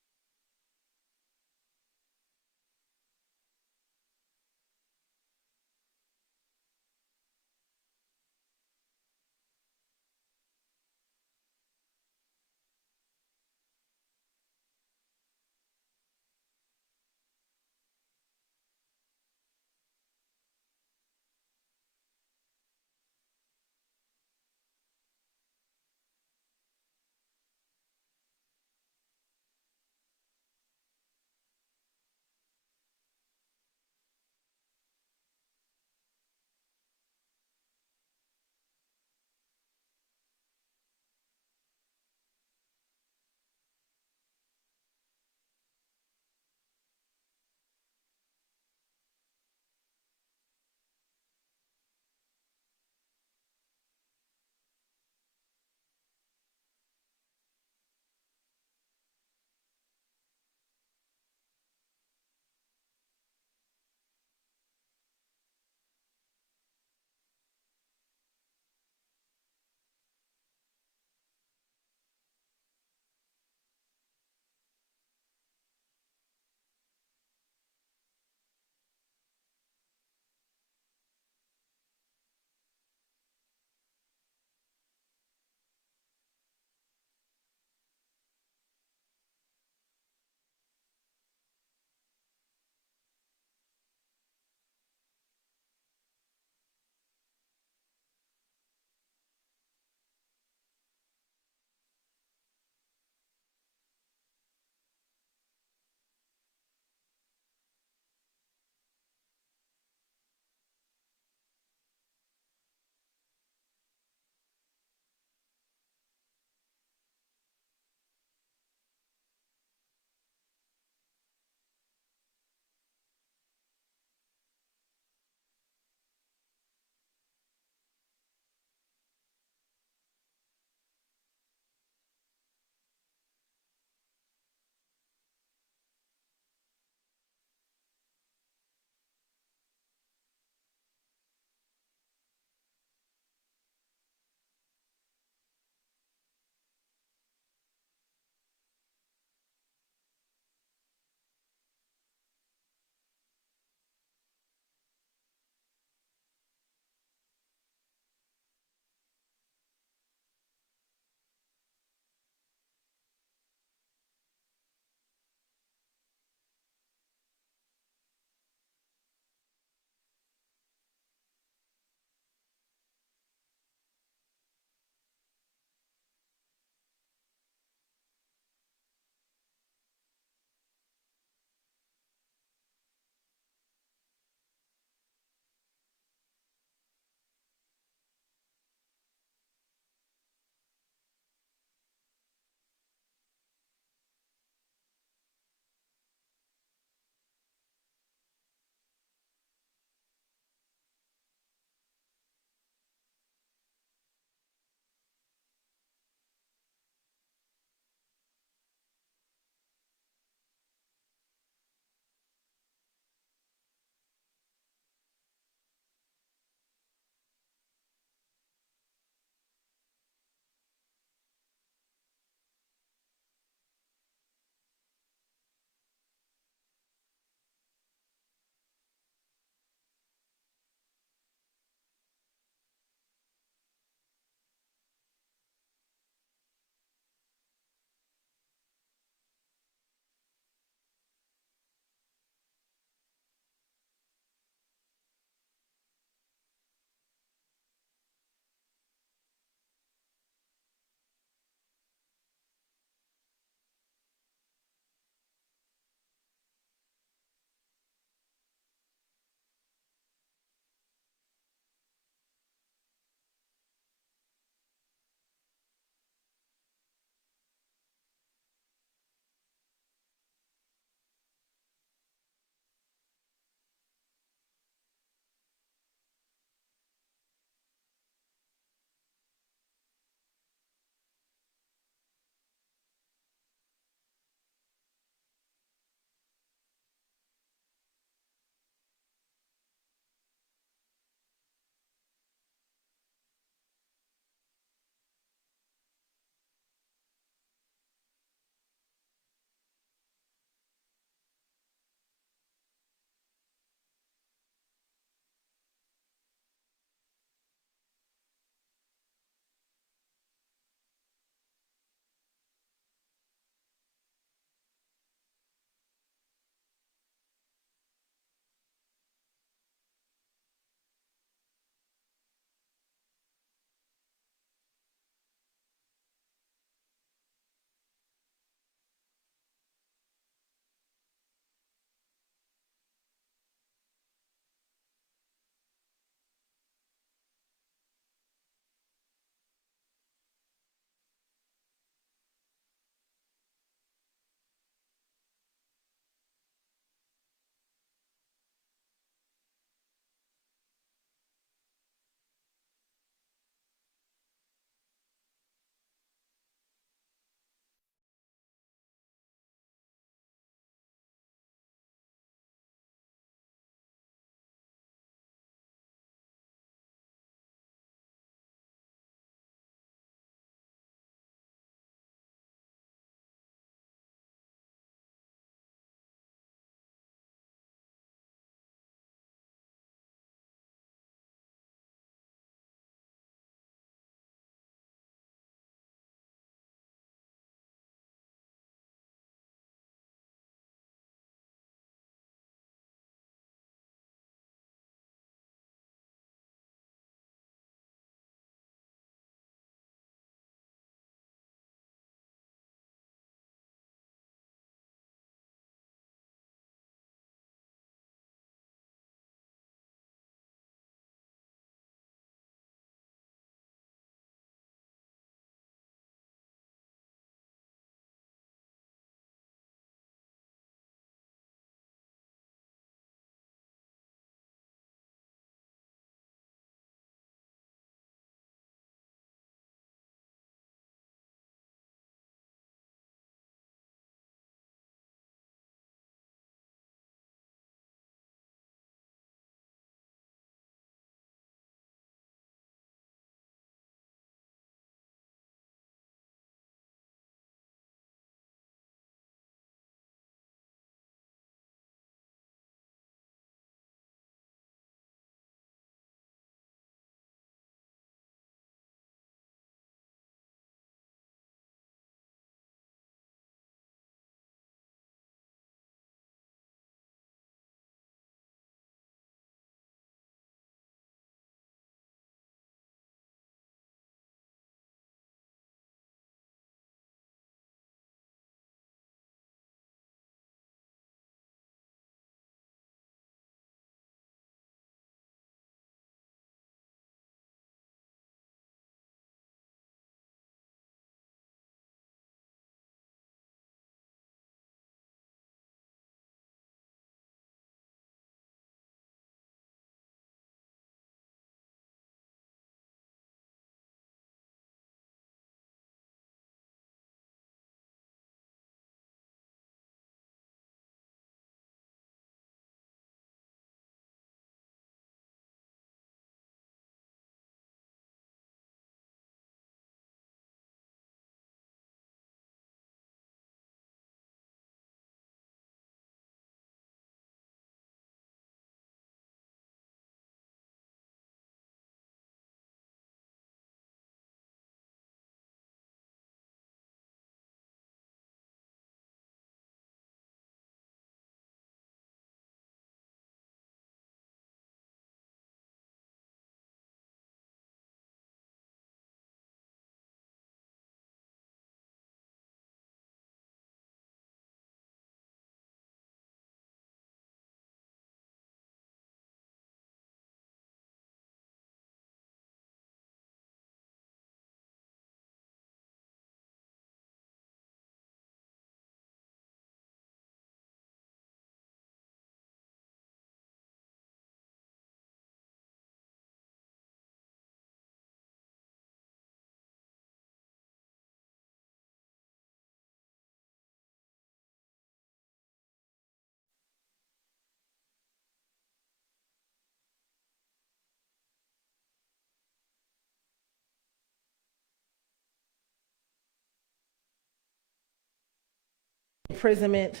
imprisonment.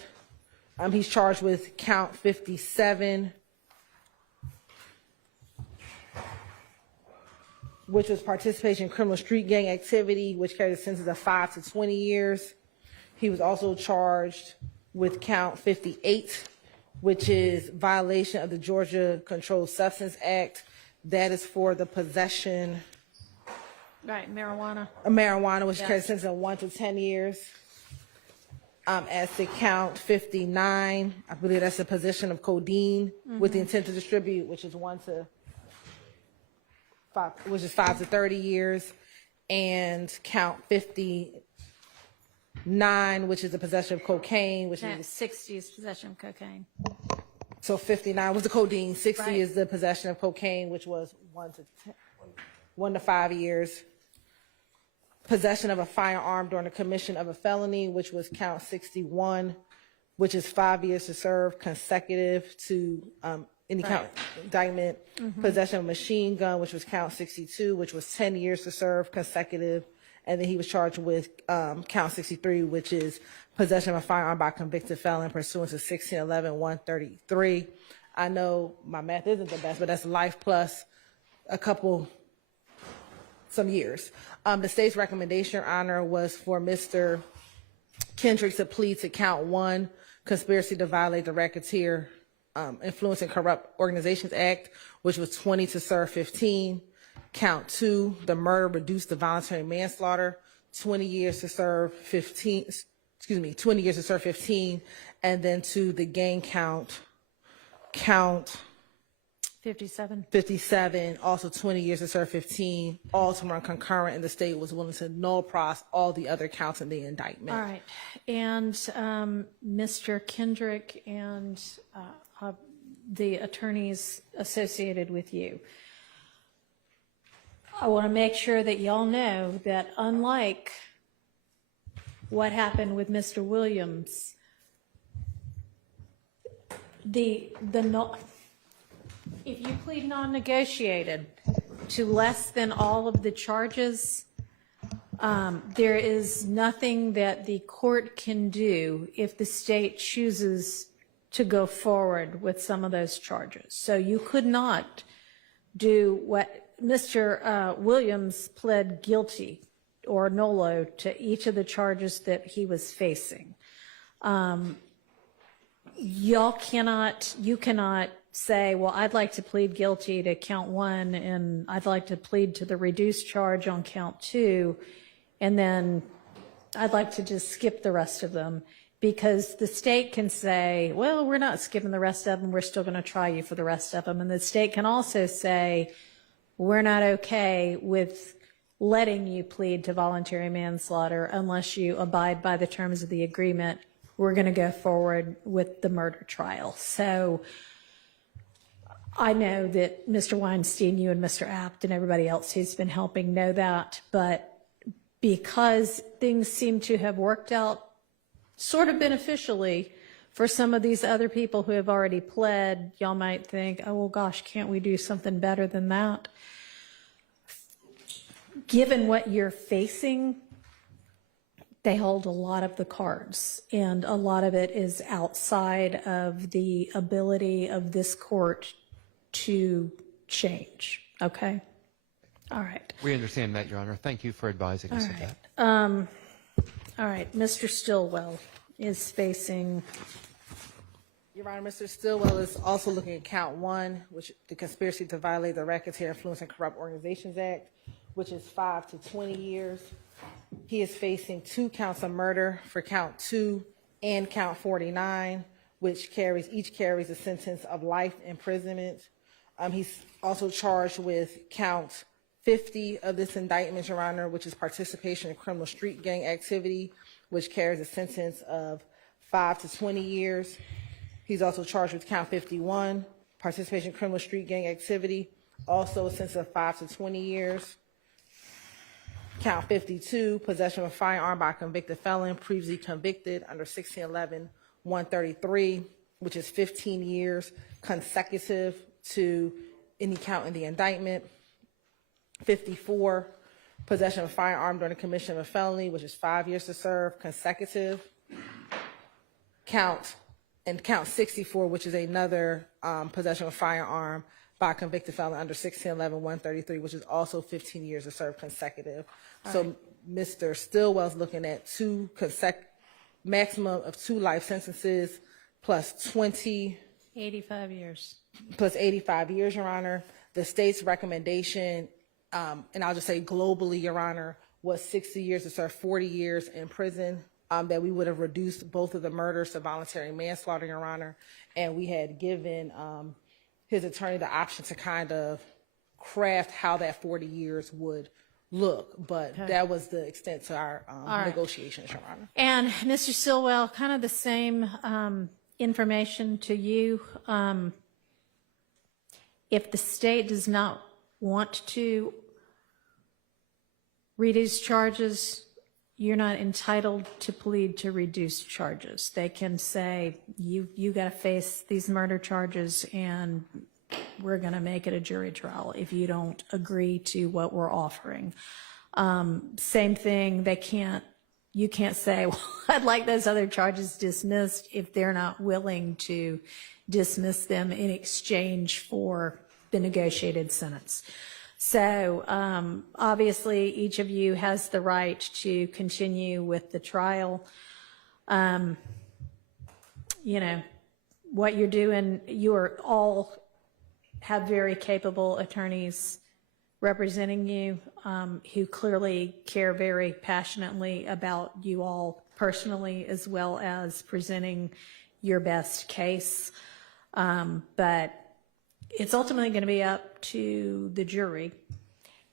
He's charged with count 57, which was participation in criminal street gang activity, which carries a sentence of 5 to 20 years. He was also charged with count 58, which is violation of the Georgia Controlled Substance Act. That is for the possession Right, marijuana. of marijuana, which Yes. carries a sentence of 1 to 10 years. As to count 59, I believe that's the possession of codeine with the intent to distribute, which is 1 to 5, which is 5 to 30 years, and count 59, which is the possession of cocaine, which And is 60 is possession of cocaine. so 59 was the codeine, 60 Right. is the possession of cocaine, which was 1 to 5 years. Possession of a firearm during the commission of a felony, which was count 61, which is 5 years to serve consecutive to any count indictment. Possession of a machine gun, which was count 62, which was 10 years to serve consecutive. And then he was charged with count 63, which is possession of a firearm by a convicted felon pursuant to 1611-133. I know my math isn't the best, but that's life plus some years. The state's recommendation, Your Honor, was for Mr. Kendrick to plead to count 1, conspiracy to violate the Racketeer Influence and Corrupt Organizations Act, which was 20 to serve 15. Count 2, the murder reduced to voluntary manslaughter, 20 years to serve 15. 20 years to serve 15, and then to the gang count 57, also 20 years to serve 15, all to run concurrent, and the state was willing to null pros all the other counts in the indictment. All right. And Mr. Kendrick and the attorneys associated with you, I want to make sure that y'all know that unlike what happened with Mr. Williams, if you plead non-negotiated to less than all of the charges, there is nothing that the court can do if the state chooses to go forward with some of those charges. So you could not do what Mr. Williams pled guilty or nolo to each of the charges that he was facing. You cannot say, well, I'd like to plead guilty to count 1 and I'd like to plead to the reduced charge on count 2, and then I'd like to just skip the rest of them, because the state can say, well, we're not skipping the rest of them, we're still going to try you for the rest of them. And the state can also say, we're not okay with letting you plead to voluntary manslaughter unless you abide by the terms of the agreement. We're going to go forward with the murder trial. So I know that Mr. Weinstein, you and Mr. Apt and everybody else who's been helping know that, but because things seem to have worked out sort of beneficially for some of these other people who have already pled, y'all might think, oh, well, gosh, can't we do something better than that? Given what you're facing, they hold a lot of the cards, and a lot of it is outside of the ability of this court to change, okay? All right. We understand that, Your Honor. Thank you for advising us of that. All right, Mr. Stillwell is facing... Your Honor, Mr. Stillwell is also looking at count 1, which the conspiracy to violate the Racketeer Influence and Corrupt Organizations Act, which is 5 to 20 years. He is facing 2 counts of murder for count 2 and count 49, which each carries a sentence of life imprisonment. He's also charged with count 50 of this indictment, Your Honor, which is participation in criminal street gang activity, which carries a sentence of 5 to 20 years. He's also charged with count 51, participation in criminal street gang activity, also a sentence of 5 to 20 years. Count 52, possession of a firearm by a convicted felon previously convicted under 1611-133, which is 15 years consecutive to any count in the indictment. 54, possession of a firearm during the commission of a felony, which is 5 years to serve consecutive. count 64, which is another possession of a firearm by a convicted felon under 1611-133, which is also 15 years to serve consecutive. So Mr. Stillwell's looking at maximum of 2 life sentences plus 85 years. Plus 85 years, Your Honor. The state's recommendation, and I'll just say globally, Your Honor, was 60 years to serve 40 years in prison, that we would have reduced both of the murders to voluntary manslaughter, Your Honor, and we had given his attorney the option to kind of craft how that 40 years would look, but that was the extent to our negotiations, Your Honor. And Mr. Stillwell, kind of the same information to you. If the state does not want to reduce charges, you're not entitled to plead to reduce charges. They can say, you got to face these murder charges and we're going to make it a jury trial if you don't agree to what we're offering. Same thing, you can't say, well, I'd like those other charges dismissed if they're not willing to dismiss them in exchange for the negotiated sentence. So obviously each of you has the right to continue with the trial. You know, what you're doing, you are all have very capable attorneys representing you who clearly care very passionately about you all personally as well as presenting your best case. But it's ultimately going to be up to the jury,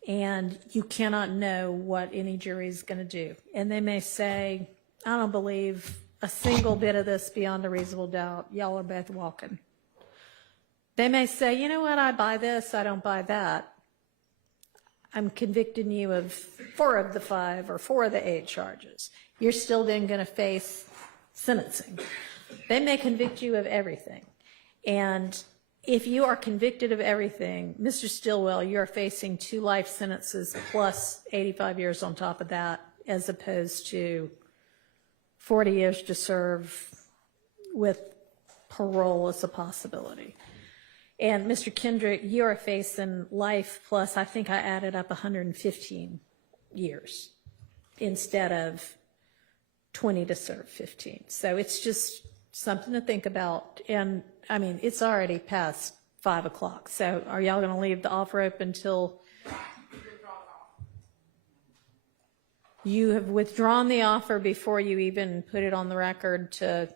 and you cannot know what any jury is going to do. And they may say, I don't believe a single bit of this beyond a reasonable doubt. Y'all are both walking. They may say, you know what, I buy this, I don't buy that. I'm convicting you of 4 of the 5 or 4 of the 8 charges. You're still then going to face sentencing. They may convict you of everything. And if you are convicted of everything, Mr. Stillwell, you're facing 2 life sentences plus 85 years on top of that, as opposed to 40 years to serve with parole as a possibility. And Mr. Kendrick, you are facing life plus, I think I added up 115 years instead of 20 to serve 15. So it's just something to think about. And I mean, it's already past 5 o'clock. So are y'all going to leave the offer open until you have withdrawn the offer before you even put it on the record to?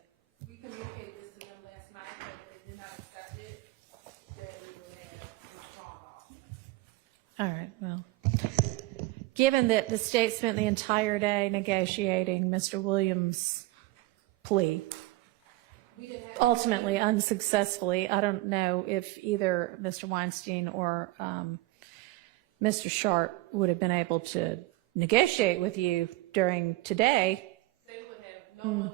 We communicated this to them last night, but if they did not accept it, then we will have withdrawn the offer. All right, well, given that the state spent the entire day negotiating Mr. Williams' plea, ultimately unsuccessfully, I don't know if either Mr. Weinstein or Mr. Sharp would have been able to negotiate with you during today. They would have, we didn't have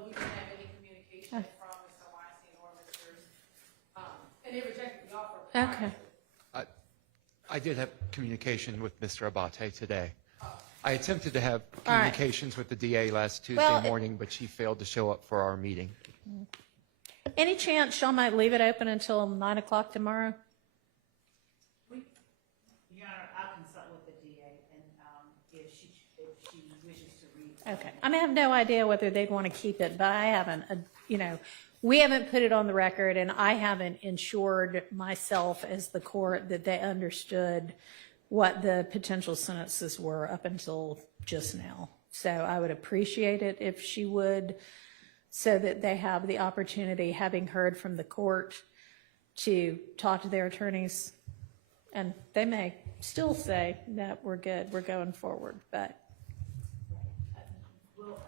any communication from Mr. Weinstein or Mr. And they rejected the offer. Okay. I did have communication with Mr. Abate today. I attempted to have communications with the DA last Tuesday morning, but she failed to show up for our meeting. Any chance y'all might leave it open until 9 o'clock tomorrow? Your Honor, I'll consult with the DA, and if she wishes to read. Okay. I mean, I have no idea whether they'd want to keep it, but I haven't, we haven't put it on the record, and I haven't ensured myself as the court that they understood what the potential sentences were up until just now. So I would appreciate it if she would, so that they have the opportunity, having heard from the court, to talk to their attorneys. And they may still say that we're good, we're going forward, but. We'll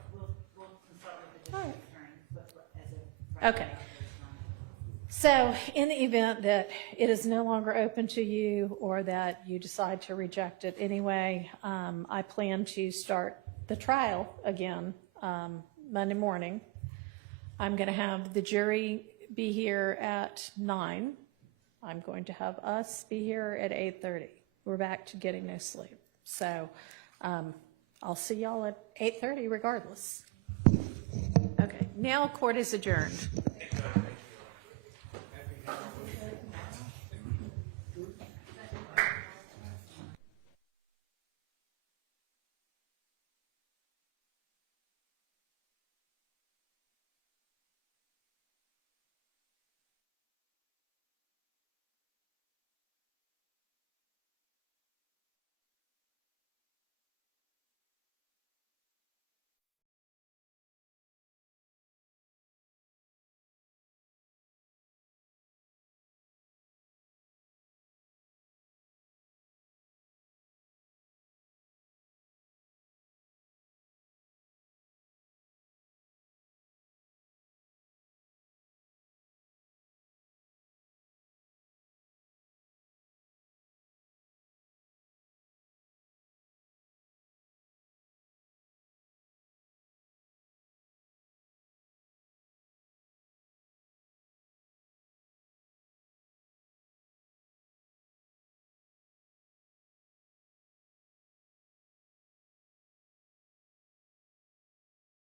consult with the district attorney, but as of right Okay. now, So in the event that it is no longer open to you or that you decide to reject it anyway, I plan to start the trial again Monday morning. I'm going to have the jury be here at 9. I'm going to have us be here at 8:30. We're back to getting no sleep. So I'll see y'all at 8:30 regardless. Okay. Now court is adjourned.